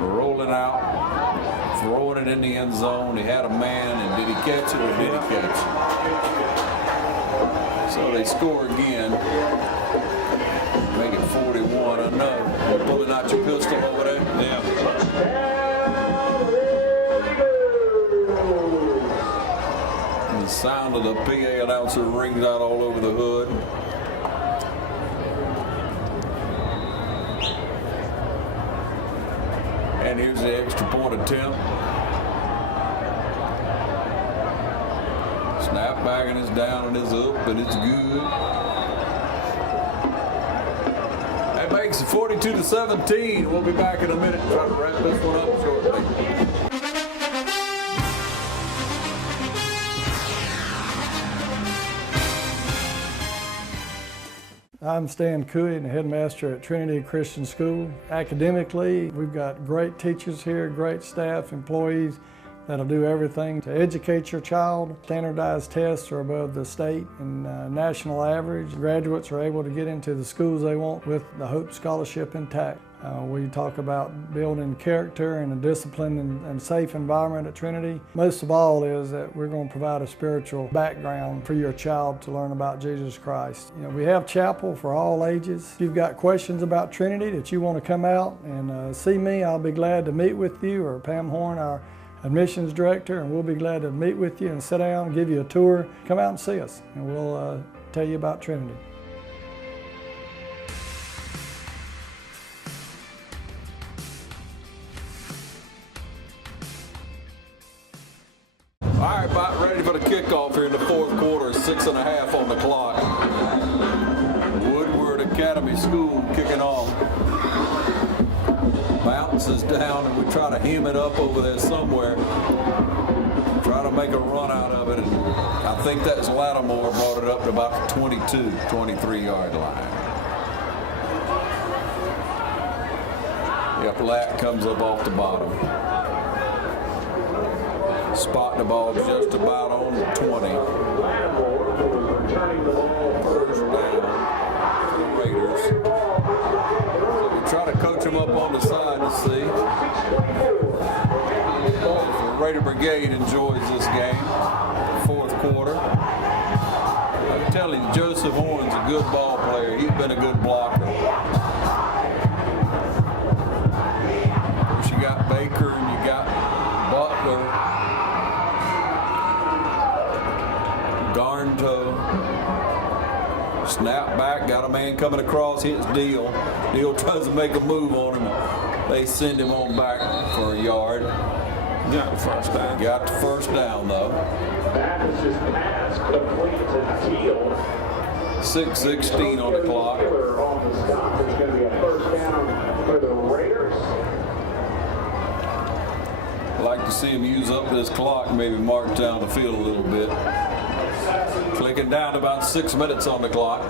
Rolling out, throwing it in the end zone. He had a man, and did he catch it or did he catch it? So they score again. Make it 41. I know. You're pulling out your pistol over there? Yeah. And the sound of the PA announcer rings out all over the hood. And here's the extra point attempt. Snap back and it's down and it's up and it's good. That makes it 42-17. We'll be back in a minute. Try to wrap this one up shortly. I'm Stan Cooey, the headmaster at Trinity Christian School. Academically, we've got great teachers here, great staff, employees that'll do everything to educate your child. Standardized tests are above the state and national average. Graduates are able to get into the schools they want with the Hope Scholarship intact. We talk about building character and a disciplined and safe environment at Trinity. Most of all is that we're going to provide a spiritual background for your child to learn about Jesus Christ. You know, we have chapel for all ages. If you've got questions about Trinity that you want to come out and see me, I'll be glad to meet with you, or Pam Horn, our admissions director, and we'll be glad to meet with you and sit down and give you a tour. Come out and see us, and we'll tell you about Trinity. All right, about ready for the kickoff here in the 4th quarter. 6.5 on the clock. Woodward Academy Academy School kicking off. Bounces down, and we try to hem it up over there somewhere. Try to make a run out of it, and I think that's Lattimore brought it up to about the 22, 23-yard line. Yep, Lat comes up off the bottom. Spotting the ball just about on the 20. First down for the Raiders. So we try to coach them up on the side to see. The Raider Brigade enjoys this game. Fourth quarter. I'm telling you, Joseph Horn's a good ball player. He's been a good blocker. Of course, you got Baker and you got Butler. Garnto. Snap back, got a man coming across, hits Deal. Deal tries to make a move on him. They send him on back for a yard. Got the first down. Got the first down, though. Baptist's pass complete to Deal. 6:16 on the clock. On the stop, it's going to be a first down for the Raiders. I'd like to see him use up this clock, maybe march down the field a little bit. Clicking down to about 6 minutes on the clock.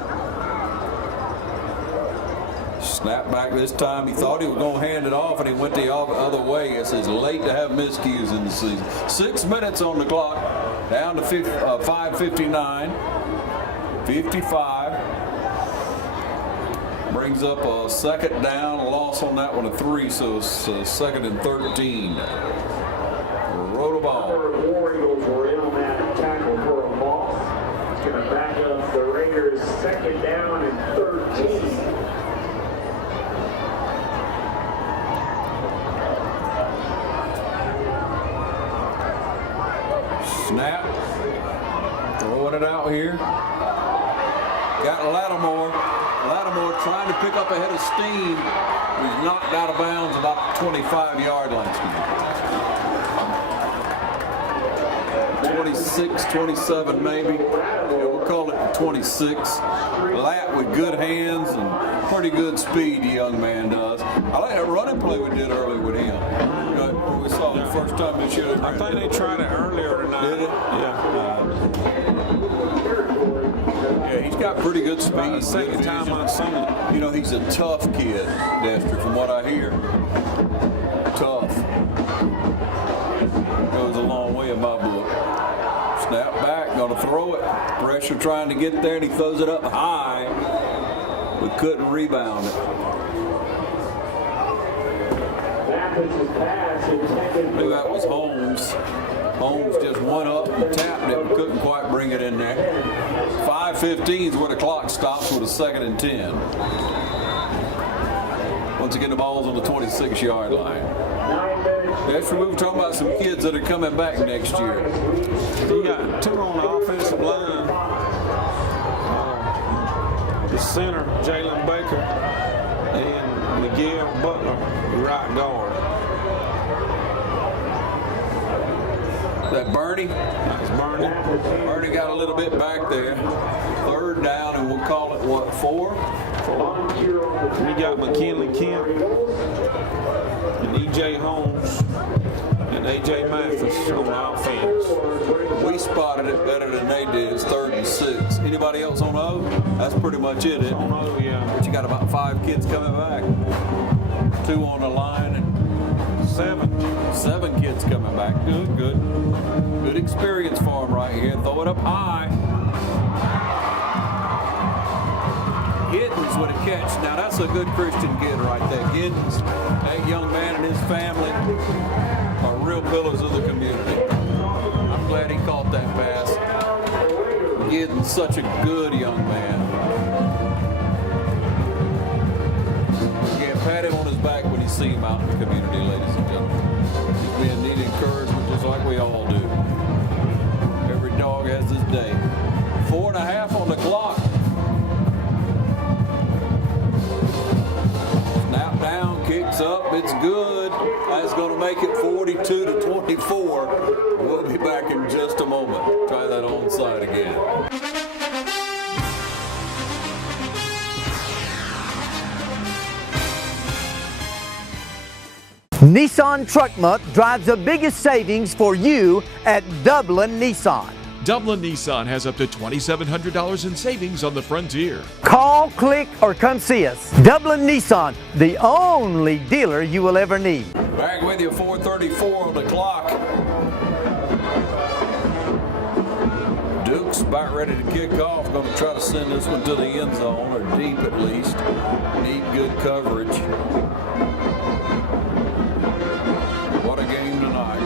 Snap back this time. He thought he was going to hand it off, and he went the other way. It's late to have miscues in the season. 6 minutes on the clock. Down to 5:59. 55. Brings up a second down. A loss on that one of 3, so it's second and 13. Roll the ball. War Eagles were in on that tackle for a loss. It's going to back up the Raiders' second down and 13. Snap. Throwing it out here. Got Lattimore. Lattimore trying to pick up a head of steam. He's knocked out of bounds about the 25-yard line. 26, 27 maybe. Yeah, we'll call it 26. Lat with good hands and pretty good speed, the young man does. I like that running play we did earlier with him. We saw the first time this year. I think they tried it earlier tonight. Did it? Yeah, he's got pretty good speed. Second time I've seen it. You know, he's a tough kid, Dexter, from what I hear. Tough. Goes a long way in my book. Snap back, gonna throw it. Pressure trying to get there, and he throws it up high. We couldn't rebound it. Maybe that was Holmes. Holmes just went up and tapped it, but couldn't quite bring it in there. 5:15 is where the clock stops with a 2nd and 10. Once again, the ball's on the 26-yard line. Next, we were talking about some kids that are coming back next year. You got 2 on the offensive line. The center, Jalen Baker, and Miguel Butler, right guard. That Bernie? That's Bernie. Bernie got a little bit back there. 3rd down, and we'll call it, what, 4? 4. We got McKinley Kemp and E.J. Holmes and A.J. Mathis on the offense. We spotted it better than they did. It's 3rd and 6. Anybody else on O? That's pretty much it, isn't it? On O, yeah. But you got about 5 kids coming back. 2 on the line and 7 kids coming back. Good, good. Good experience for them right here. Throw it up high. Giddens with a catch. Now that's a good Christian kid right there. Giddens, that young man and his family are real pillars of the community. I'm glad he caught that pass. Giddens, such a good young man. Yeah, pat him on his back when you see him out in the community, ladies and gentlemen. He's being needed encouragement just like we all do. Every dog has his day. 4.5 on the clock. Snap down, kicks up, it's good. That's going to make it 42-24. We'll be back in just a moment. Try that onside again. Nissan Truck Month drives the biggest savings for you at Dublin Nissan. Dublin Nissan has up to $2,700 in savings on the Frontier. Call, click, or come see us. Dublin Nissan, the only dealer you will ever need. Back with you, 4:34 on the clock. Duke's about ready to kick off. Going to try to send this one to the end zone, or deep at least. Need good coverage. What a game tonight.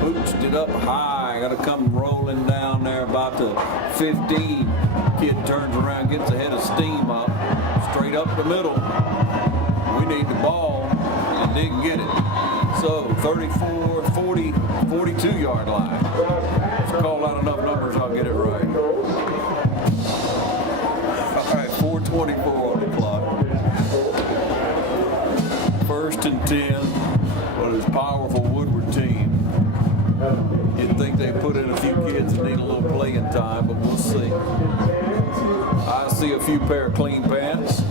Pooched it up high. Got to come rolling down there about the 15. Kid turns around, gets ahead of steam up. Straight up the middle. We need the ball, and didn't get it. So 34, 40, 42-yard line. Let's call out enough numbers, I'll get it right. All right, 4:24 on the clock. 1st and 10 for this powerful Woodward team. You'd think they put in a few kids that need a little playing time, but we'll see. I see a few pair of clean pants.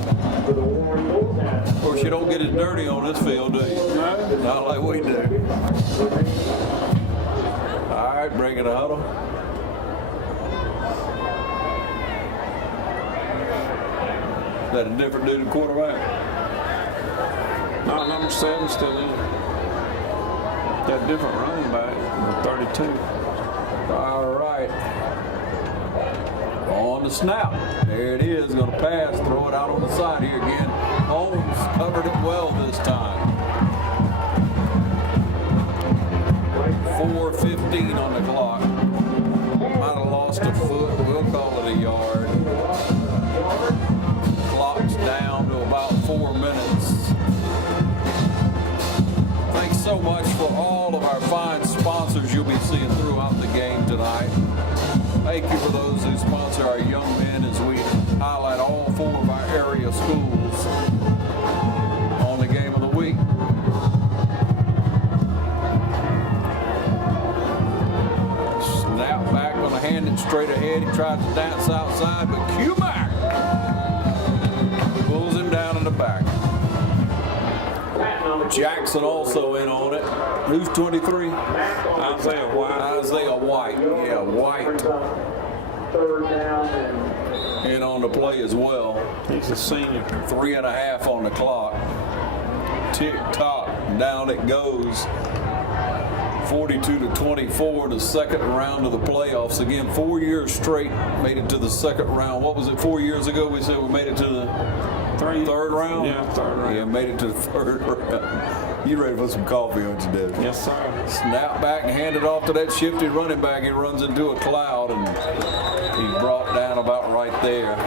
Of course, you don't get it dirty on this field, do you? Not like we do. All right, bring it a huddle. Is that a different dude at quarterback? No, number 7 still in. Got a different running back, 32. All right. On the snap. There it is. Going to pass. Throw it out on the side here again. Holmes covered it well this time. 4:15 on the clock. Might have lost a foot. We'll call it a yard. Clock's down to about 4 minutes. Thanks so much for all of our fine sponsors you'll be seeing throughout the game tonight. Thank you for those who sponsor our young men as we highlight all 4 of our area schools on the game of the week. Snap back, going to hand it straight ahead. He tries to dance outside, but Q-Mac pulls him down in the back. Jackson also in on it. Who's 23? Isaiah White. Isaiah White. Yeah, White. 3rd down. In on the play as well. He's a senior. 3.5 on the clock. Tick tock. Down it goes. 42-24 in the second round of the playoffs. Again, 4 years straight made it to the second round. What was it, 4 years ago? We said we made it to the third round? Yeah, 3rd round. Yeah, made it to the 3rd round. You ready for some coffee, aren't you, Dave? Yes, sir. Snap back and hand it off to that shifty running back. He runs into a cloud, and he's brought down about right there.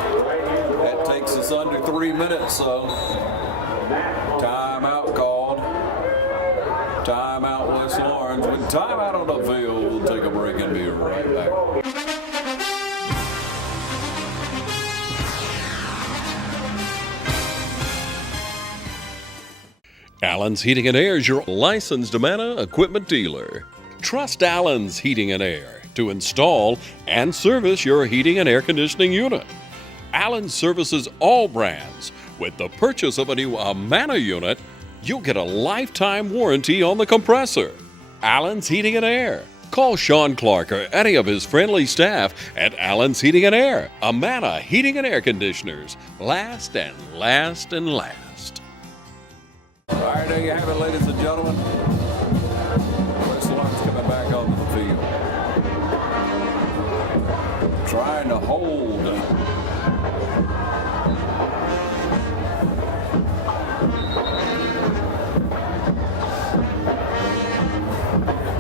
That takes us under 3 minutes, so timeout called. Timeout, West Lawrence. With timeout on the field, we'll take a break and be right back. Allen's Heating and Air is your licensed Amana equipment dealer. Trust Allen's Heating and Air to install and service your heating and air conditioning unit. Allen services all brands. With the purchase of a new Amana unit, you'll get a lifetime warranty on the compressor. Allen's Heating and Air. Call Sean Clark or any of his friendly staff at Allen's Heating and Air. Amana Heating and Air Conditioners. Last and last and last. All right, there you have it, ladies and gentlemen. West Lawrence coming back onto the field. Trying to hold.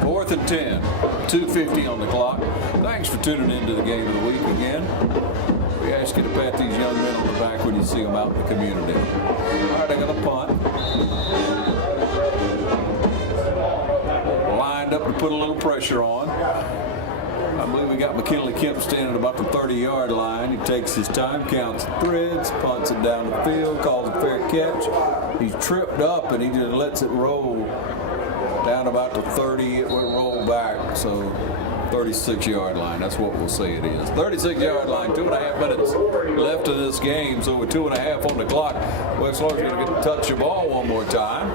Fourth and 10, 2:50 on the clock. Thanks for tuning in to the game of the week again. We ask you to pat these young men on the back when you see them out in the community. All right, I got a punt. Lined up to put a little pressure on. I believe we got McKinley Kemp standing about the 30-yard line. He takes his time, counts threads, punts it down the field, calls a fair catch. He's tripped up and he just lets it roll down about the 30. It will roll back, so 36-yard line. That's what we'll say it is. 36-yard line, 2.5 minutes left of this game. So with 2.5 on the clock, West Lawrence going to get to touch the ball one more time.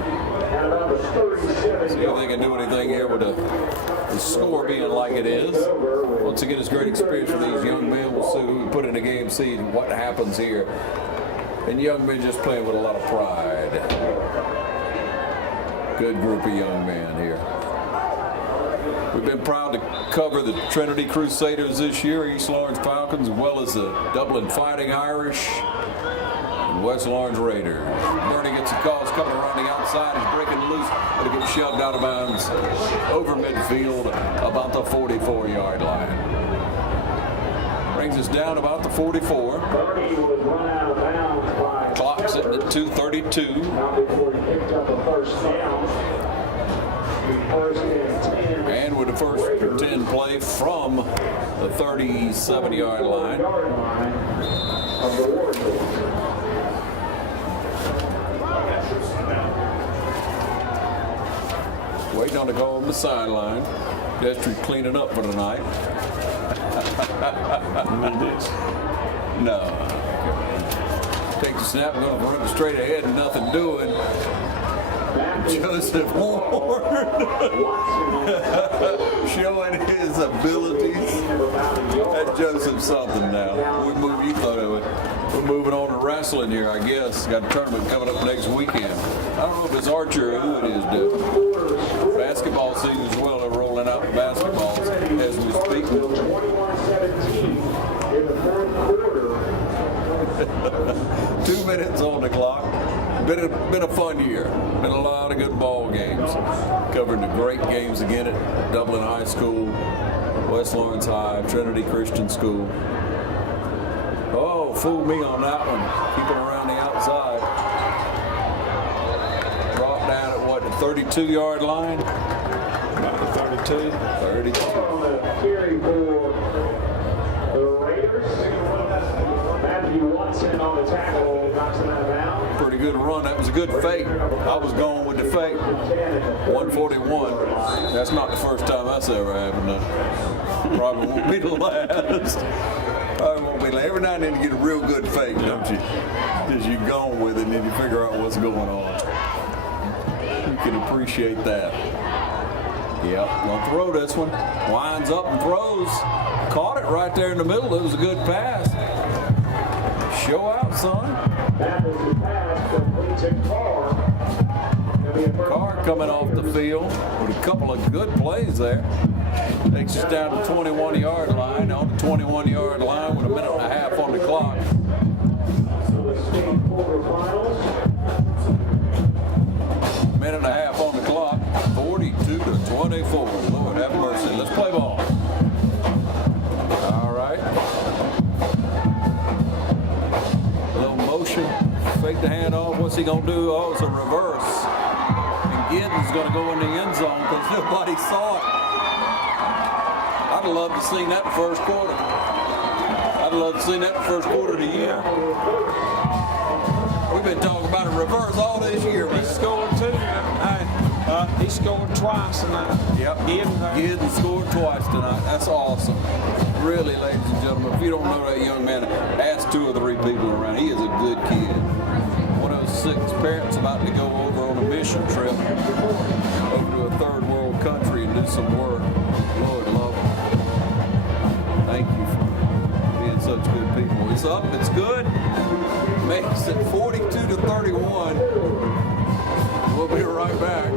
See if they can do anything here with the score being like it is. Once again, it's a great experience for these young men. We'll see who we put in the game, see what happens here. And young men just playing with a lot of pride. Good group of young men here. We've been proud to cover the Trinity Crusaders this year, East Lawrence Falcons, as well as the Dublin Fighting Irish and West Lawrence Raiders. Bernie gets a call, he's coming around the outside, he's breaking loose, but it gets shoved out of bounds over midfield about the 44-yard line. Brings us down about the 44. Clock sitting at 2:32. And with the first 10 play from the 37-yard line. Waiting on the call on the sideline. Destry cleaning up for the night. No. Take the snap, going to run straight ahead and nothing doing. Joseph Ward showing his abilities. That's Joseph something now. We move, you thought of it. We're moving on to wrestling here, I guess. Got a tournament coming up next weekend. I don't know if it's archer or who it is, dude. Basketball season as well. They're rolling out the basketballs as we speak. 2 minutes on the clock. Been a fun year. Been a lot of good ball games. Covering the great games again at Dublin High School, West Lawrence High, Trinity Christian School. Oh, fooled me on that one. Keeping around the outside. Brought down at what, the 32-yard line? About the 32. 32. On the carry for the Raiders. Matthew Watson on the tackle, knocks him out of bounds. Pretty good run. That was a good fake. I was going with the fake. 141. That's not the first time that's ever happened. Probably won't be the last. Probably won't be. Every now and then you get a real good fake, don't you? Because you're going with it and then you figure out what's going on. You can appreciate that. Yep, gonna throw this one. Winds up and throws. Caught it right there in the middle. It was a good pass. Show out, son. That was the pass complete to Carr. Carr coming off the field with a couple of good plays there. Takes us down to the 21-yard line. On the 21-yard line with a minute and a half on the clock. Minute and a half on the clock. 42-24. Lord have mercy. Let's play ball. All right. A little motion. Fake the handoff. What's he going to do? Oh, it's a reverse. And Giddens going to go in the end zone because nobody saw it. I'd have loved to see that in the first quarter. I'd love to see that in the first quarter of the year. We've been talking about a reverse all this year, man. He scored too. He scored twice tonight. Yep. Giddens scored twice tonight. That's awesome. Really, ladies and gentlemen, if you don't know that young man, ask 2 or 3 people around. He is a good kid. One of those 6 parents about to go over on a mission trip over to a third world country and do some work. Lord love them. Thank you for being such good people. It's up. It's good. Makes it 42-31. We'll be right back.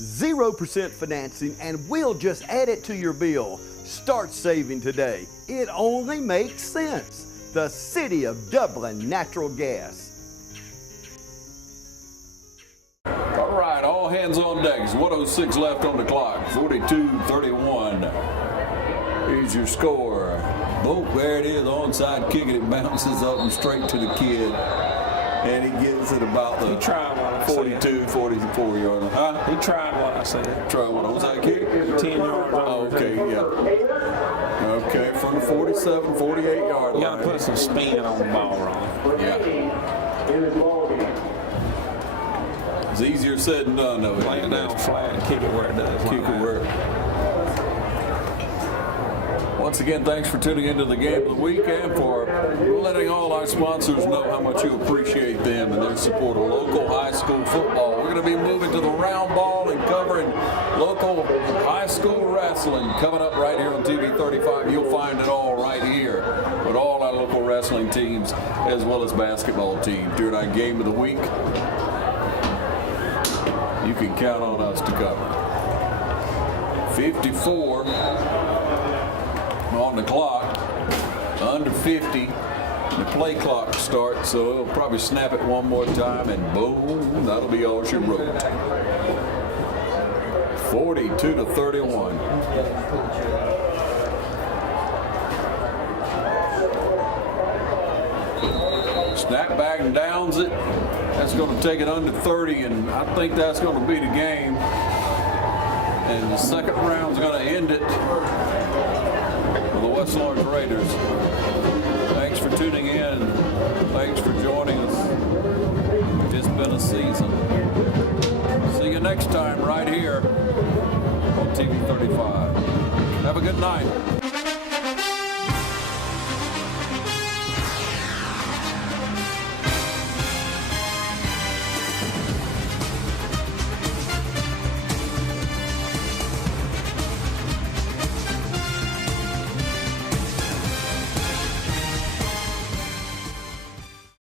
0% financing, and we'll just add it to your bill. Start saving today. It only makes sense. The City of Dublin Natural Gas. All right, all hands on deck. 1:06 left on the clock. 42-31. Here's your score. Boom, there it is. Onside kick, and it bounces up and straight to the kid. And he gets it about the 42, 44 yard line. Huh? He tried what I said. Tried what? Was that kick? 10 yards. Oh, okay, yeah. Okay, from the 47, 48 yard line. You gotta put some spin on the ball, Ron. Yeah. It's easier said than done, though. Lay it down flat and kick it where it does. Kick it where. Once again, thanks for tuning into the Game of the Week and for letting all our sponsors know how much you appreciate them and their support of local high school football. We're going to be moving to the round ball and covering local high school wrestling coming up right here on TV 35. You'll find it all right here with all our local wrestling teams as well as basketball teams during our Game of the Week. You can count on us to cover. 54 on the clock, under 50. The play clock starts, so it'll probably snap it one more time, and boom, that'll be all she wrote. 42-31. Snap back and downs it. That's going to take it under 30, and I think that's going to be the game. And the second round's going to end it for the West Lawrence Raiders. Thanks for tuning in. Thanks for joining us. It's been a season. See you next time right here on TV 35. Have a good night.